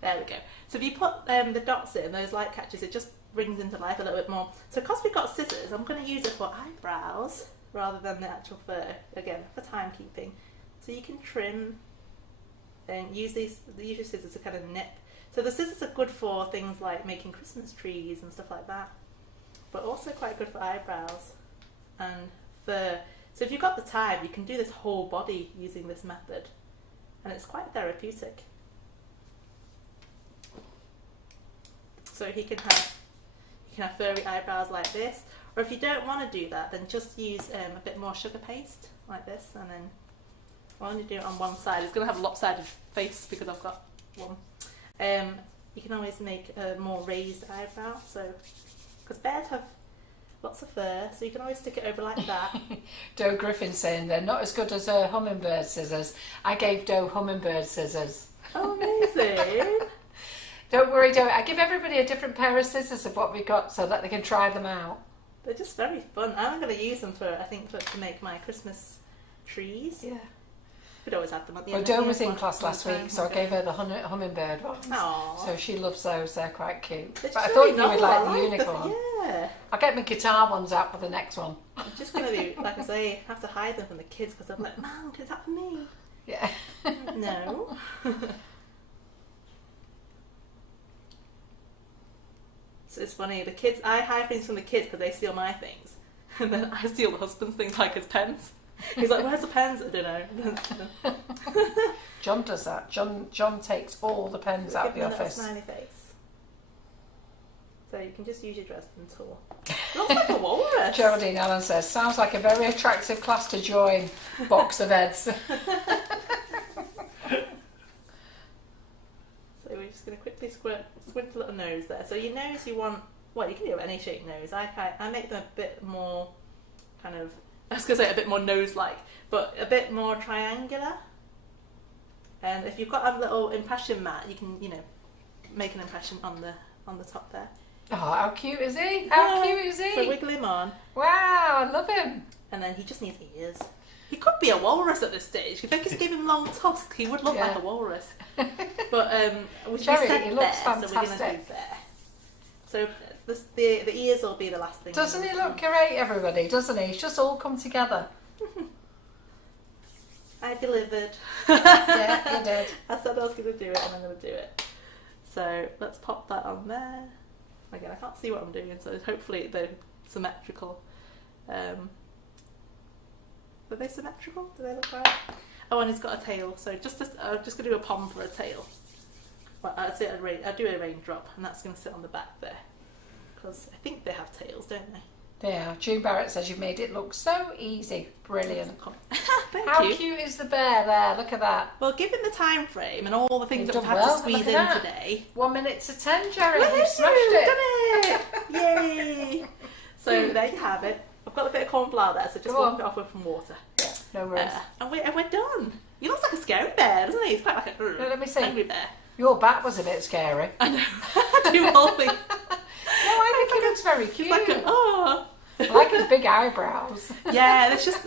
There we go. So if you put the dots in, those light catchers, it just brings into life a little bit more. So because we've got scissors, I'm going to use it for eyebrows rather than the actual fur. Again, for timekeeping. So you can trim and use the usual scissors to kind of nip. So the scissors are good for things like making Christmas trees and stuff like that, but also quite good for eyebrows and fur. So if you've got the time, you can do this whole body using this method, and it's quite therapeutic. So he can have furry eyebrows like this, or if you don't want to do that, then just use a bit more sugar paste like this, and then I'll only do it on one side. It's going to have a lopsided face because I've got one. You can always make a more raised eyebrow, so because bears have lots of fur, so you can always stick it over like that. Doe Griffin saying they're not as good as hummingbird scissors. I gave Doe hummingbird scissors. Oh, amazing! Don't worry, Doe. I give everybody a different pair of scissors of what we got so that they can try them out. They're just very fun. I'm going to use them to make my Christmas trees. Yeah. Could always have them at the Well, end. Doe was in class last week, so I gave her the hummingbird ones. Aww. So she loves those. They're quite cute. It's But I really thought you would novel. like the unicorn. Yeah. I'll get my guitar ones out for the next one. I'm just going to be, like I say, have to hide them from the kids because I'm like, Mum, is that for me? Yeah. No. So it's funny, the kids, I hide things from the kids because they steal my things. And then I steal the husband's things like his pens. He's like, where's the pens? I don't know. John does that. John takes all the pens out of the Give him a little office. smiley face. So you can just use your Dresden tool. Looks like a walrus. Geraldine Allen says, sounds like a very attractive class to join. Box of heads. So we're just going to quickly squint a little nose there. So your nose you want, well, you can do any shaped nose. I make them a bit more kind of, I was going to say a bit more nose-like, but a bit more triangular. And if you've got a little impression mat, you can, make an impression on the top there. Oh, how cute is he? How cute is he? So wiggle him on. Wow, I love him. And then he just needs ears. He could be a walrus at this stage. If I just give him long tusks, he would look like a walrus. But we Jerry, said he looks bear, so we're going to fantastic. do bear. So the ears will be the last thing. Doesn't he look great, everybody? Doesn't he? It's just all come together. I delivered. Yeah, you did. I said I was going to do it, and I'm going to do it. So let's pop that on there. Again, I can't see what I'm doing, so hopefully they're symmetrical. Are they symmetrical? Do they look right? Oh, and he's got a tail, so I'm just going to do a pom for a tail. Well, I'd do a raindrop, and that's going to sit on the back there. Because I think they have tails, don't they? Yeah, June Barrett says you've made it look so easy. Brilliant. Thank How you. cute is the bear there? Look at that. Well, given the time frame and all the things You've that we've done had well. to squeeze Look in at that. today. 1 minute to 10, Jerry. Woohoo! You've smashed it. Done it! Yay! So there you have it. I've got a bit of corn flour there, so just Go on. warm it off with some water. Yeah, no worries. And we're done. He looks like a scary bear, doesn't he? He's quite like a No, let me see. angry bear. Your back was a bit scary. I know. I do all think. No, I think he looks very cute. It's like I like his big eyebrows. Yeah, it's just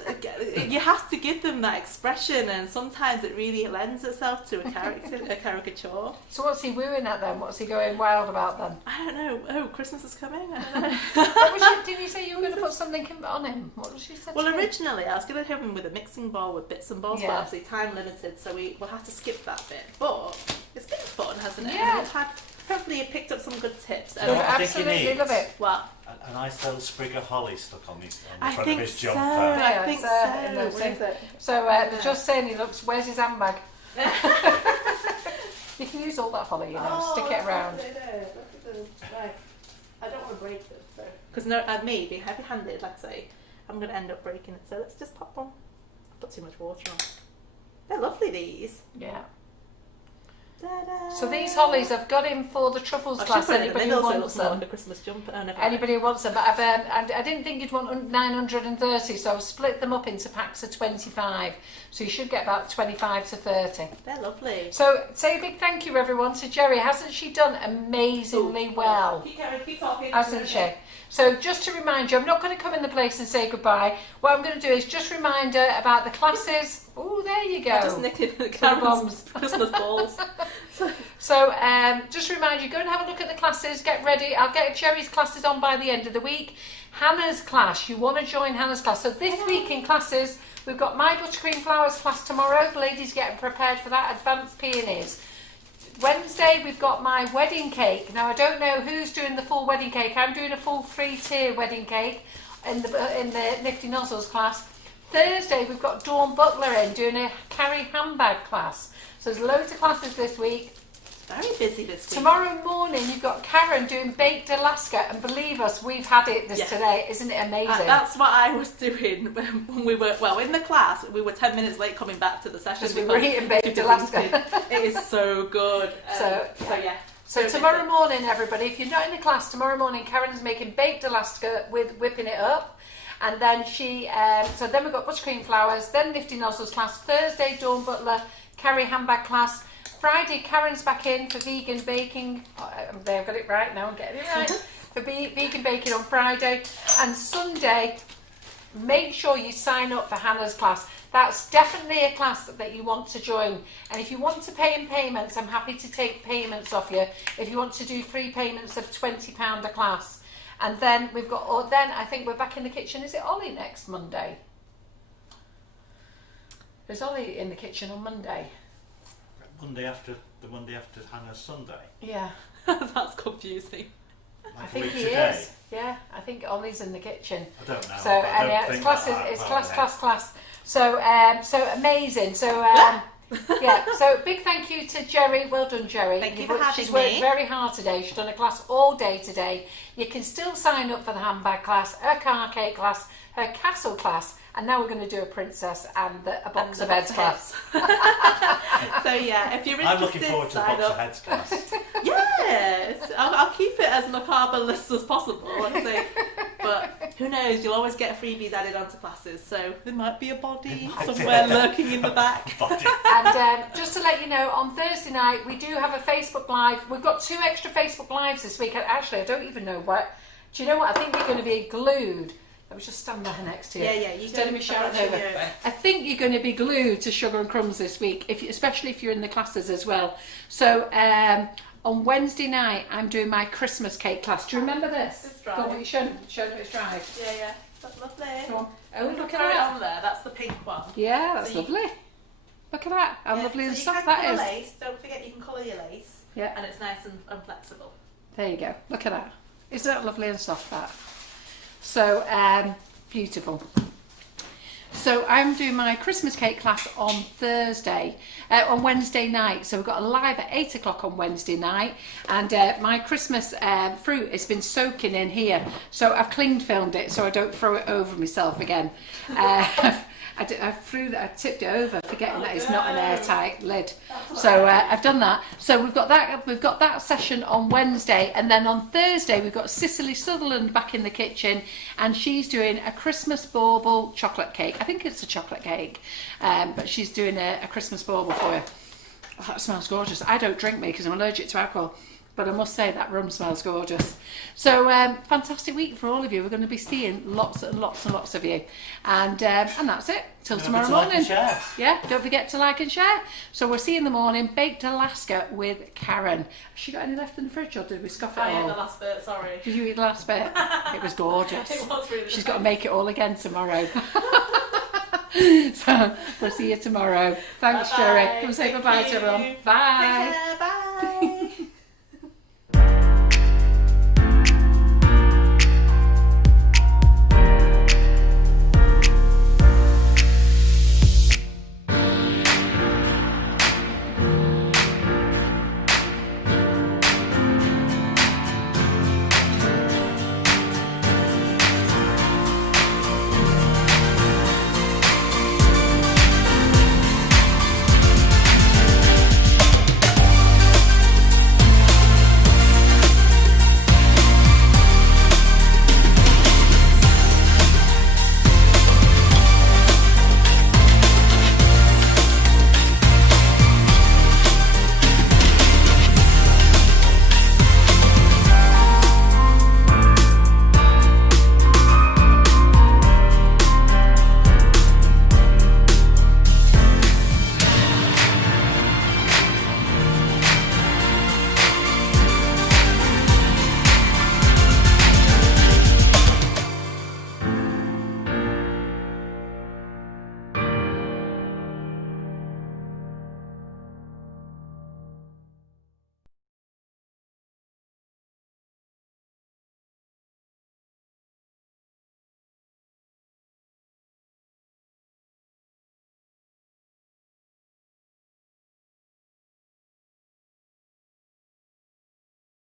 you have to give them that expression, and sometimes it really lends itself to a caricature. So what's he wooing at then? What's he going wild about then? I don't know. Oh, Christmas is coming. I don't know. Did you say you were going to put something on him? What was she saying? Well, originally I was going to have him with a mixing bowl with bits and bobs, but Yeah. obviously time limited, so we'll have to skip that bit. But it's been fun, hasn't it? Yeah. And hopefully you picked up some good tips. You know what I think he Absolutely needs? love it. Well, A nice little sprig of holly stuck on the I front of think his so. jumper. I think in those so. things. Where is it? So they're just saying he looks. Where's his handbag? You can use all that holly, stick it around. Right. I don't want to break them, so because me being heavy-handed, like I say, I'm going to end up breaking it. So let's just pop them. I've put too much water on. They're lovely, these. Yeah. Ta-da. So these hollies, I've got him for the truffles I should class. put it in the Anybody who middle so it wants looks more them? like a Christmas jumper. Oh, never mind. Anybody who wants them, but I didn't think you'd want 930, so I've split them up into packs of 25. So you should get about 25 to 30. They're lovely. So say a big thank you, everyone, to Gerry. Hasn't she done amazingly well? Keep talking. Hasn't she? So just to remind you, I'm not going to come in the place and say goodbye. What I'm going to do is just remind her about the classes. Oh, there you go. Just nicking the Bombs. Christmas balls. So just to remind you, go and have a look at the classes, get ready. I'll get Gerry's classes on by the end of the week. Hannah's class, you want to join Hannah's class. So this week in classes, we've got my buttercream flowers class tomorrow. The ladies getting prepared for that, advanced peonies. Wednesday, we've got my wedding cake. Now, I don't know who's doing the full wedding cake. I'm doing a full 3-tier wedding cake in the Nifty Nozzles class. Thursday, we've got Dawn Butler in doing a carry handbag class. So there's loads of classes this week. Very busy this week. Tomorrow morning, you've got Karen doing Baked Alaska, and believe us, we've had it today. Isn't it amazing? That's what I was doing when we were, well, in the class. We were 10 minutes late coming back to the session. Because we were eating Baked Alaska. It is so good. So yeah. So tomorrow morning, everybody, if you're not in the class, tomorrow morning, Karen's making Baked Alaska with whipping it up. And then so then we've got buttercream flowers, then Nifty Nozzles class. Thursday, Dawn Butler, carry handbag class. Friday, Karen's back in for vegan baking. I've got it right now, I'm getting it right. For vegan baking on Friday. And Sunday, make sure you sign up for Hannah's class. That's definitely a class that you want to join. And if you want to pay in payments, I'm happy to take payments off you. If you want to do 3 payments of £20 a class. And then we've got, then I think we're back in the kitchen. Is it Ollie next Monday? Is Ollie in the kitchen on Monday? The Monday after Hannah's Sunday. Yeah. That's confusing. Like I think a week he today. is. Yeah, I think Ollie's in the kitchen. I don't know. So I don't it's think class. that It's far class. So so amazing. So yeah. So big thank you to Gerry. Well done, Gerry. Thank you for having She's worked me. very hard today. She's done a class all day today. You can still sign up for the handbag class, her car cake class, her castle class, and now we're going to do a princess and a box of heads class. So yeah, if you're interested, I'm looking forward to the sign box up. of heads class. Yes, I'll keep it as macabre list as possible. Let's say, but who knows? You'll always get freebies added onto classes, so there might be a body somewhere lurking in the back. And just to let you know, on Thursday night we do have a Facebook Live. We've got 2 extra Facebook Lives this week. And actually, I don't even know what. Do you know what? I think you're going to be glued. Let me just stand there next to you. Yeah, you Instead of me shouting over. I think you're going to be glued to Sugar and Crumbs this week, especially if you're in the classes as well. So on Wednesday night, I'm doing my Christmas cake class. Do you remember this? It's dry. Go on, you showed it it's dry. Yeah, that's lovely. Come on. Oh, look at Carry that. on there. That's the pink one. Yeah, that's So lovely. Look at that. How lovely so and you soft can that colour is. Lace. Don't forget you can colour your lace. Yeah. And it's nice and flexible. There you go. Look at that. Isn't that lovely and soft, that? So, beautiful. So I'm doing my Christmas cake class on Wednesday night. So we've got a live at 8 o'clock on Wednesday night, and my Christmas fruit has been soaking in here. So I've cling filmed it so I don't throw it over myself again. I tipped it over, forgetting that it's not an airtight lid. So I've done that. So we've got that session on Wednesday, and then on Thursday we've got Cicely Sutherland back in the kitchen, and she's doing a Christmas bauble chocolate cake. I think it's a chocolate cake, but she's doing a Christmas bauble for you. Oh, that smells gorgeous. I don't drink me because I'm allergic to alcohol. But I must say that rum smells gorgeous. So fantastic week for all of you. We're going to be seeing lots and lots and lots of you. And that's it. Till tomorrow morning. Yeah, don't forget to like and share. So we'll see you in the morning. Baked Alaska with Karen. Has she got any left in the fridge, or did we scoff it all? I ate the last bit, sorry. Did you eat the last bit? It was gorgeous. It was really She's nice. got to make it all again tomorrow. So we'll see you tomorrow. Thanks, Bye-bye. Gerry. Come say Thank bye-bye you. to everyone. Take Bye. care, bye.